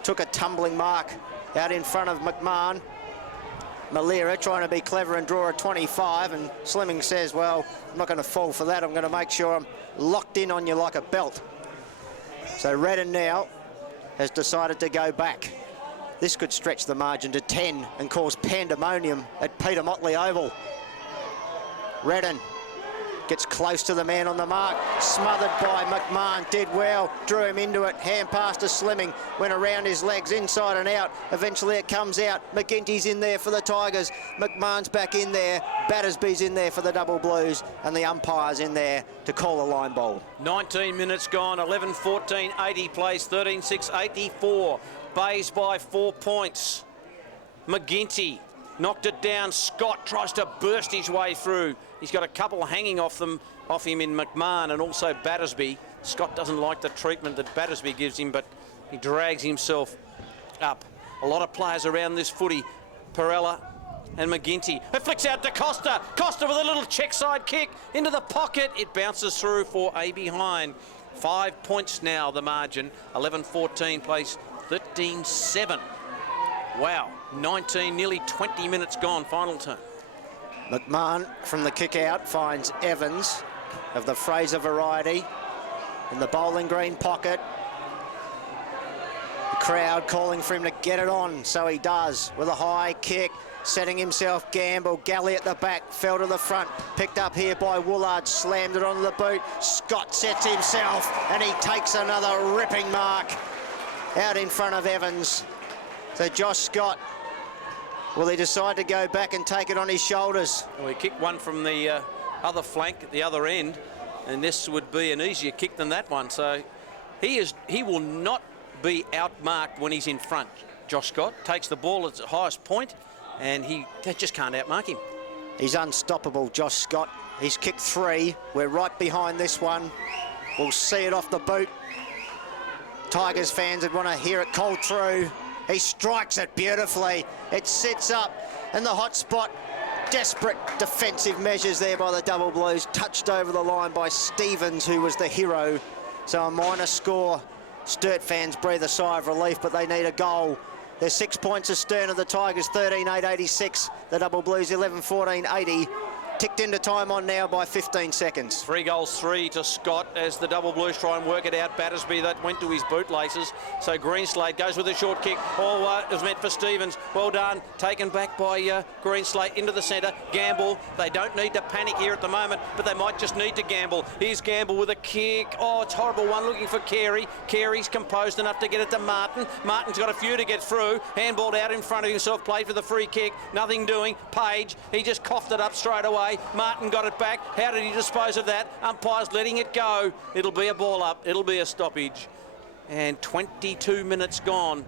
Took a tumbling mark out in front of McMahon. Malera trying to be clever and draw a 25, and Slimming says, well, I'm not going to fall for that. I'm going to make sure I'm locked in on you like a belt. So Redden now has decided to go back. This could stretch the margin to 10 and cause pandemonium at Peter Motley Oval. Redden gets close to the man on the mark, smothered by McMahon, did well, drew him into it, hand pass to Slimming, went around his legs inside and out, eventually it comes out. McGinty's in there for the Tigers, McMahon's back in there, Battersby's in there for the Double Blues, and the umpire's in there to call a line ball. 19 minutes gone, 11-14, 80 plays, 13-6, 84. Bays by 4 points. McGinty knocked it down. Scott tries to burst his way through. He's got a couple hanging off him in McMahon and also Battersby. Scott doesn't like the treatment that Battersby gives him, but he drags himself up. A lot of players around this footy. Perella and McGinty. It flicks out to Costa. Costa with a little check side kick into the pocket. It bounces through for a behind. 5 points now, the margin. 11-14 plays 13-7. Wow, 19, nearly 20 minutes gone, final turn. McMahon from the kick out finds Evans of the Fraser variety in the bowling green pocket. The crowd calling for him to get it on, so he does with a high kick, setting himself gamble. Galley at the back, fell to the front, picked up here by Woolard, slammed it onto the boot. Scott sets himself and he takes another ripping mark out in front of Evans. So Josh Scott Will he decide to go back and take it on his shoulders? Well, he kicked one from the other flank at the other end, and this would be an easier kick than that one. So he will not be outmarked when he's in front. Josh Scott takes the ball at its highest point, and they just can't outmark him. He's unstoppable, Josh Scott. He's kicked 3. We're right behind this one. We'll see it off the boot. Tigers fans would want to hear it called through. He strikes it beautifully. It sits up in the hot spot. Desperate defensive measures there by the Double Blues. Touched over the line by Stevens, who was the hero. So a minor score. Sturt fans breathe a sigh of relief, but they need a goal. There's 6 points astern of the Tigers, 13-8-86. The Double Blues, 11-14-80. Ticked into time on now by 15 seconds. 3 goals, 3 to Scott as the Double Blues try and work it out. Battersby, that went to his bootlaces. So Greenslade goes with a short kick. It was meant for Stevens. Well done. Taken back by Greenslade into the centre. Gamble. They don't need to panic here at the moment, but they might just need to gamble. Here's Gamble with a kick. Oh, it's a horrible one, looking for Carey. Carey's composed enough to get it to Martin. Martin's got a few to get through. Handballed out in front of himself. Played for the free kick. Nothing doing. Page. He just coughed it up straight away. Martin got it back. How did he dispose of that? Umpire's letting it go. It'll be a ball up. It'll be a stoppage. And 22 minutes gone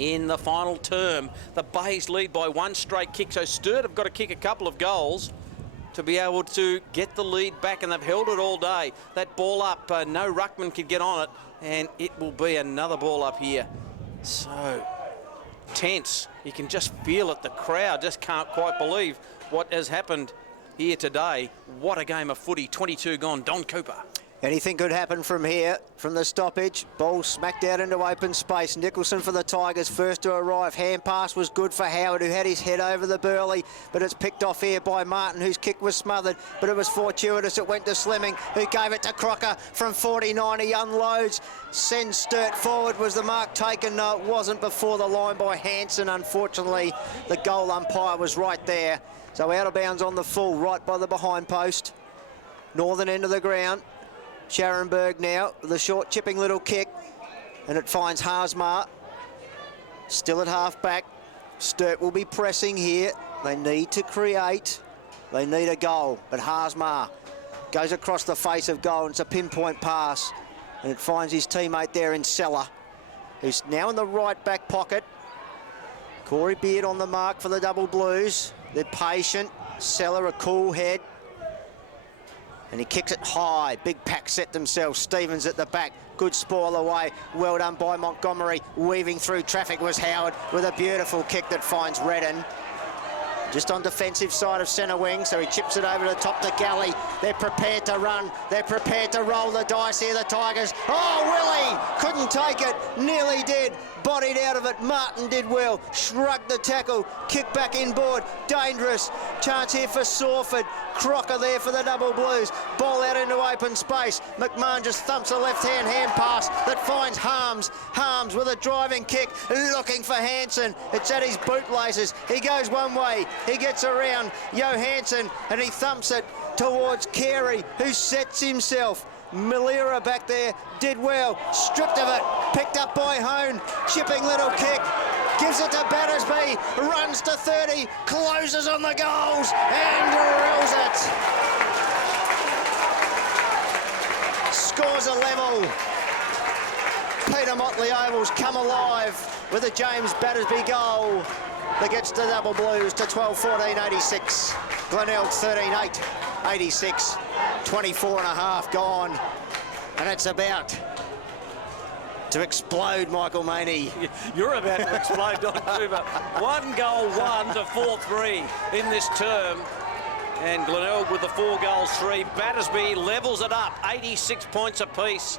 in the final term. The Bays lead by 1 straight kick. So Sturt have got to kick a couple of goals to be able to get the lead back, and they've held it all day. That ball up, no ruckman could get on it, and it will be another ball up here. So tense. You can just feel it. The crowd just can't quite believe what has happened here today. What a game of footy. 22 gone. Don Cooper. Anything could happen from here, from the stoppage. Ball smacked out into open space. Nicholson for the Tigers, first to arrive. Hand pass was good for Howard, who had his head over the burley, but it's picked off here by Martin, whose kick was smothered, but it was fortuitous. It went to Slimming, who gave it to Crocker from 49. He unloads, sends Sturt forward. Was the mark taken? No, it wasn't before the line by Hanson. Unfortunately, the goal umpire was right there. So out of bounds on the full, right by the behind post. Northern end of the ground. Scharenberg now with a short chipping little kick, and it finds Haasmar. Still at half back. Sturt will be pressing here. They need to create. They need a goal, but Haasmar goes across the face of goal, and it's a pinpoint pass, and it finds his teammate there in Seller, who's now in the right back pocket. Corey Beard on the mark for the Double Blues. They're patient. Seller a cool head. And he kicks it high. Big pack set themselves. Stevens at the back. Good spoil away. Well done by Montgomery. Weaving through traffic was Howard with a beautiful kick that finds Redden. Just on defensive side of centre wing, so he chips it over the top to Galley. They're prepared to run. They're prepared to roll the dice here, the Tigers. Oh, Willie couldn't take it. Nearly did. Bodied out of it. Martin did well. Shrugged the tackle. Kick back inboard. Dangerous. Chance here for Sawford. Crocker there for the Double Blues. Ball out into open space. McMahon just thumps a left-hand hand pass that finds Harms. Harms with a driving kick, looking for Hanson. It's at his bootlaces. He goes one way. He gets around Johansson and he thumps it towards Carey, who sets himself. Malira back there did well, stripped of it, picked up by Hone, chipping little kick, gives it to Battersby, runs to 30, closes on the goals and drills it. Scores a level. Peter Motley Ovals come alive with a James Battersby goal that gets the Double Blues to 12-14-86. Glenelg 13-8-86. 24 and a half gone, and it's about to explode, Michael Maney. You're about to explode, Don Cooper. 1 goal, 1 to 4-3 in this term, and Glenelg with the 4 goals, 3. Battersby levels it up, 86 points apiece.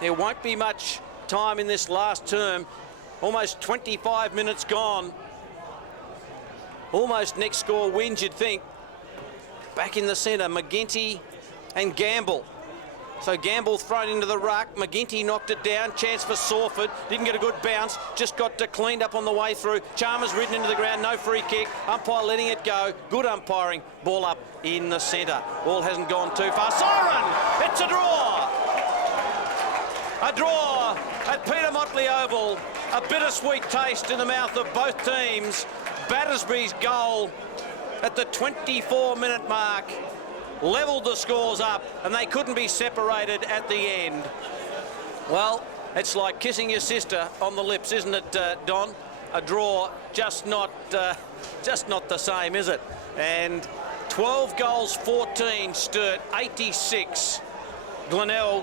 There won't be much time in this last term. Almost 25 minutes gone. Almost next score wins, you'd think. Back in the centre, McGinty and Gamble. So Gamble thrown into the ruck. McGinty knocked it down. Chance for Sawford. Didn't get a good bounce. Just got cleaned up on the way through. Chalmers ridden into the ground. No free kick. Umpire letting it go. Good umpiring. Ball up in the centre. Ball hasn't gone too far. Siren! It's a draw! A draw at Peter Motley Oval. A bittersweet taste in the mouth of both teams. Battersby's goal at the 24-minute mark levelled the scores up, and they couldn't be separated at the end. Well, it's like kissing your sister on the lips, isn't it, Don? A draw, just not the same, is it? And 12 goals, 14 Sturt, 86 Glenelg.